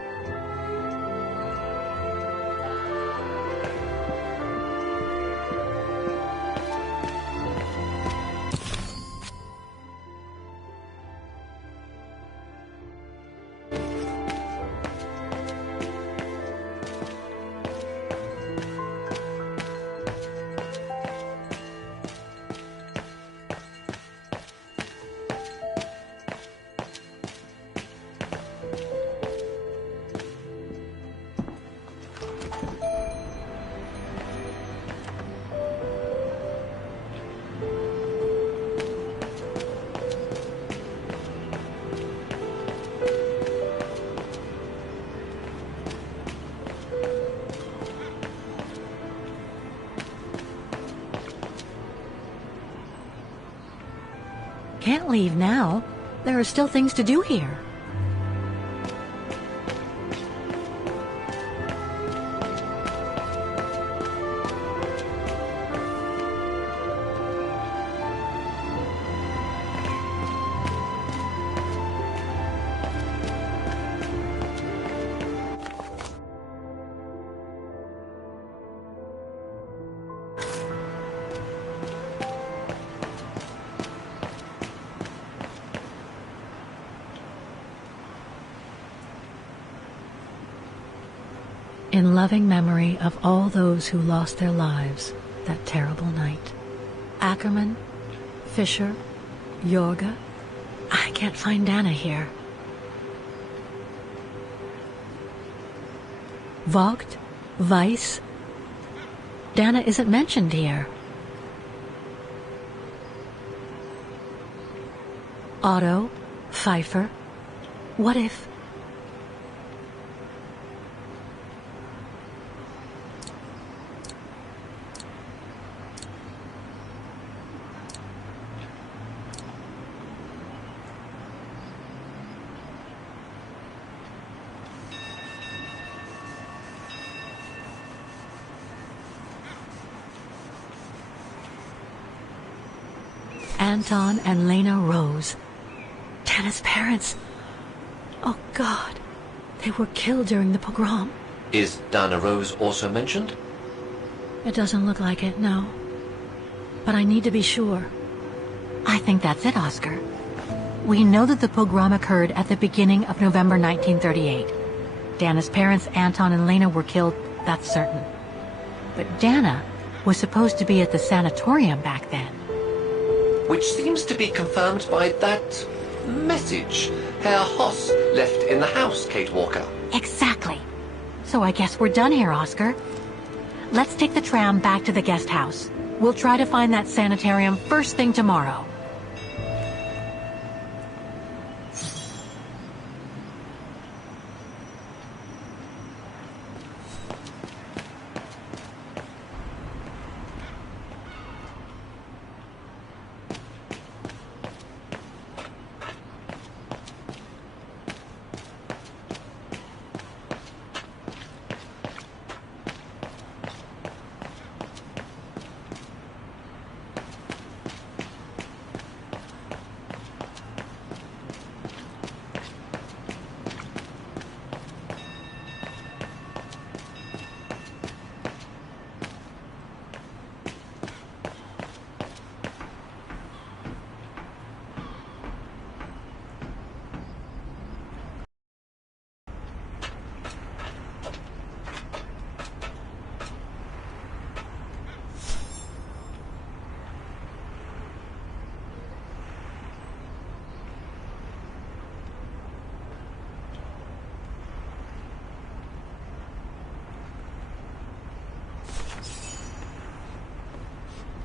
Can't leave now. There are still things to do here. In loving memory of all those who lost their lives that terrible night. Ackerman, Fisher, Jorge. I can't find Dana here. Vogt? Weiss? Dana isn't mentioned here. Otto? Pfeiffer? What if... Anton and Lena Rose. Dana's parents. Oh, God. They were killed during the pogrom. Is Dana Rose also mentioned? It doesn't look like it, no. But I need to be sure. I think that's it, Oscar. We know that the pogrom occurred at the beginning of November 1938. Dana's parents, Anton and Lena, were killed, that's certain. But Dana was supposed to be at the sanatorium back then. Which seems to be confirmed by that message Herr Hoss left in the house, Kate Walker. Exactly. So I guess we're done here, Oscar. Let's take the tram back to the guest house. We'll try to find that sanitarium first thing tomorrow.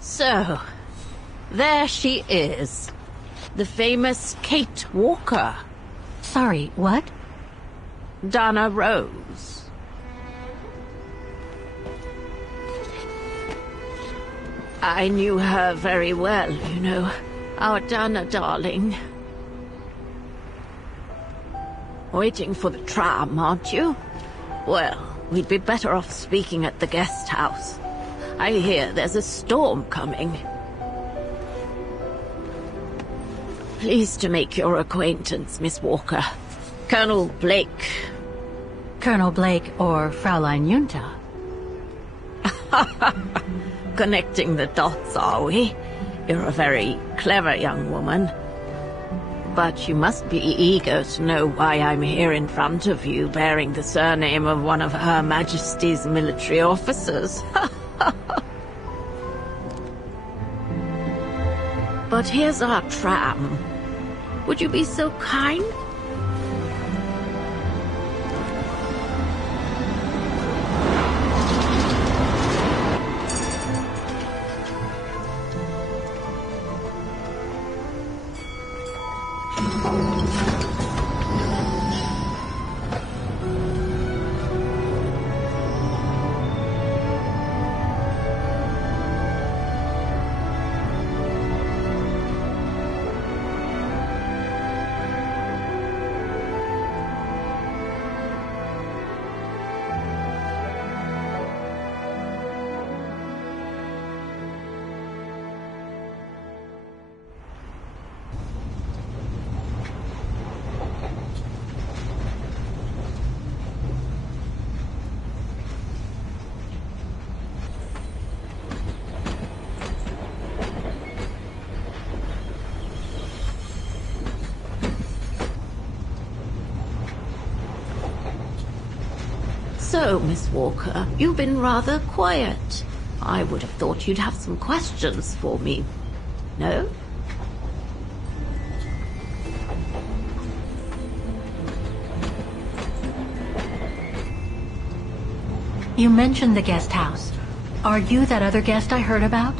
So, there she is. The famous Kate Walker. Sorry, what? Dana Rose. I knew her very well, you know. Our Dana darling. Waiting for the tram, aren't you? Well, we'd be better off speaking at the guest house. I hear there's a storm coming. Pleased to make your acquaintance, Miss Walker. Colonel Blake. Colonel Blake or Fraulein Junta? Connecting the dots, are we? You're a very clever young woman. But you must be eager to know why I'm here in front of you, bearing the surname of one of Her Majesty's military officers. But here's our tram. Would you be so kind? So, Miss Walker, you've been rather quiet. I would have thought you'd have some questions for me. No? You mentioned the guest house. Are you that other guest I heard about?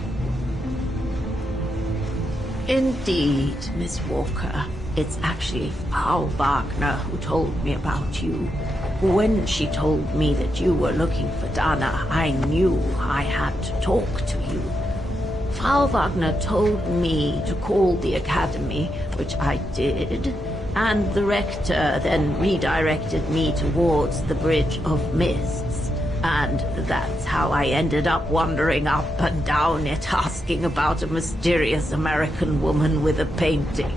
Indeed, Miss Walker. It's actually Frau Wagner who told me about you. When she told me that you were looking for Dana, I knew I had to talk to you. Frau Wagner told me to call the academy, which I did, and the rector then redirected me towards the Bridge of Mists. And that's how I ended up wandering up and down it, asking about a mysterious American woman with a painting.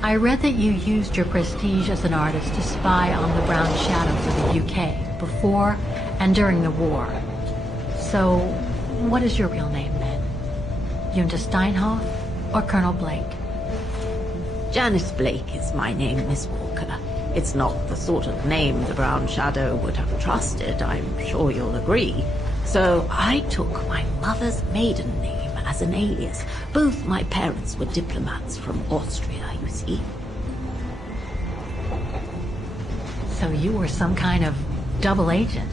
I read that you used your prestige as an artist to spy on the Brown Shadow for the UK before and during the war. So, what is your real name then? Junta Steinhoff or Colonel Blake? Janice Blake is my name, Miss Walker. It's not the sort of name the Brown Shadow would have trusted, I'm sure you'll agree. So I took my mother's maiden name as an alias. Both my parents were diplomats from Austria, you see. So you were some kind of double agent?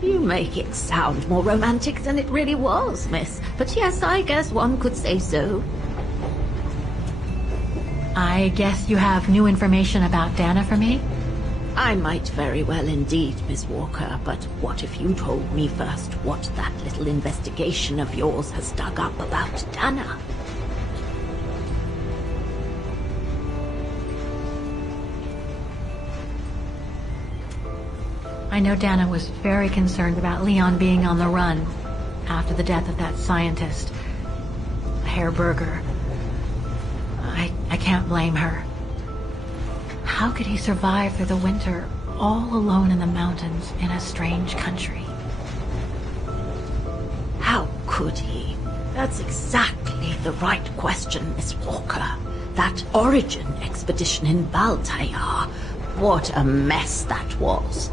You make it sound more romantic than it really was, miss. But yes, I guess one could say so. I guess you have new information about Dana for me? I might very well indeed, Miss Walker, but what if you told me first what that little investigation of yours has dug up about Dana? I know Dana was very concerned about Leon being on the run after the death of that scientist, Herr Berger. I can't blame her. How could he survive through the winter, all alone in the mountains in a strange country? How could he? That's exactly the right question, Miss Walker. That origin expedition in Baltayar, what a mess that was.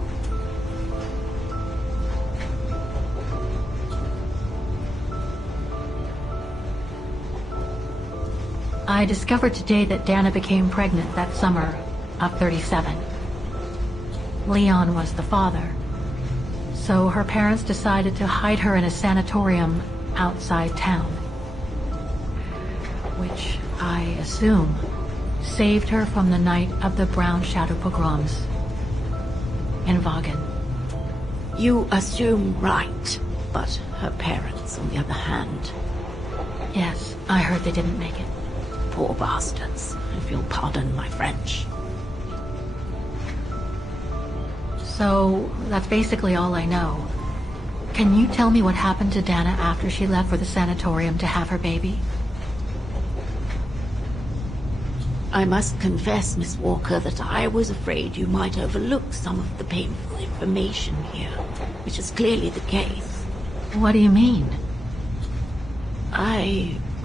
I discovered today that Dana became pregnant that summer of 37. Leon was the father. So her parents decided to hide her in a sanatorium outside town, which I assume saved her from the night of the Brown Shadow pogroms in Vagen. You assume right, but her parents, on the other hand... Yes, I heard they didn't make it. Poor bastards, if you'll pardon my French. So, that's basically all I know. Can you tell me what happened to Dana after she left for the sanatorium to have her baby? I must confess, Miss Walker, that I was afraid you might overlook some of the painful information here, which is clearly the case. What do you mean?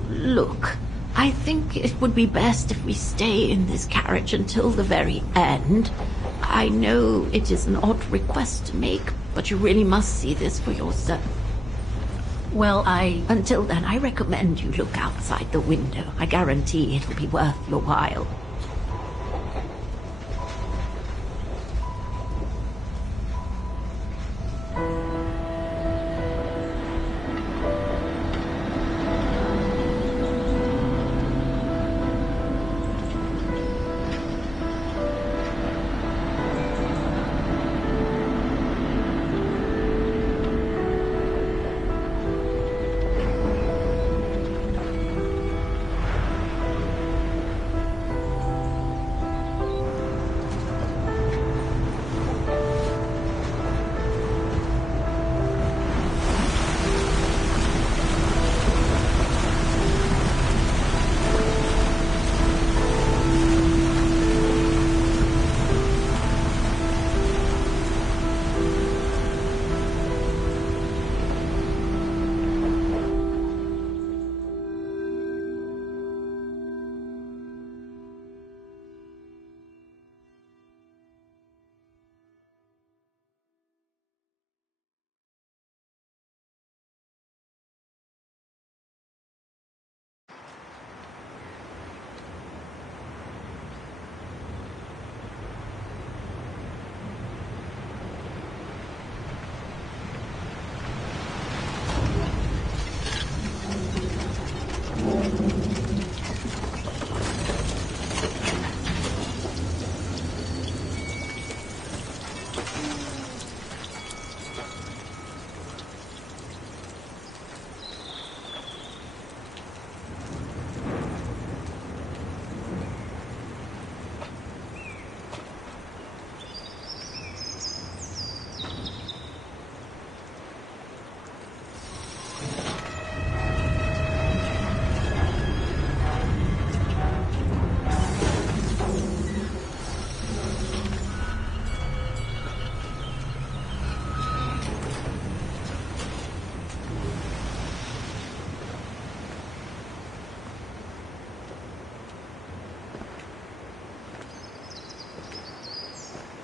Look, I think it would be best if we stay in this carriage until the very end. I know it is an odd request to make, but you really must see this for yourself. Well, Until then, I recommend you look outside the window. I guarantee it'll be worth your while.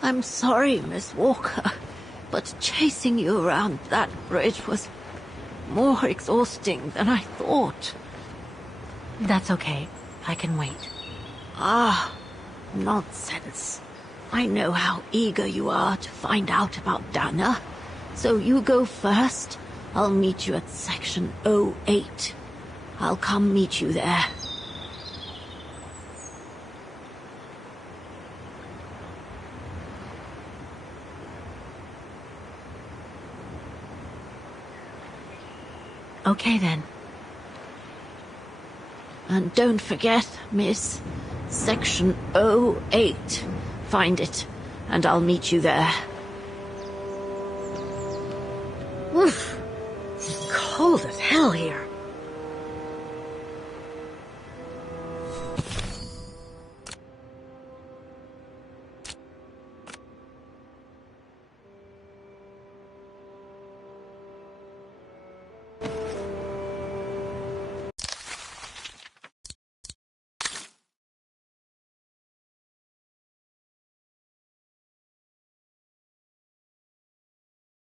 I'm sorry, Miss Walker, but chasing you around that bridge was more exhausting than I thought. That's okay. I can wait. Ah, nonsense. I know how eager you are to find out about Dana. So you go first. I'll meet you at section 08. I'll come meet you there. Okay then. And don't forget, miss, section 08. Find it, and I'll meet you there.